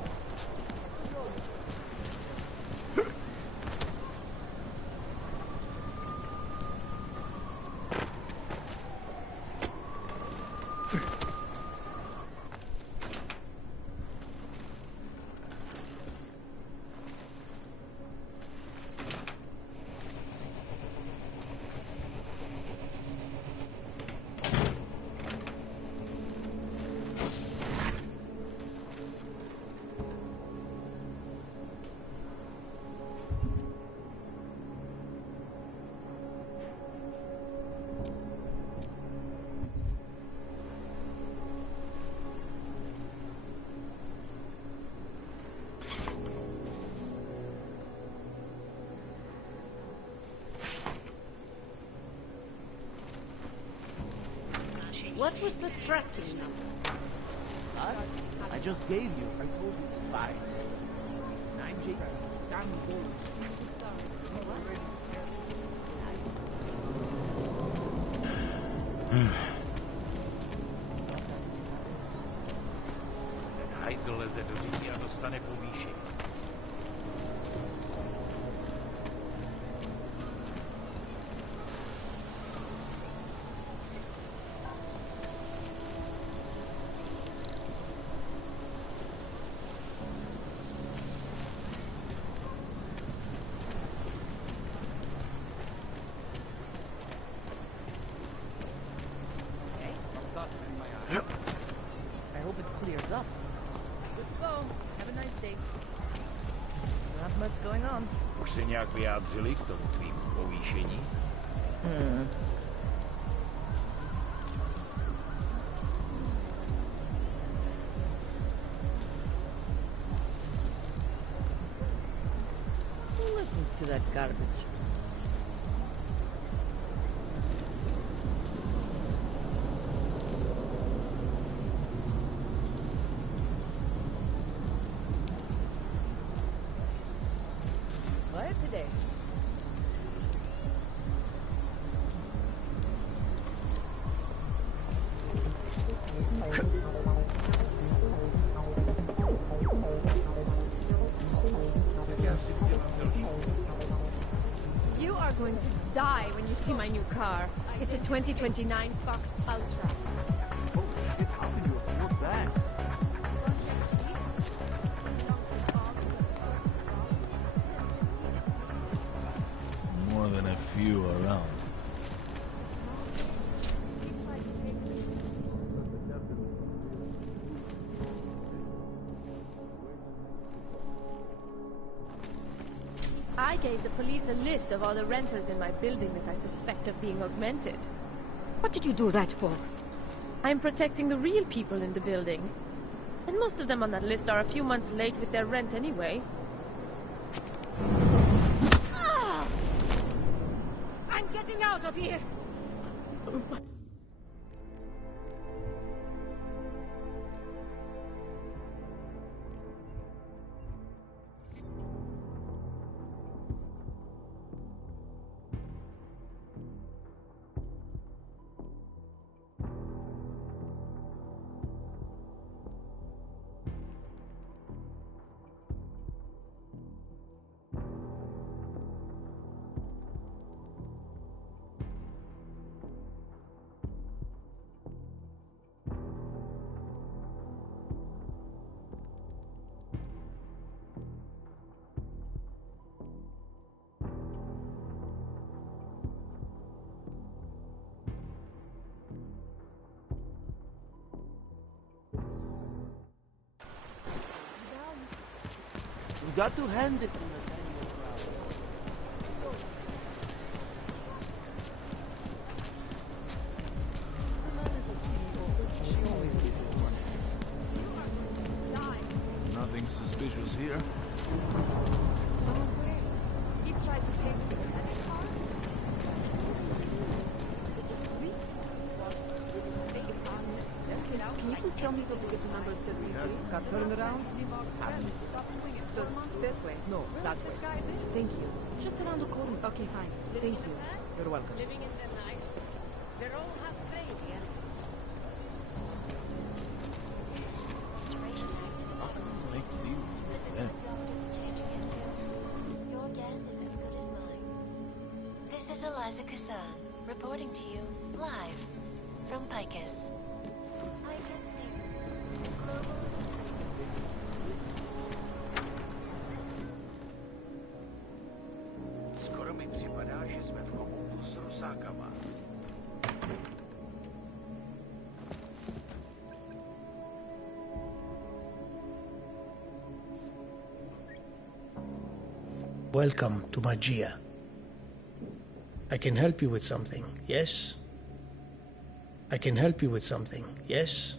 What was the tracking number? What? I just gave you. I told you to buy. 9J. Damn Ten hajzl leze do říky a dostane povýšení. I hope it clears up. Good to go. Have a nice day. Not much going on. Už se nějak vyjádřili k tomu tvým povýšení? Who listens to that garbage? Quiet today. You are going to die when you see my new car. It's a 2029 Fox Ultra. How can you afford that? More than a few around. I gave the police a list of all the renters in my building that I suspect of being augmented. What did you do that for? I'm protecting the real people in the building. And most of them on that list are a few months late with their rent anyway. I'm getting out of here! got to hand it to Nathaniel Nothing suspicious here. He tried to take the credit card. Can you please tell me the ticket number 33? Got turned around? So, this way? No, that way. Thank you. Just around the corner. Okay, fine. Thank you. You're welcome. Living in the night. They're all half crazy, eh? Your guess is as good as mine. This is Eliza Kassan, reporting to you, live, from Picus. Picus News. Global. Skoro mi připadá, že jsme v komoutu s rusákama. Welcome to Magia. I can help you with something, yes? I can help you with something, yes?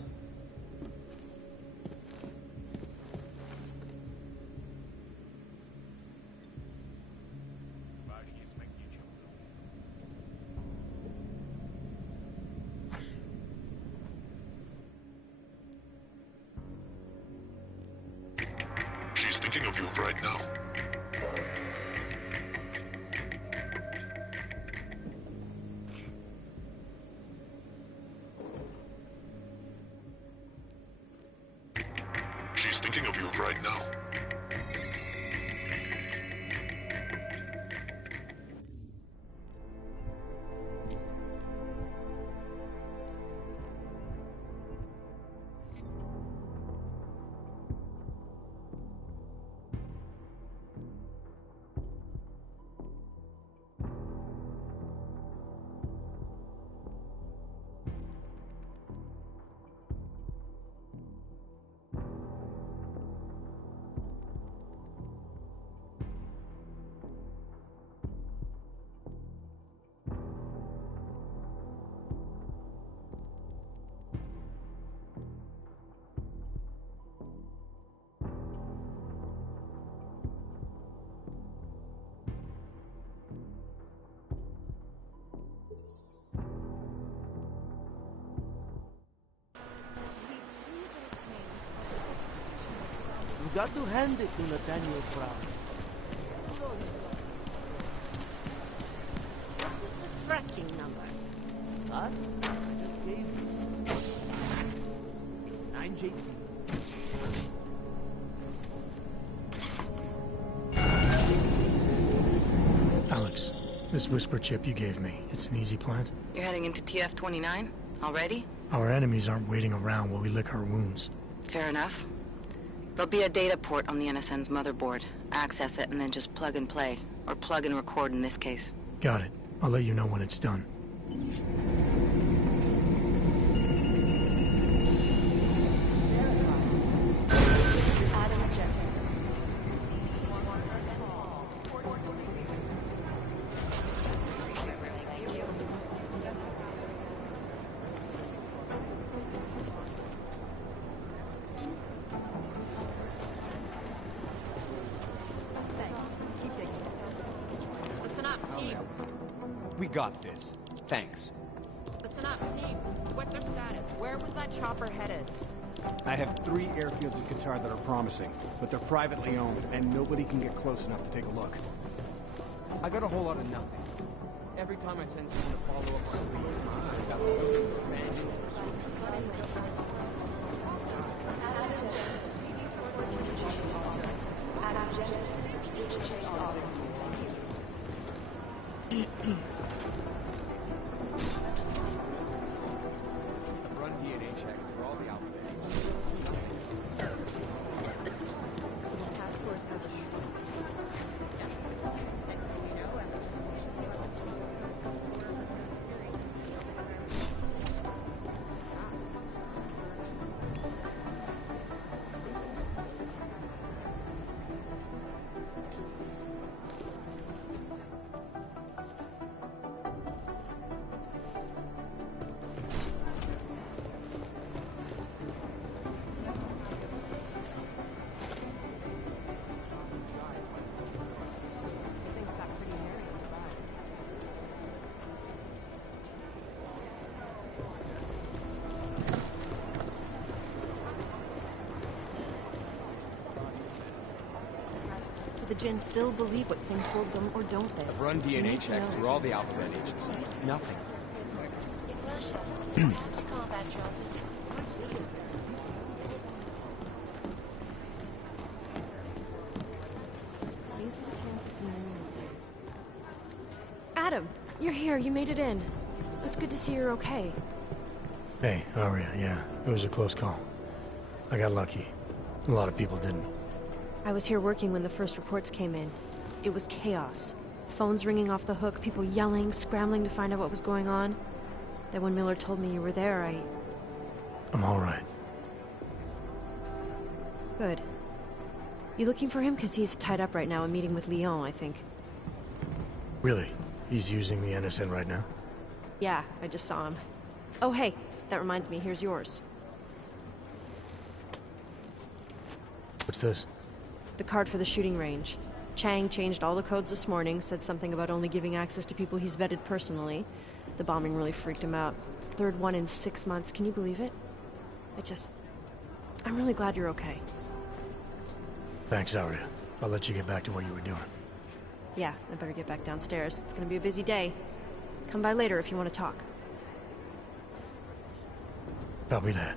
She's thinking of you right now. She's thinking of you right now. You got to hand it to Nathaniel Brown. Tracking number. That? I just gave you. It's 9JT. Alex, this whisper chip you gave me, it's an easy plant? You're heading into TF-29? Already? Our enemies aren't waiting around while we lick our wounds. Fair enough. There'll be a data port on the NSN's motherboard. Access it and then just plug and play. Or plug and record in this case. Got it. I'll let you know when it's done. Adam Jensen. Listen up, team. We got this. Thanks. Listen up, team. What's our status? Where was that chopper headed? I have 3 airfields in Qatar that are promising, but they're privately owned, and nobody can get close enough to take a look. I got a whole lot of nothing. Every time I send someone to follow up on a lead, I got looking for ranch. Run DNA checks for all the alphabets. Task force has a Do the Jinn still believe what Singh told them, or don't they? I've run DNA checks through all the alphabet agencies. Nothing. In Russia, anti-combat drones attack. Adam, you're here. You made it in. It's good to see you're okay. Hey, Aria, yeah. It was a close call. I got lucky. A lot of people didn't. I was here working when the first reports came in. It was chaos. Phones ringing off the hook, people yelling, scrambling to find out what was going on. Then when Miller told me you were there, I'm all right. Good. You looking for him? Because he's tied up right now, a meeting with Leon, I think. Really? He's using the NSN right now? Yeah, I just saw him. Oh, hey, that reminds me, here's yours. What's this? The card for the shooting range. Chang changed all the codes this morning, said something about only giving access to people he's vetted personally. The bombing really freaked him out. Third one in 6 months, can you believe it? I'm really glad you're okay. Thanks, Aria. I'll let you get back to what you were doing. Yeah, I better get back downstairs. It's gonna be a busy day. Come by later if you want to talk. Copy that.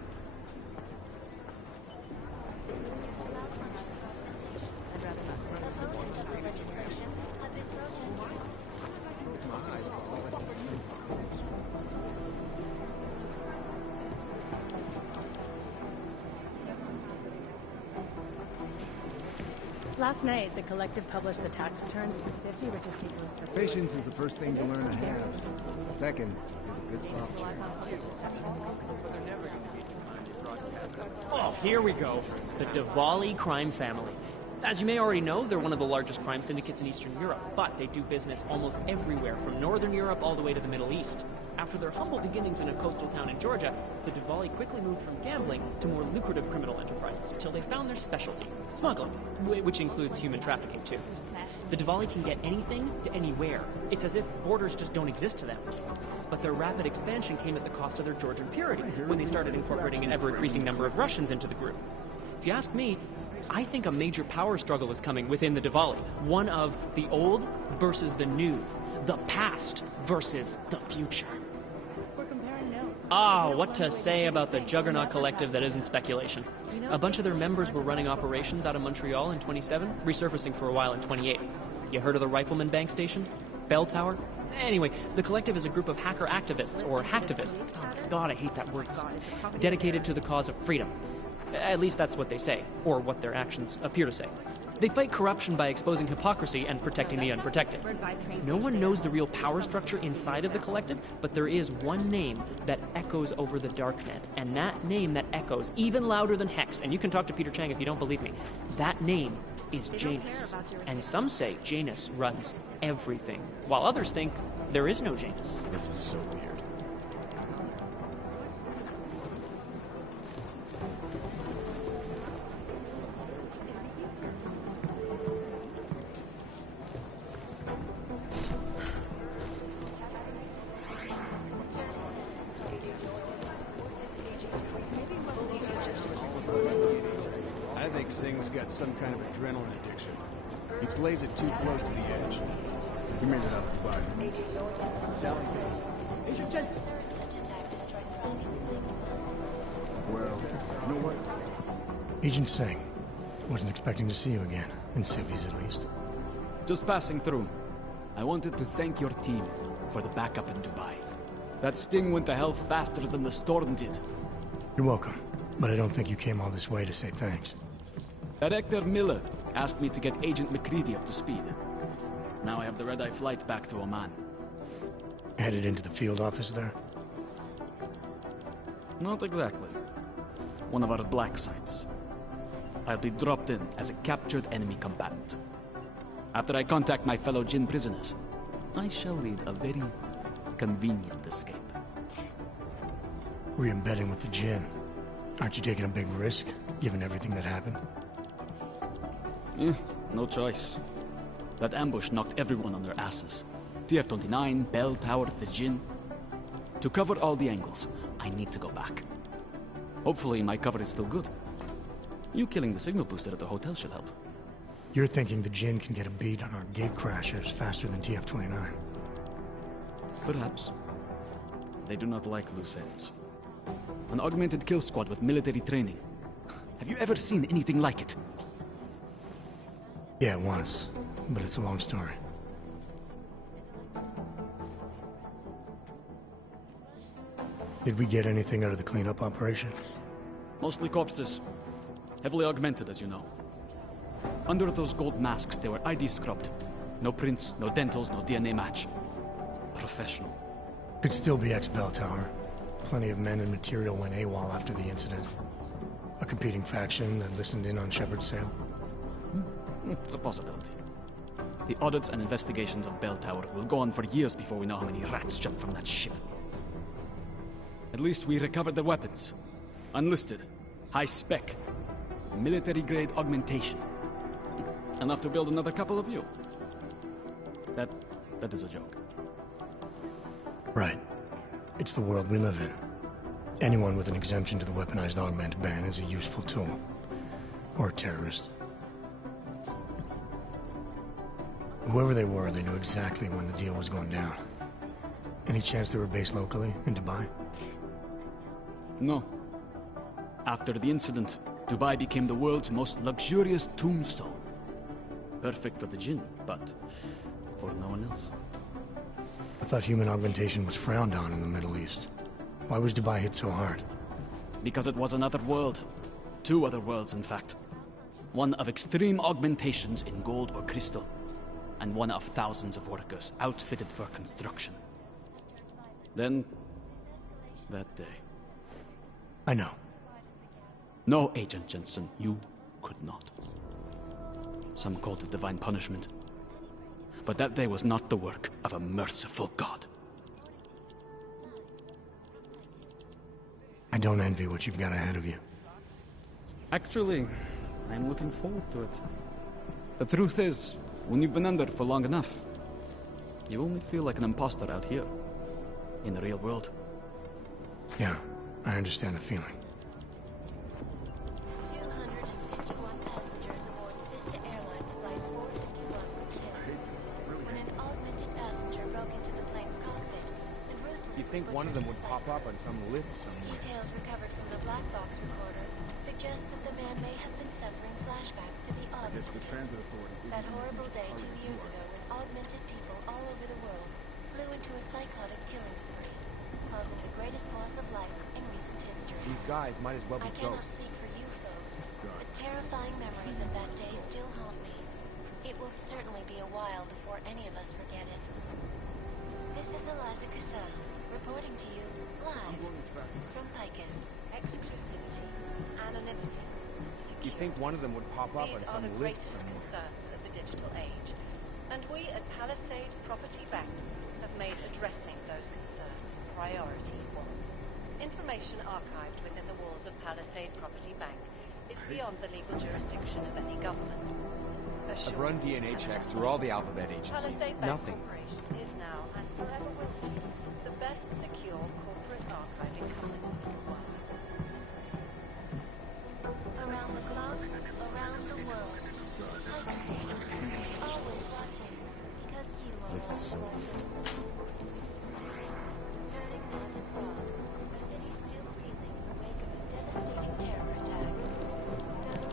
Last night, the Collective published the tax returns of the 50 richest people in Switzerland. Patience is the first thing to learn to have. The second is a good software. Oh, here we go. The Diwali crime family. As you may already know, they're one of the largest crime syndicates in Eastern Europe, but they do business almost everywhere, from Northern Europe all the way to the Middle East. After their humble beginnings in a coastal town in Georgia, the Diwali quickly moved from gambling to more lucrative criminal enterprises until they found their specialty, smuggling, which includes human trafficking too. The Diwali can get anything to anywhere. It's as if borders just don't exist to them. But their rapid expansion came at the cost of their Georgian purity when they started incorporating an ever-increasing number of Russians into the group. If you ask me, I think a major power struggle is coming within the Diwali. One of the old versus the new. The past versus the future. We're comparing notes. Ah, what to say about the Juggernaut Collective that isn't speculation. A bunch of their members were running operations out of Montreal in 27, resurfacing for a while in 28. You heard of the Rifleman Bank Station? Bell Tower? Anyway, the Collective is a group of hacker activists, or hacktivists. Oh, God, I hate that word. Dedicated to the cause of freedom. At least that's what they say, or what their actions appear to say. They fight corruption by exposing hypocrisy and protecting the unprotected. No one knows the real power structure inside of the Collective, but there is one name that echoes over the darknet, and that name that echoes even louder than Hex, and you can talk to Peter Chang if you don't believe me, that name is Janus. And some say Janus runs everything, while others think there is no Janus. This is so weird. I think Singh's got some kind of adrenaline addiction. He plays it too close to the edge. He made it out of the body. Sally Bay. Agent Jensen. Well, you know what? Agent Singh. Wasn't expecting to see you again. In civvies, at least. Just passing through. I wanted to thank your team for the backup in Dubai. That sting went to hell faster than the storm did. You're welcome. But I don't think you came all this way to say thanks. Director Miller asked me to get Agent McCready up to speed. Now I have the red-eye flight back to Oman. Headed into the field office there? Not exactly. One of our black sites. I'll be dropped in as a captured enemy combatant. After I contact my fellow Jinn prisoners, I shall lead a very convenient escape. Re-embedding with the Jinn. Aren't you taking a big risk, given everything that happened? No choice. That ambush knocked everyone on their asses. TF-29, Bell Tower, the Jinn. To cover all the angles, I need to go back. Hopefully my cover is still good. You killing the signal booster at the hotel should help. You're thinking the Jinn can get a beat on our gate crashers faster than TF-29. Perhaps. They do not like loose ends. An augmented kill squad with military training. Have you ever seen anything like it? Yeah, once. But it's a long story. Did we get anything out of the cleanup operation? Mostly corpses. Heavily augmented, as you know. Under those gold masks, they were ID scrubbed. No prints, no dentals, no DNA match. Professional. Could still be ex-Bell Tower. Plenty of men and material went AWOL after the incident. A competing faction that listened in on Shepard's sale. It's a possibility. The audits and investigations of Bell Tower will go on for years before we know how many rats jumped from that ship. At least we recovered their weapons. Unlisted. High spec. Military-grade augmentation. Enough to build another couple of you. That is a joke. Right. It's the world we live in. Anyone with an exemption to the weaponized augment ban is a useful tool. Or a terrorist. Whoever they were, they knew exactly when the deal was going down. Any chance they were based locally, in Dubai? No. After the incident, Dubai became the world's most luxurious tombstone. Perfect for the Jinn, but for no one else. I thought human augmentation was frowned on in the Middle East. Why was Dubai hit so hard? Because it was another world. Two other worlds, in fact. One of extreme augmentations in gold or crystal, and one of thousands of workers outfitted for construction. Then, that day. I know. No, Agent Jensen, you could not. Some called it divine punishment. But that day was not the work of a merciful God. I don't envy what you've got ahead of you. Actually, I'm looking forward to it. The truth is, when you've been under for long enough, you only feel like an imposter out here, in the real world. Yeah, I understand the feeling. 251 passengers aboard Sister Airlines Flight 451 were killed when an augmented passenger broke into the plane's cockpit and ruthlessly You think one of them would pop up on some list somewhere? Details recovered from the black box recorder suggest that the man may have been suffering flashbacks to the August that horrible day 2 years ago when augmented people all over the world flew into a psychotic killing spree, causing the greatest loss of life in recent history. These guys might as well be I cannot ghosts. speak for you folks, but terrifying memories of that day still haunt me. It will certainly be a while before any of us forget it. This is Eliza Cassan, reporting to you live from Picus. Exclusivity, anonymity, security. You think one of them would pop up on These are some the list greatest somewhere? concerns of the digital age. And we at Palisade Property Bank have made addressing those concerns priority one. Information archived within the walls of Palisade Property Bank is beyond the legal jurisdiction of any government. I've run DNA checks through all the alphabet agencies. Palisade Bank Nothing. Corporation is now and forever will be the best secure corporate archiving company in the world. Around the globe, around the world. Always watching, because you are This is always so watching. Turning now to Prague, a city still reeling in the wake of a devastating terror attack.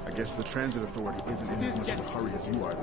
I guess the transit authority isn't in as much of a hurry as you are.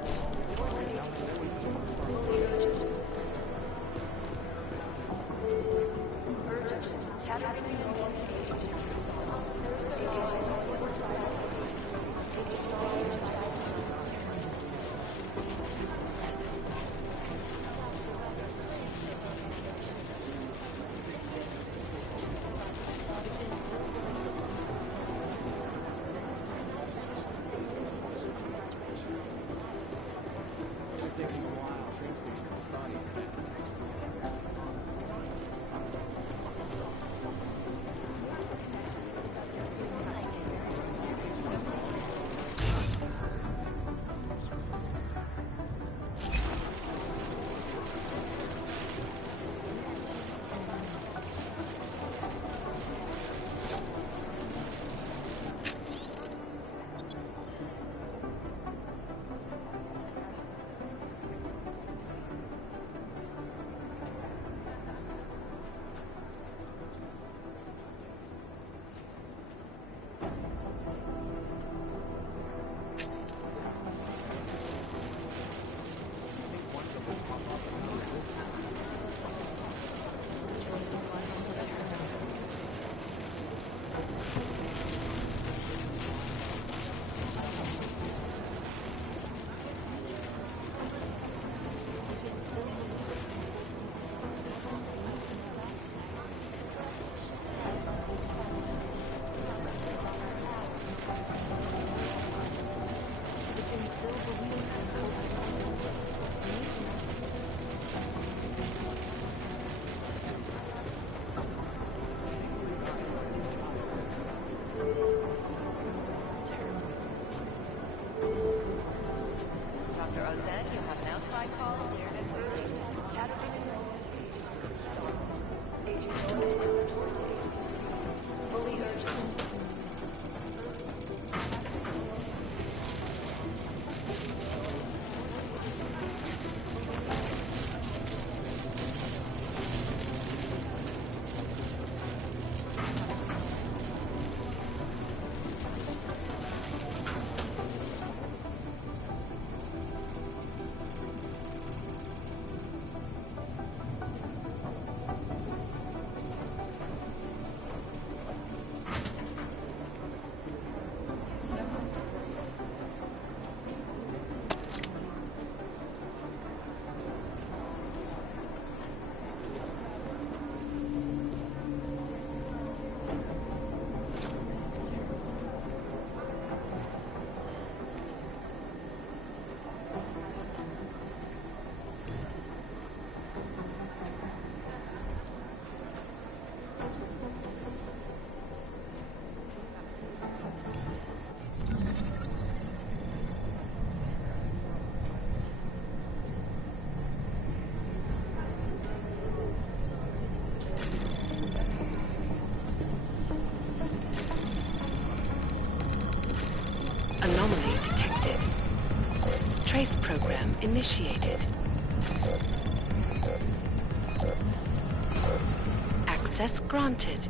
Anomaly detected. Trace program initiated. Access granted.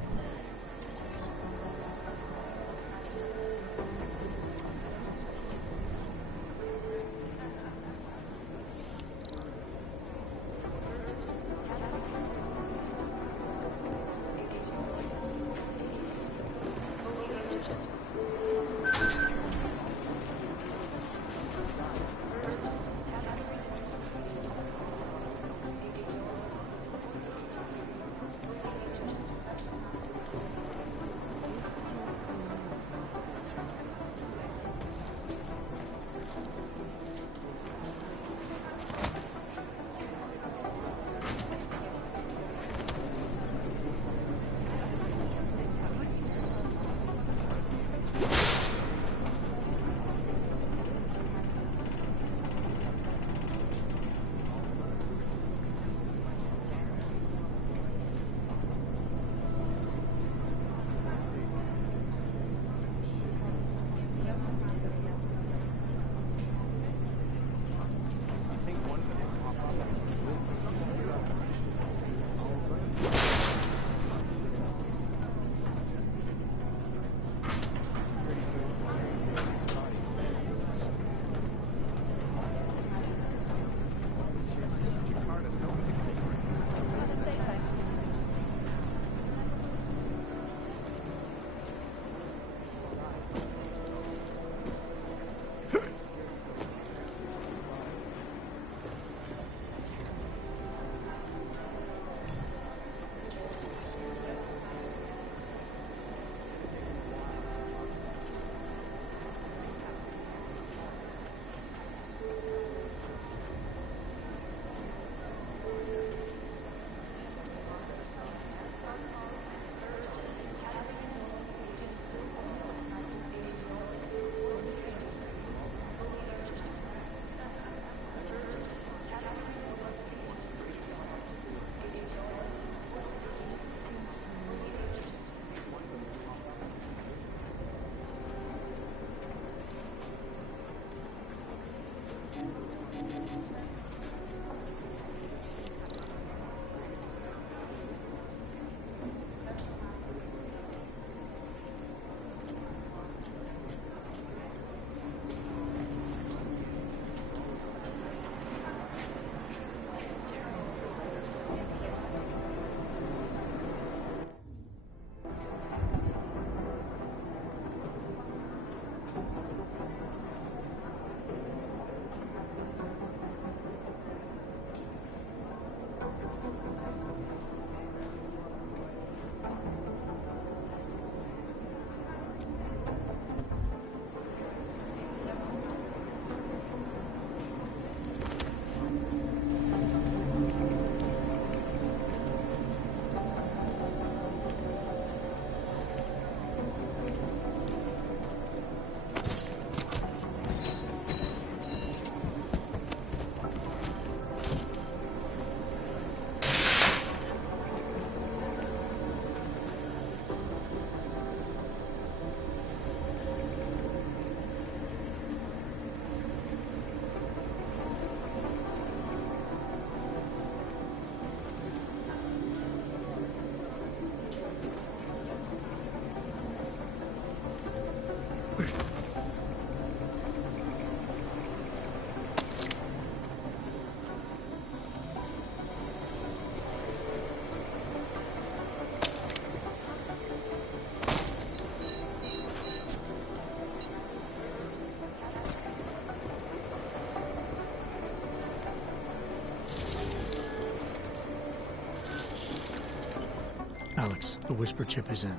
Alex, the whisper chip is in.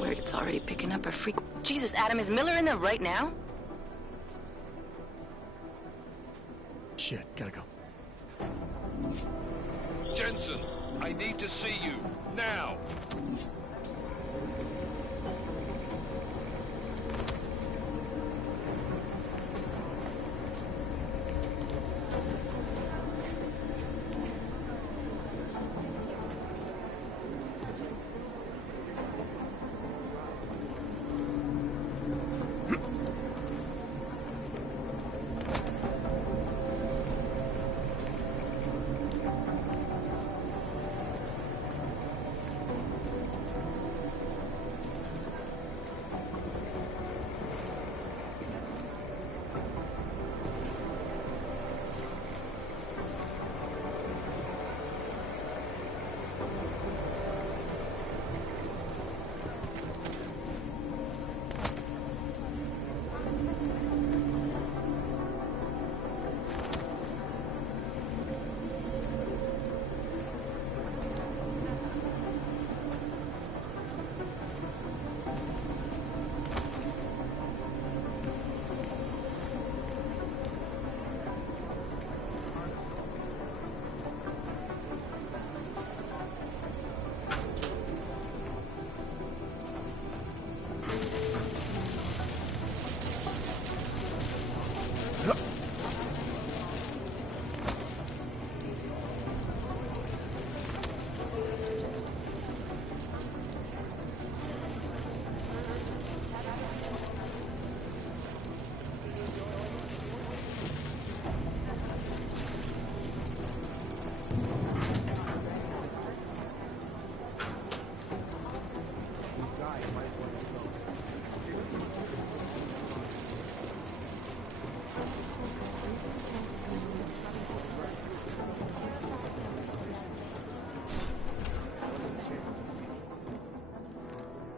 Weird, it's already picking up a freak. Jesus, Adam, is Miller in there right now? Shit, gotta go. Jensen, I need to see you, now!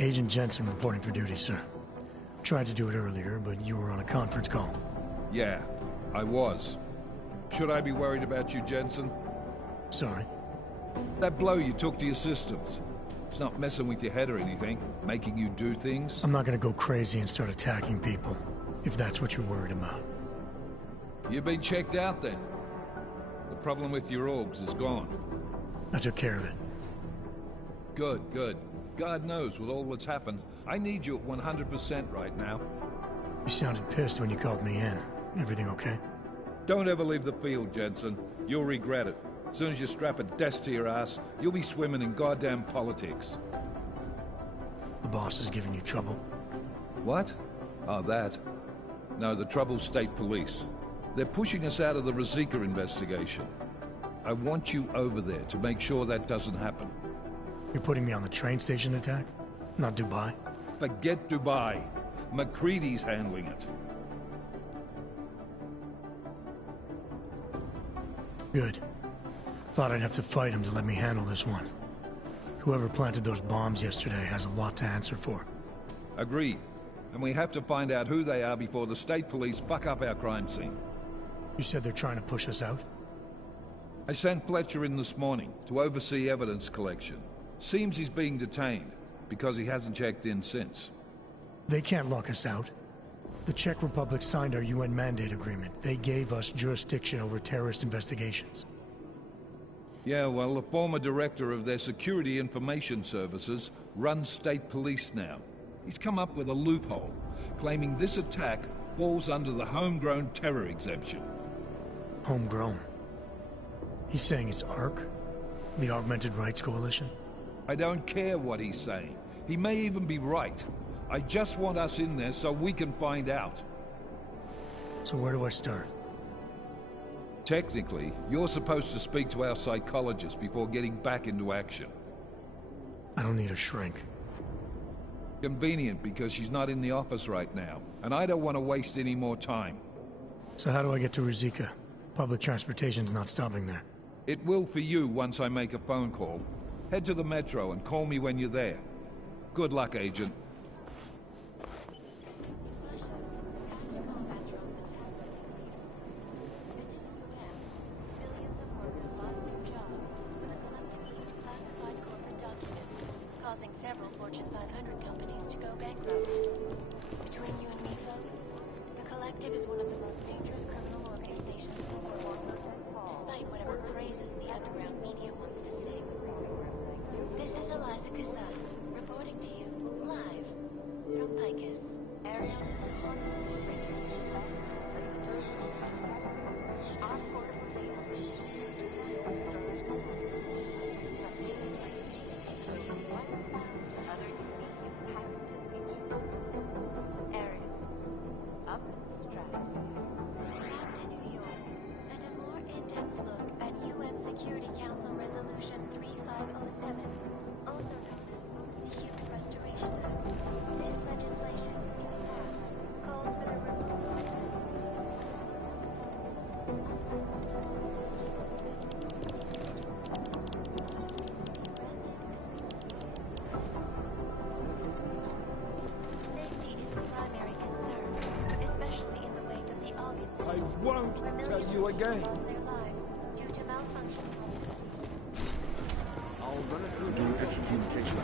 Agent Jensen reporting for duty, sir. Tried to do it earlier, but you were on a conference call. Yeah, I was. Should I be worried about you, Jensen? Sorry? That blow you took to your systems. It's not messing with your head or anything, making you do things? I'm not gonna go crazy and start attacking people, if that's what you're worried about. You've been checked out then. The problem with your orgs is gone. I took care of it. Good, good. God knows, with all that's happened, I need you at 100% right now. You sounded pissed when you called me in. Everything okay? Don't ever leave the field, Jensen. You'll regret it. As soon as you strap a desk to your ass, you'll be swimming in goddamn politics. The boss is giving you trouble? What? Oh, that. No, the trouble's state police. They're pushing us out of the Ruzicka investigation. I want you over there to make sure that doesn't happen. You're putting me on the train station attack? Not Dubai? Forget Dubai. MacReady's handling it. Good. Thought I'd have to fight him to let me handle this one. Whoever planted those bombs yesterday has a lot to answer for. Agreed. And we have to find out who they are before the state police fuck up our crime scene. You said they're trying to push us out? I sent Fletcher in this morning to oversee evidence collection. Seems he's being detained, because he hasn't checked in since. They can't lock us out. The Czech Republic signed our UN mandate agreement. They gave us jurisdiction over terrorist investigations. Yeah, well, the former director of their security information services runs state police now. He's come up with a loophole, claiming this attack falls under the homegrown terror exemption. Homegrown? He's saying it's ARC? The Augmented Rights Coalition? I don't care what he's saying. He may even be right. I just want us in there so we can find out. So where do I start? Technically, you're supposed to speak to our psychologist before getting back into action. I don't need a shrink. Convenient, because she's not in the office right now, and I don't want to waste any more time. So how do I get to Ruzicka? Public transportation's not stopping there. It will for you once I make a phone call. Head to the metro and call me when you're there. Good luck, Agent. Causing several Fortune 500 companies to go bankrupt. Between you and me, folks, the Collective is one of the most dangerous criminal organizations in the world, despite whatever praises the underground media wants to sing. This is Eliza Casada, reporting to you, live, from Picus. Ariel is constantly bringing you the best and latest information. Our portable data solutions have some storage capacity, flexible screens, including 1,000 other unique and patented features. Ariel, up in the stratosphere. Back to New York, and a more in-depth look at UN Security Council Resolution 3507, also known as the Human Restoration Act. This legislation, if passed, calls for the removal of safety is the primary concern, especially in the wake of the Aug incident. I won't tell you again. Lost their lives due to malfunction. I'll run it through to extra communication.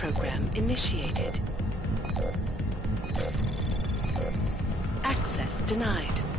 program initiated. Access denied.